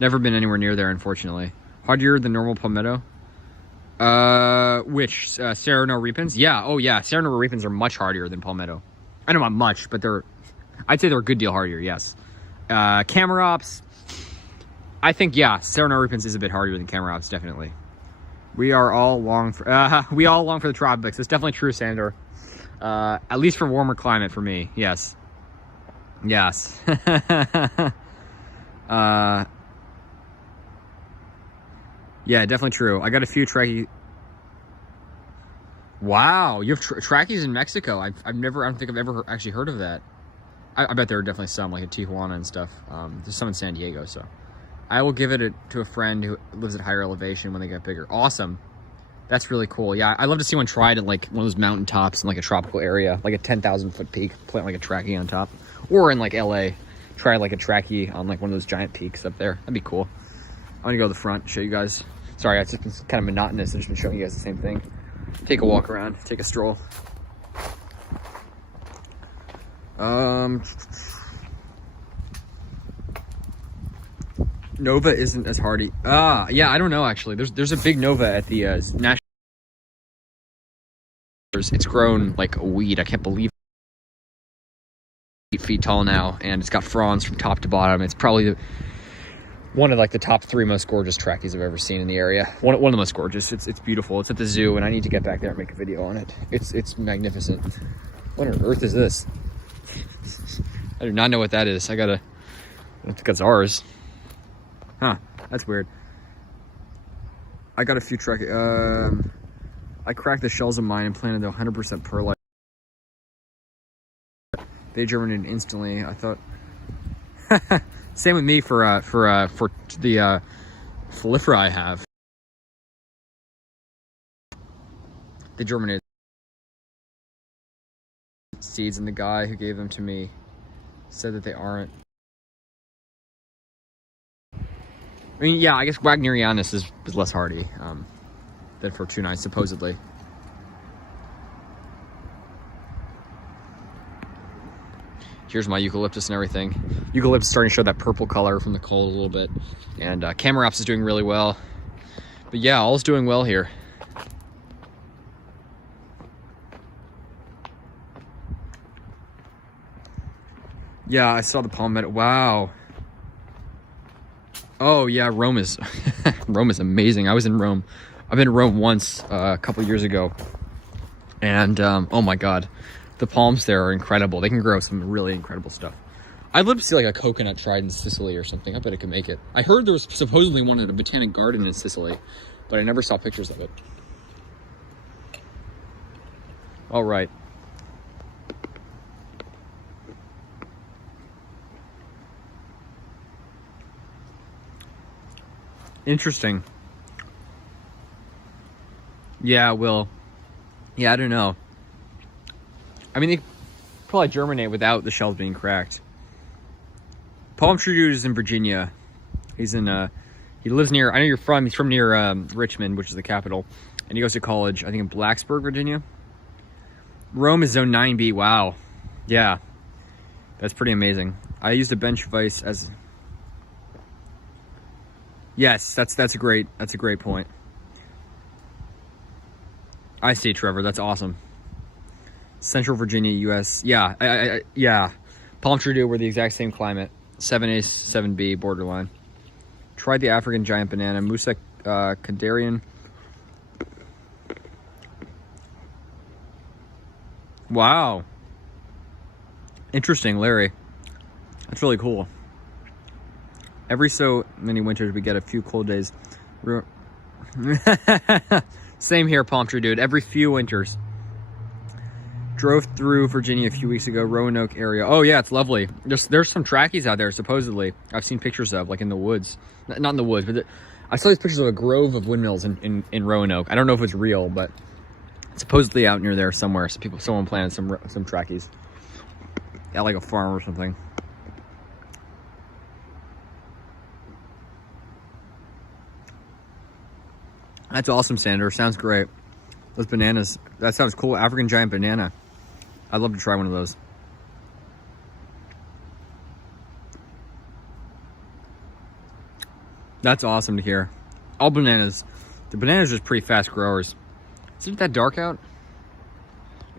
Never been anywhere near there, unfortunately. Hardier than normal palmetto? Which? Serrano repens? Yeah, oh yeah, Serrano repens are much hardier than palmetto. I know not much, but I'd say they're a good deal hardier, yes. Camarops, I think, yeah, Serrano repens is a bit hardier than Camarops, definitely. We all long for the tropics. It's definitely true, Sandor. At least for warmer climate for me, yes. Yes. Yeah, definitely true. I got a few trackies. Wow, you have trackies in Mexico. I don't think I've ever actually heard of that. I bet there are definitely some, like in Tijuana and stuff. There's some in San Diego, so I will give it to a friend who lives at higher elevation when they get bigger. Awesome. That's really cool. Yeah, I'd love to see one tried at like one of those mountain tops in like a tropical area, like a 10,000 foot peak, plant like a trackie on top. Or in like LA, try like a trackie on like one of those giant peaks up there. That'd be cool. I'm gonna go to the front, show you guys. Sorry, it's just been kind of monotonous. I've just been showing you guys the same thing. Take a walk around, take a stroll. Nova isn't as hardy. Yeah, I don't know actually. There's a big Nova at the National. It's grown like a weed. I can't believe 8 feet tall now, and it's got fronds from top to bottom. It's probably one of like the top 3 most gorgeous trackies I've ever seen in the area. One of the most gorgeous. It's beautiful. It's at the zoo, and I need to get back there and make a video on it. It's magnificent. What on earth is this? I do not know what that is. I don't think that's ours. Huh, that's weird. I got a few trackies. I cracked the shells of mine and planted the 100% perlite. They germinated instantly. I thought... Same with me for the Folifera I have. They germinated seeds, and the guy who gave them to me said that they aren't. I mean, yeah, I guess Wagnerianus is less hardy than Fortunae, supposedly. Here's my eucalyptus and everything. Eucalyptus is starting to show that purple color from the cold a little bit. And Camarops is doing really well. But yeah, all's doing well here. Yeah, I saw the palmetto. Wow. Oh yeah, Rome is Rome is amazing. I was in Rome. I've been to Rome once a couple years ago. And oh my god. The palms there are incredible. They can grow some really incredible stuff. I'd love to see like a coconut tried in Sicily or something. I bet it could make it. I heard there was supposedly one at a botanic garden in Sicily, but I never saw pictures of it. All right. Interesting. Yeah, Will. Yeah, I don't know. I mean, they probably germinate without the shells being cracked. Palm tree dude is in Virginia. He's in, he lives near, I know you're from, he's from near Richmond, which is the capital. And he goes to college, I think in Blacksburg, Virginia. Rome is zone 9B, wow. Yeah, that's pretty amazing. I used a bench vise as... Yes, that's a great point. I see, Trevor, that's awesome. Central Virginia, US. Yeah, yeah. Palm tree dude, we're the exact same climate. 7A, 7B, borderline. Tried the African giant banana, Musa Kandarian. Wow. Interesting, Larry. That's really cool. Every so many winters, we get a few cold days. Same here, palm tree dude. Every few winters. Drove through Virginia a few weeks ago, Roanoke area. Oh yeah, it's lovely. There's some trackies out there, supposedly. I've seen pictures of, like in the woods. Not in the woods, but I saw these pictures of a grove of windmills in Roanoke. I don't know if it's real, but it's supposedly out near there somewhere. So someone planted some trackies at like a farm or something. That's awesome, Sander. Sounds great. Those bananas, that sounds cool. African giant banana. I'd love to try one of those. That's awesome to hear. All bananas. The bananas are just pretty fast growers. Isn't it that dark out?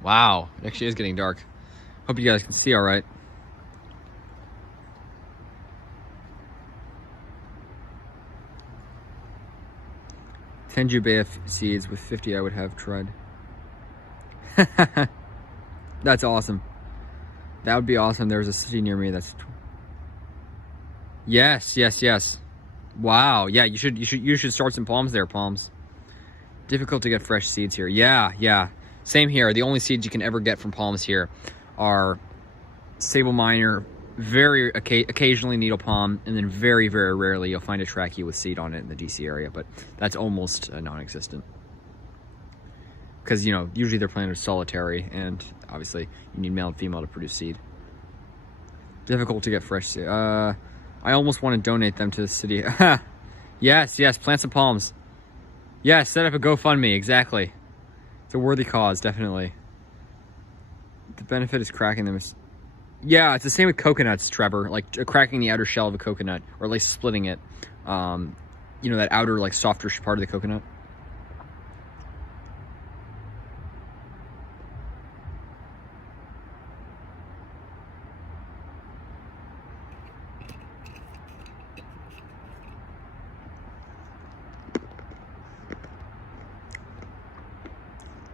Wow, it actually is getting dark. Hope you guys can see all right. Tenjubea seeds with 50 I would have tried. That's awesome. That would be awesome. There's a city near me that's... Yes. Wow. Yeah, you should start some palms there, palms. Difficult to get fresh seeds here. Yeah. Same here. The only seeds you can ever get from palms here are sable minor, very occasionally needle palm, and then very, very rarely you'll find a trachea with seed on it in the DC area, but that's almost non-existent. Because, you know, usually they're planted solitary, and obviously you need male and female to produce seed. Difficult to get fresh seed. I almost want to donate them to the city. Yes, plant some palms. Yes, set up a GoFundMe, exactly. It's a worthy cause, definitely. The benefit is cracking them. Yeah, it's the same with coconuts, Trevor. Like cracking the outer shell of a coconut, or at least splitting it. You know, that outer, like, softer part of the coconut.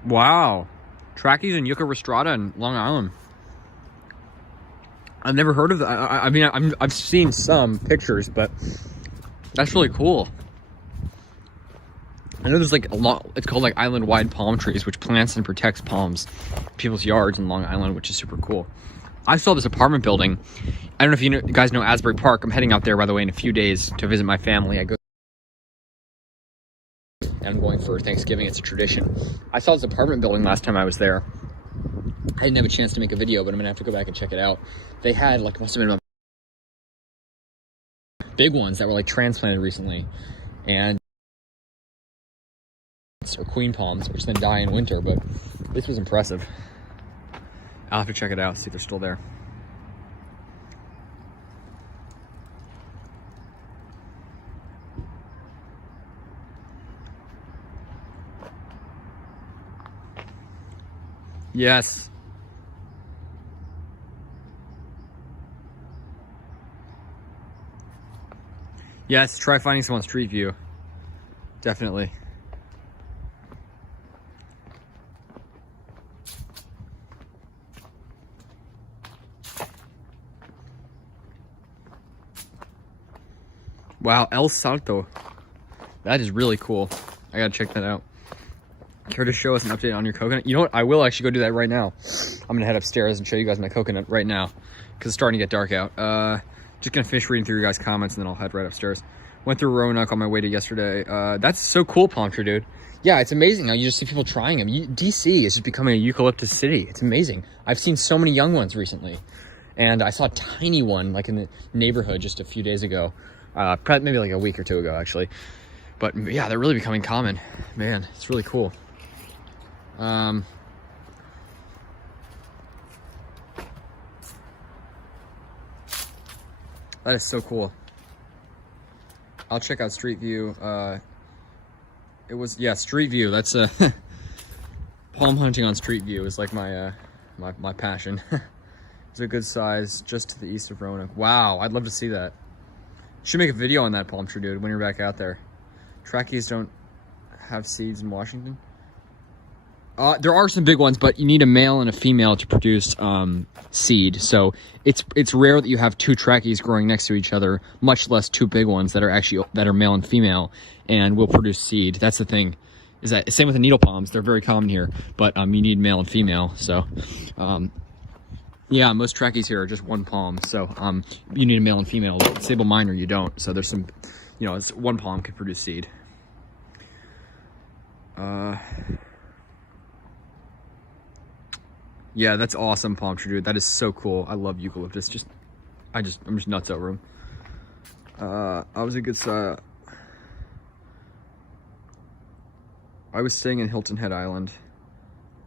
Wow. Tracheas and Yucca rostrata in Long Island. I've never heard of that. I mean, I've seen some pictures, but that's really cool. I know there's like a lot, it's called like island-wide palm trees, which plants and protects palms in people's yards in Long Island, which is super cool. I saw this apartment building. I don't know if you guys know Asbury Park. I'm heading out there, by the way, in a few days to visit my family. I'm going for Thanksgiving. It's a tradition. I saw this apartment building last time I was there. I didn't have a chance to make a video, but I'm gonna have to go back and check it out. They had, like, must have been big ones that were like transplanted recently, and or queen palms, which then die in winter. But this was impressive. I'll have to check it out, see if they're still there. Yes. Yes, try finding some on Street View. Definitely. Wow, El Salto. That is really cool. I gotta check that out. Care to show us an update on your coconut? You know what? I will actually go do that right now. I'm gonna head upstairs and show you guys my coconut right now, because it's starting to get dark out. Just gonna finish reading through your guys' comments and then I'll head right upstairs. Went through Roanoke on my way to yesterday. That's so cool, palm tree, dude. Yeah, it's amazing how you just see people trying them. DC is just becoming a eucalyptus city. It's amazing. I've seen so many young ones recently. And I saw a tiny one like in the neighborhood just a few days ago. Maybe like a week or two ago, actually. But yeah, they're really becoming common. Man, it's really cool. That is so cool. I'll check out Street View. It was, yeah, Street View. That's palm hunting on Street View is like my my passion. It's a good size just to the east of Roanoke. Wow, I'd love to see that. Should make a video on that palm tree, dude, when you're back out there. Trackies don't have seeds in Washington. There are some big ones, but you need a male and a female to produce seed. So it's rare that you have two trackies growing next to each other, much less two big ones that are male and female and will produce seed. That's the thing. Is that same with the needle palms? They're very common here, but you need male and female. So yeah, most trackies here are just one palm. So you need a male and female. Sable minor, you don't. So there's some, it's one palm could produce seed. Yeah, that's awesome, palm tree, dude. That is so cool. I love eucalyptus. I'm just nuts over them. I was a good I was staying in Hilton Head Island.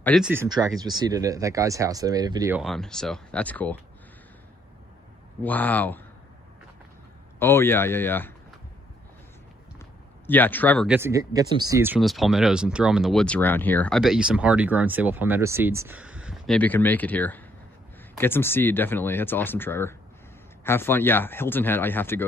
I did see some trackies with seeded at that guy's house that I made a video on, so that's cool. Wow. Oh yeah. Yeah, Trevor, get some seeds from those palmettos and throw them in the woods around here. I bet you some hardy grown stable palmetto seeds. Maybe you can make it here. Get some seed, definitely. That's awesome, Trevor. Have fun. Yeah, Hilton Head, I have to go